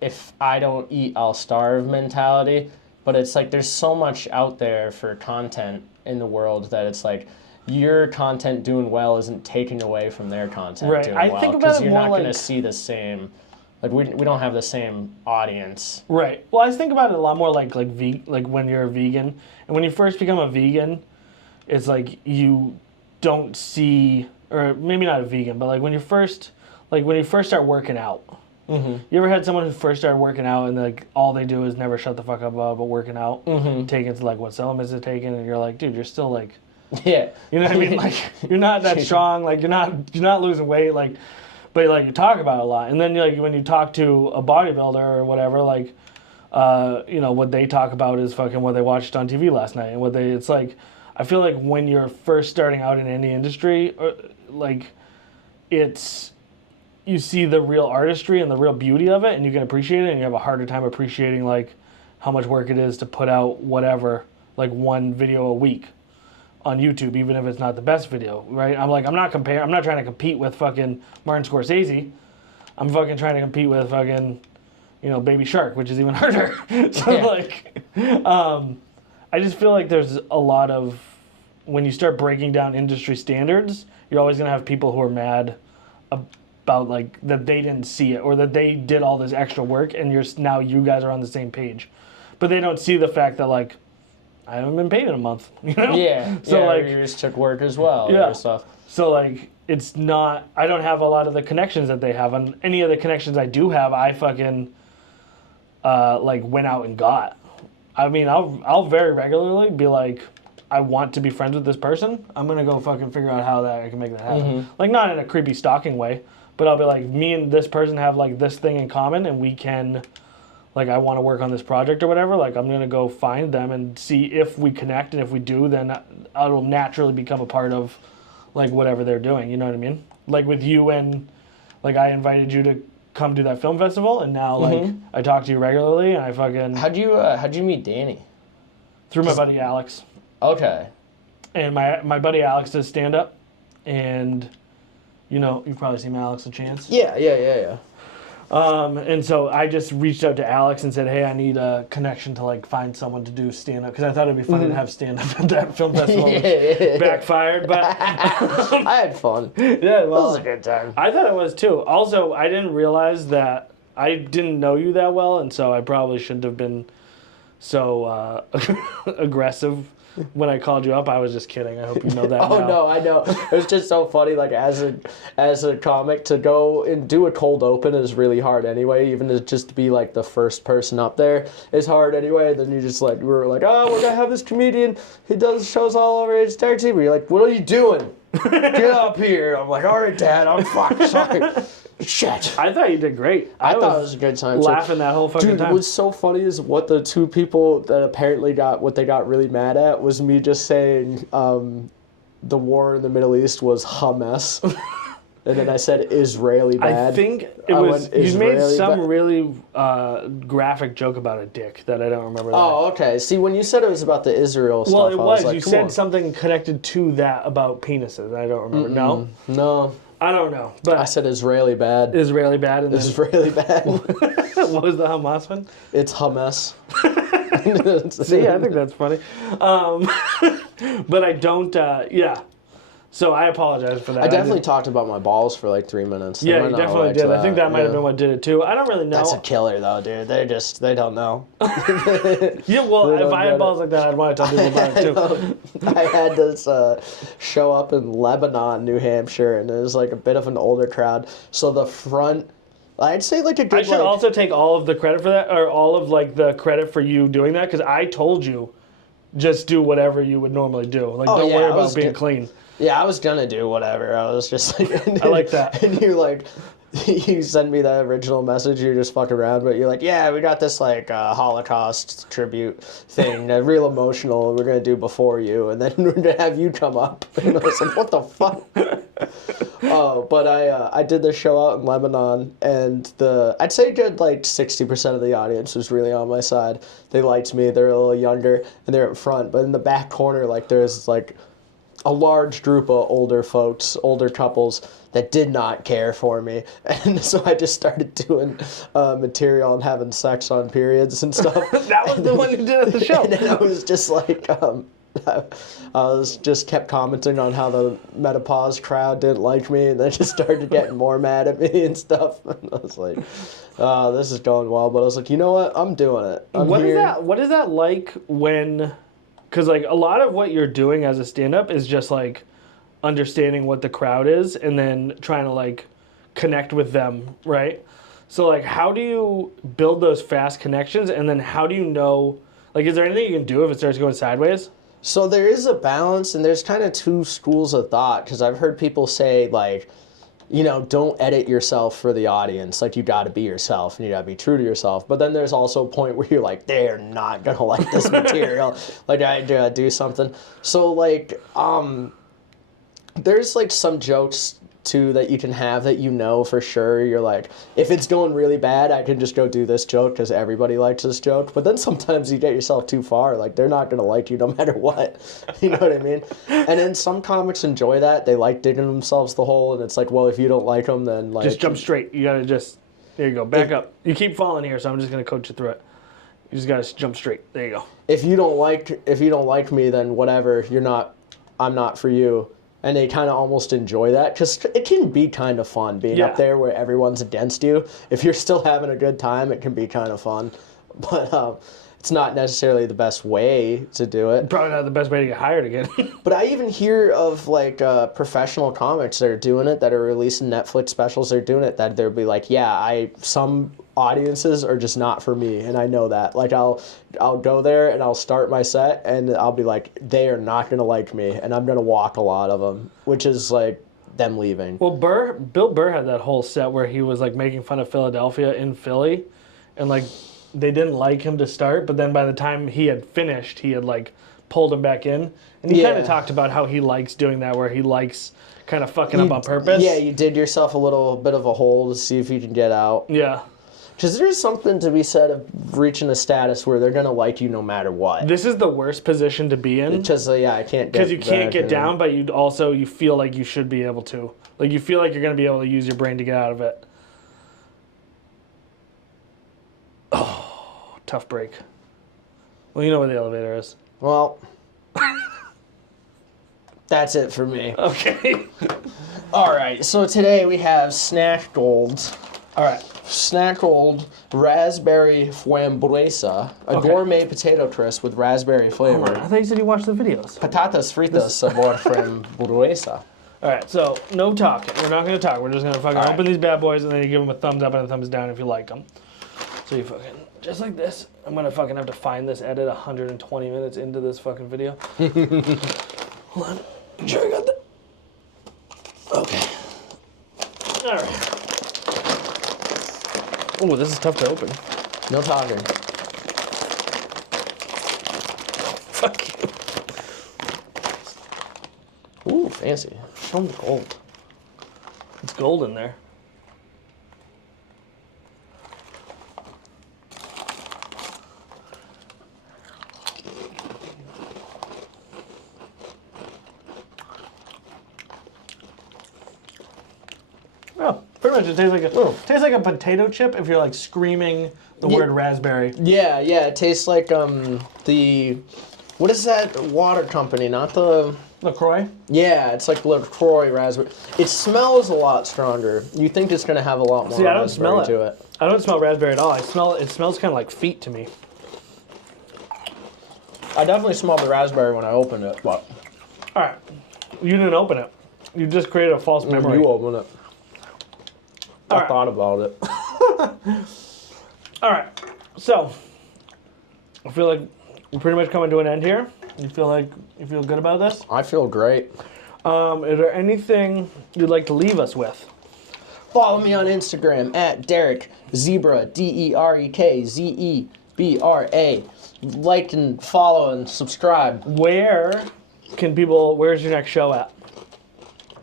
if I don't eat I'll starve mentality, but it's like there's so much out there for content in the world that it's like your content doing well isn't taking away from their content right. doing I well, think about it you're more not like, going to see the same, like we don't have the same audience. Right. Well, I think about it a lot more like when you're a vegan, and when you first become a vegan, it's like you don't see, or maybe not a vegan, but like when you first start working out. Mm-hmm. You ever had someone who first started working out and like all they do is never shut the fuck up about working out, taking to like what supplements they're taking, and you're like, dude, you're still like, yeah, you know what I mean? Like you're not that strong, like you're not losing weight, like, but like you talk about it a lot, and then like when you talk to a bodybuilder or whatever, like, what they talk about is fucking what they watched on TV last night, and it's like, I feel like when you're first starting out in any industry, like, you see the real artistry and the real beauty of it, and you can appreciate it, and you have a harder time appreciating like how much work it is to put out whatever, like one video a week on YouTube, even if it's not the best video, right? I'm not trying to compete with fucking Martin Scorsese. I'm fucking trying to compete with fucking, Baby Shark, which is even harder. So like, I just feel like there's a lot of, when you start breaking down industry standards, you're always gonna have people who are mad about like that they didn't see it or that they did all this extra work and now you guys are on the same page, but they don't see the fact that like I haven't been paid in a month, Yeah. So yeah, like you just took work as well. Yeah. Or stuff. So like it's not. I don't have a lot of the connections that they have. And any of the connections I do have, I fucking like went out and got. I mean, I'll very regularly be like, I want to be friends with this person. I'm gonna go fucking figure out how that I can make that happen. Like not in a creepy stalking way, but I'll be like, me and this person have like this thing in common, and we can, like, I want to work on this project or whatever. Like I'm gonna go find them and see if we connect, and if we do, then it'll naturally become a part of, like whatever they're doing. You know what I mean? Like with you and, like I invited you to come do that film festival, and now like I talk to you regularly, and I fucking How'd you meet Danny? through my buddy Alex. Okay. And my buddy Alex does stand up, and you know you've probably seen Alex a chance. Yeah. And so I just reached out to Alex and said, hey, I need a connection to like find someone to do stand up, because I thought it'd be funny to have stand up at that film festival. Backfired, but I had fun. Yeah, well, It was a good time. I thought it was too. Also, I didn't realize that I didn't know you that well, and so I probably shouldn't have been so aggressive when I called you up. I was just kidding. I hope you know that. Oh now. no, I know. It was just so funny. Like as a comic, to go and do a cold open is really hard anyway. Even to just be like the first person up there is hard anyway. Then you just like, we were like, oh, we're gonna have this comedian. He does shows all over. It's Derek Zeiba. You're like, what are you doing? Get up here. I'm like, all right, Dad. I'm fucking sorry. Shit. I thought you did great. I thought it was a good time. Laughing that whole fucking Dude, time. what's so funny is what the two people that apparently what they got really mad at was me just saying the war in the Middle East was Hamas. And then I said Israeli bad. I think it was. You made Israeli some bad. really graphic joke about a dick that I don't remember. Oh, okay. See, when you said it was about the Israel stuff, Well, it I was. like, You come said on. something connected to that about penises. I don't remember. No? No, I don't know. But I said Israeli bad. Israeli bad. And then, Israeli bad. what was the Hamas one? It's Hamas. See, I think that's funny. But I don't, yeah. So I apologize for that. I definitely talked about my balls for like 3 minutes. They Yeah, might you not definitely like did. I think that might have yeah. been what did it too. I don't really know. That's a killer though, dude. They don't know. Yeah, well, They if don't I get had it. balls like that, I'd want to tell people about it too. I had this show up in Lebanon, New Hampshire, and it was like a bit of an older crowd. So the front, I'd say like a good I should also take all of the credit for that, or all of like the credit for you doing that, because I told you, just do whatever you would normally do. Like, don't worry about being clean. Yeah, I was gonna do whatever. I was just like, I like that. And you're like, you send me the original message. You're just fucking around, but you're like, yeah, we got this like Holocaust tribute thing, real emotional. We're gonna do before you, and then we're gonna have you come up. And I was like, what the fuck? But I did this show out in Lebanon, and I'd say good like 60% of the audience was really on my side. They liked me. They're a little younger, and they're in front. But in the back corner, like there's like a large group of older folks, older couples that did not care for me. And so I just started doing material and having sex on periods and stuff. That was the one you did at the show. And then I was just like, I was just kept commenting on how the menopause crowd didn't like me, and they just started getting more mad at me and stuff. And I was like, oh, this is going well. But I was like, you know what? I'm doing it. What is that like when... Because, like, a lot of what you're doing as a stand-up is just, like, understanding what the crowd is and then trying to, like, connect with them, right? So, like, how do you build those fast connections, and then how do you know... Like, is there anything you can do if it starts going sideways? So there is a balance, and there's kind of two schools of thought, because I've heard people say, like, you know, don't edit yourself for the audience. Like, you got to be yourself, and you got to be true to yourself. But then there's also a point where you're like, they're not going to like this material. Like, I gotta do something. So, like, there's, like, some jokes, too, that you can have that you know for sure. You're like, if it's going really bad, I can just go do this joke because everybody likes this joke. But then sometimes you get yourself too far. Like, they're not going to like you no matter what. You know what I mean? And then some comics enjoy that. They like digging themselves the hole. And it's like, well, if you don't like them, then like... Just jump straight. You got to just... There you go. Back up. You keep falling here, so I'm just going to coach you through it. You just got to jump straight. There you go. If you don't like me, then whatever. I'm not for you. And they kind of almost enjoy that, because it can be kind of fun being up there where everyone's against you. If you're still having a good time, it can be kind of fun. But it's not necessarily the best way to do it. Probably not the best way to get hired again. But I even hear of like professional comics that are doing it, that are releasing Netflix specials. They're doing it that they'll be like, yeah, some audiences are just not for me, and I know that. Like I'll go there and I'll start my set, and I'll be like, they are not gonna like me, and I'm gonna walk a lot of them, which is like them leaving. Well, Bill Burr had that whole set where he was like making fun of Philadelphia in Philly, and like they didn't like him to start, but then by the time he had finished, he had like pulled him back in, and he kind of talked about how he likes doing that, where he likes kind of fucking up on purpose. Yeah, you dig yourself a little bit of a hole to see if you can get out. Yeah. Because there's something to be said of reaching a status where they're gonna like you no matter what. This is the worst position to be in. Because I can't. Because you can't get down, but you feel like you should be able to. Like you feel like you're gonna be able to use your brain to get out of it. Oh, tough break. Well, you know where the elevator is. Well, that's it for me. Okay. All right. So today we have Snack Gold. All right. Snack Gold Raspberry Frambuesa, a gourmet potato crisp with raspberry flavor. I thought you said you watched the videos. Patatas fritas sabor frambuesa. All right, so no talking. We're not going to talk. We're just going to fucking open these bad boys, and then you give them a thumbs up and a thumbs down if you like them. So you fucking, just like this. I'm going to fucking have to find this edit 120 minutes into this fucking video. Hold on. Make sure I got that. Okay. All right. Oh, this is tough to open. No talking. Fuck you. Ooh, fancy. Show me the gold. It's gold in there. Oh, pretty much it tastes like a potato chip if you're like screaming the word raspberry. Yeah, it tastes like what is that water company? Not the LaCroix? Yeah, it's like LaCroix raspberry. It smells a lot stronger. You think it's gonna have a lot more raspberry to it. I don't smell raspberry at all. It smells kind of like feet to me. I definitely smelled the raspberry when I opened it, but all right, you didn't open it. You just created a false memory. You opened it. I thought about it. All right, so I feel like we're pretty much coming to an end here. You feel good about this? I feel great. Is there anything you'd like to leave us with? Follow me on Instagram at Derek Zebra, DerekZebra. Like and follow and subscribe. Where's your next show at?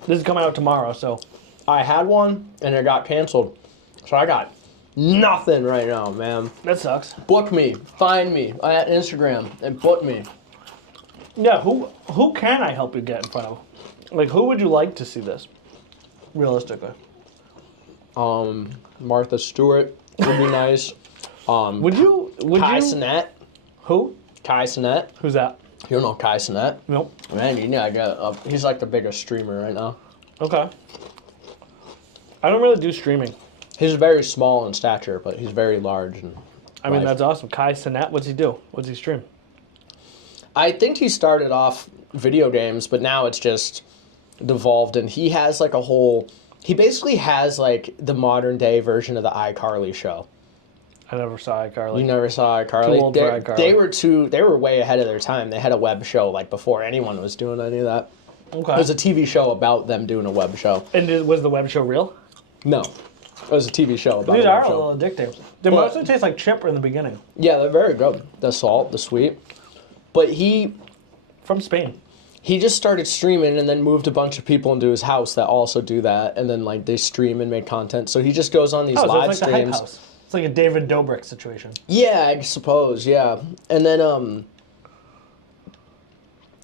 This is coming out tomorrow, so. I had one and it got canceled. So I got nothing right now, man. That sucks. Book me, find me at Instagram and book me. Yeah, who can I help you get in front of? Like, who would you like to see this? Realistically. Martha Stewart would be nice. Would you? Kai Cenat. Who? Kai Cenat. Who's that? You don't know Kai Cenat? Nope. Man, you know, he's like the biggest streamer right now. Okay. I don't really do streaming. He's very small in stature, but he's very large. I mean, that's awesome. Kai Cenat, what's he do? What's he stream? I think he started off video games, but now it's just devolved, and he has like he basically has like the modern day version of the iCarly show. I never saw iCarly. You never saw iCarly? Too old for iCarly. They were way ahead of their time. They had a web show like before anyone was doing any of that. Okay. It was a TV show about them doing a web show. And was the web show real? No. It was a TV show about These a web are a show. little addictive. They mostly taste like chip in the beginning. Yeah, they're very good. The salt, the sweet. But From Spain. He just started streaming and then moved a bunch of people into his house that also do that, and then like they stream and make content. So he just goes on these live it's like streams. The Hype House. It's like a David Dobrik situation. Yeah, I suppose. Yeah, and then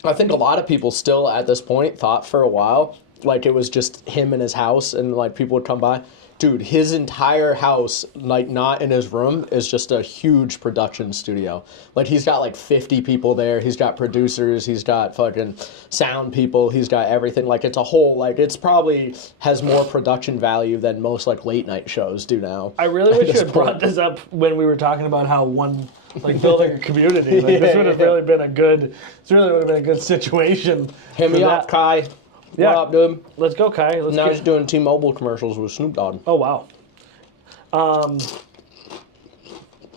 I think a lot of people still at this point thought for a while like it was just him in his house and like people would come by. Dude, his entire house, like not in his room, is just a huge production studio. Like he's got like 50 people there. He's got producers. He's got fucking sound people. He's got everything. Like it's a whole, like it's probably has more production value than most like late night shows do now. I really wish you had brought this up when we were talking about how like building a community. Like this would have really been a good, situation. Hit me up, Kai. Yeah. What up, dude? Let's go, Kai. Now he's doing T-Mobile commercials with Snoop Dogg. Oh, wow.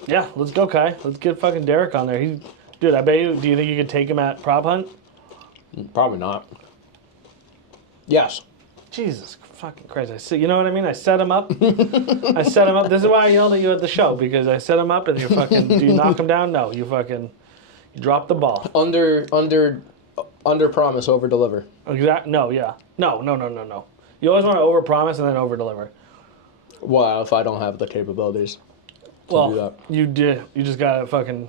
Yeah, let's go, Kai. Let's get fucking Derek on there. Dude, I bet you, do you think you could take him at prop hunt? Probably not. Yes. Jesus fucking Christ. You know what I mean? I set him up. This is why I yelled at you at the show, because I set him up and you fucking, do you knock him down? No, you drop the ball. Under promise, over deliver. No, yeah. No. You always want to over promise and then over deliver. Well, if I don't have the capabilities to do that. You just gotta fucking,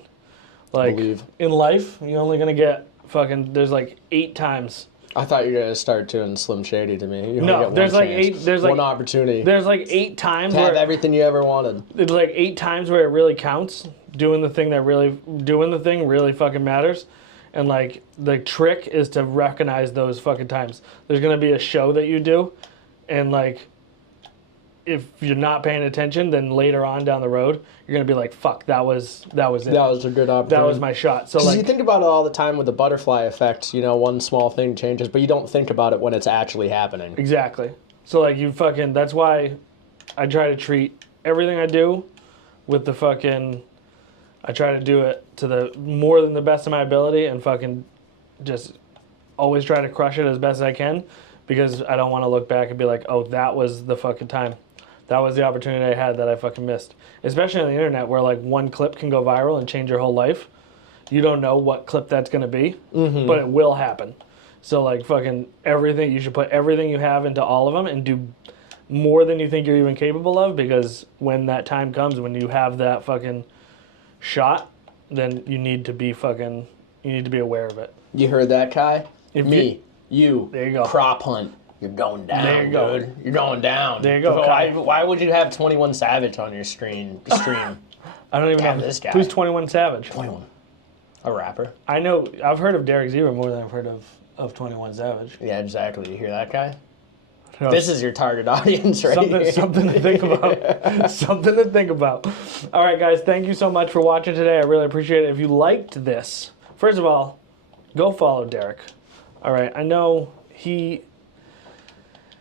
like, believe. In life, you're only gonna get fucking, there's like 8 times. I thought you were gonna start doing Slim Shady to me. No, there's like 8, there's like one opportunity. There's like 8 times to have everything you ever wanted. There's like 8 times where it really counts. Doing the thing really fucking matters. And, like, the trick is to recognize those fucking times. There's going to be a show that you do, and, like, if you're not paying attention, then later on down the road, you're going to be like, fuck, that was it. That was a good opportunity. That was my shot. So, like, you think about it all the time with the butterfly effect, one small thing changes, but you don't think about it when it's actually happening. Exactly. So, like, that's why I try to treat everything I do with the fucking... I try to do it to the more than the best of my ability and fucking just always try to crush it as best as I can, because I don't want to look back and be like, oh, that was the fucking time. That was the opportunity I had that I fucking missed. Especially on the internet where like one clip can go viral and change your whole life. You don't know what clip that's going to be, but it will happen. So like fucking everything, you should put everything you have into all of them and do more than you think you're even capable of, because when that time comes, when you have that fucking shot, then you need to be aware of it. You heard that, Kai? You there you go. Prop hunt. You're going down. There you go. Dude. You're going down. There you go. Why would you have 21 Savage on your stream? I don't even know this guy. Who's 21 Savage. 21. A rapper. I know. I've heard of Derek Zeiba more than I've heard of 21 Savage. Yeah, exactly. You hear that, guy? No, this is your target audience, right? Something to think about. Something to think about. All right, guys. Thank you so much for watching today. I really appreciate it. If you liked this, first of all, go follow Derek. All right. I know he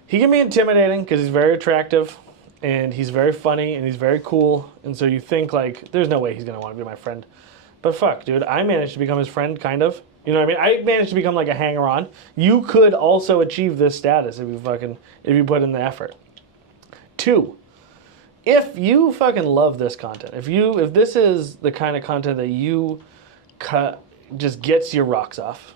can be intimidating because he's very attractive and he's very funny and he's very cool. And so you think like, there's no way he's gonna want to be my friend. But fuck, dude, I managed to become his friend, kind of. You know what I mean? I managed to become like a hanger-on. You could also achieve this status if you put in the effort. 2, if you fucking love this content, if this is the kind of content that you just gets your rocks off,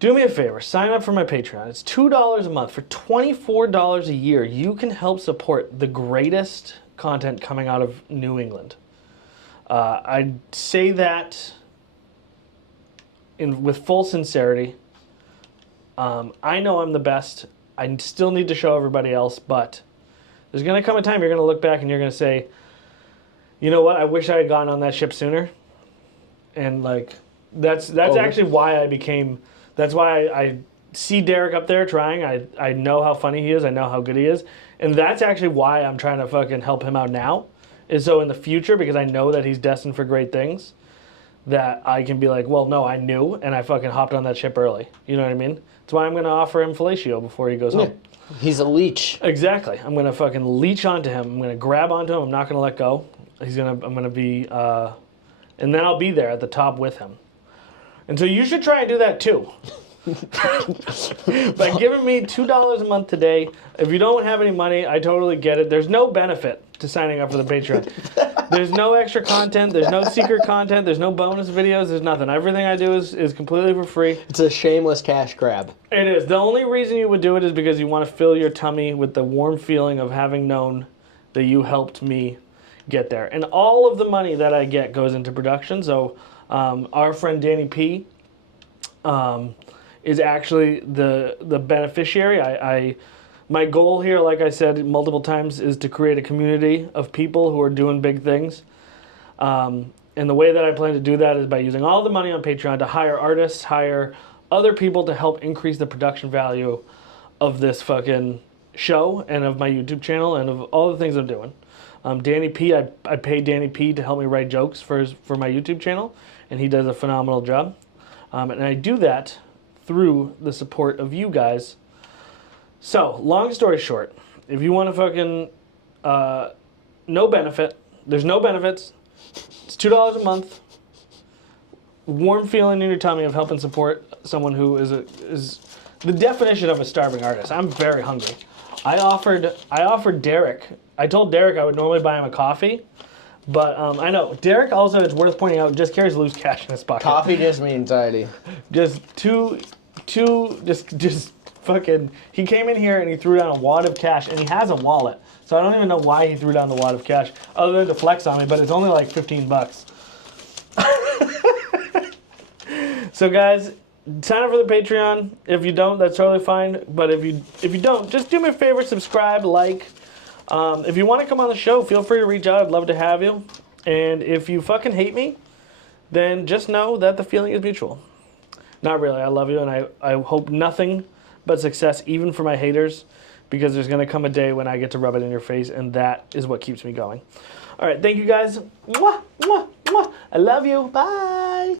do me a favor, sign up for my Patreon. It's $2 a month. For $24 a year, you can help support the greatest content coming out of New England. I say that with full sincerity. I know I'm the best. I still need to show everybody else, but there's going to come a time you're going to look back and you're going to say, you know what, I wish I had gotten on that ship sooner. And like, that's actually why that's why I see Derek up there trying. I know how funny he is. I know how good he is. And that's actually why I'm trying to fucking help him out now. Is so in the future, because I know that he's destined for great things, that I can be like, well, no, I knew, and I fucking hopped on that ship early. You know what I mean? That's why I'm going to offer him fellatio before he goes home. He's a leech. Exactly. I'm going to fucking leech onto him. I'm going to grab onto him. I'm not going to let go. I'm going to be, and then I'll be there at the top with him. And so you should try and do that too. By giving me $2 a month today. If you don't have any money, I totally get it. There's no benefit to signing up for the Patreon. There's no extra content. There's no secret content. There's no bonus videos. There's nothing. Everything I do is completely for free. It's a shameless cash grab. It is. The only reason you would do it is because you want to fill your tummy with the warm feeling of having known that you helped me get there. And all of the money that I get goes into production. So our friend Danny P is actually the beneficiary. My goal here, like I said multiple times, is to create a community of people who are doing big things. And the way that I plan to do that is by using all the money on Patreon to hire artists, hire other people to help increase the production value of this fucking show and of my YouTube channel and of all the things I'm doing. Danny P, I paid Danny P to help me write jokes for my YouTube channel, and he does a phenomenal job. And I do that through the support of you guys. So, long story short, if you want to fucking no benefit, there's no benefits. It's $2 a month. Warm feeling in your tummy of helping support someone who is the definition of a starving artist. I'm very hungry. I offered Derek. I told Derek I would normally buy him a coffee, but I know Derek also, it's worth pointing out, just carries loose cash in his pocket. Coffee gives me anxiety. Just fucking. He came in here and he threw down a wad of cash, and he has a wallet, so I don't even know why he threw down the wad of cash, other than to flex on me. But it's only like $15. So guys, sign up for the Patreon. If you don't, that's totally fine. But if you don't, just do me a favor, subscribe, like. If you want to come on the show, feel free to reach out. I'd love to have you. And if you fucking hate me, then just know that the feeling is mutual. Not really. I love you, and I hope nothing but success, even for my haters, because there's going to come a day when I get to rub it in your face, and that is what keeps me going. All right, thank you guys. Mwah, mwah, mwah. I love you. Bye.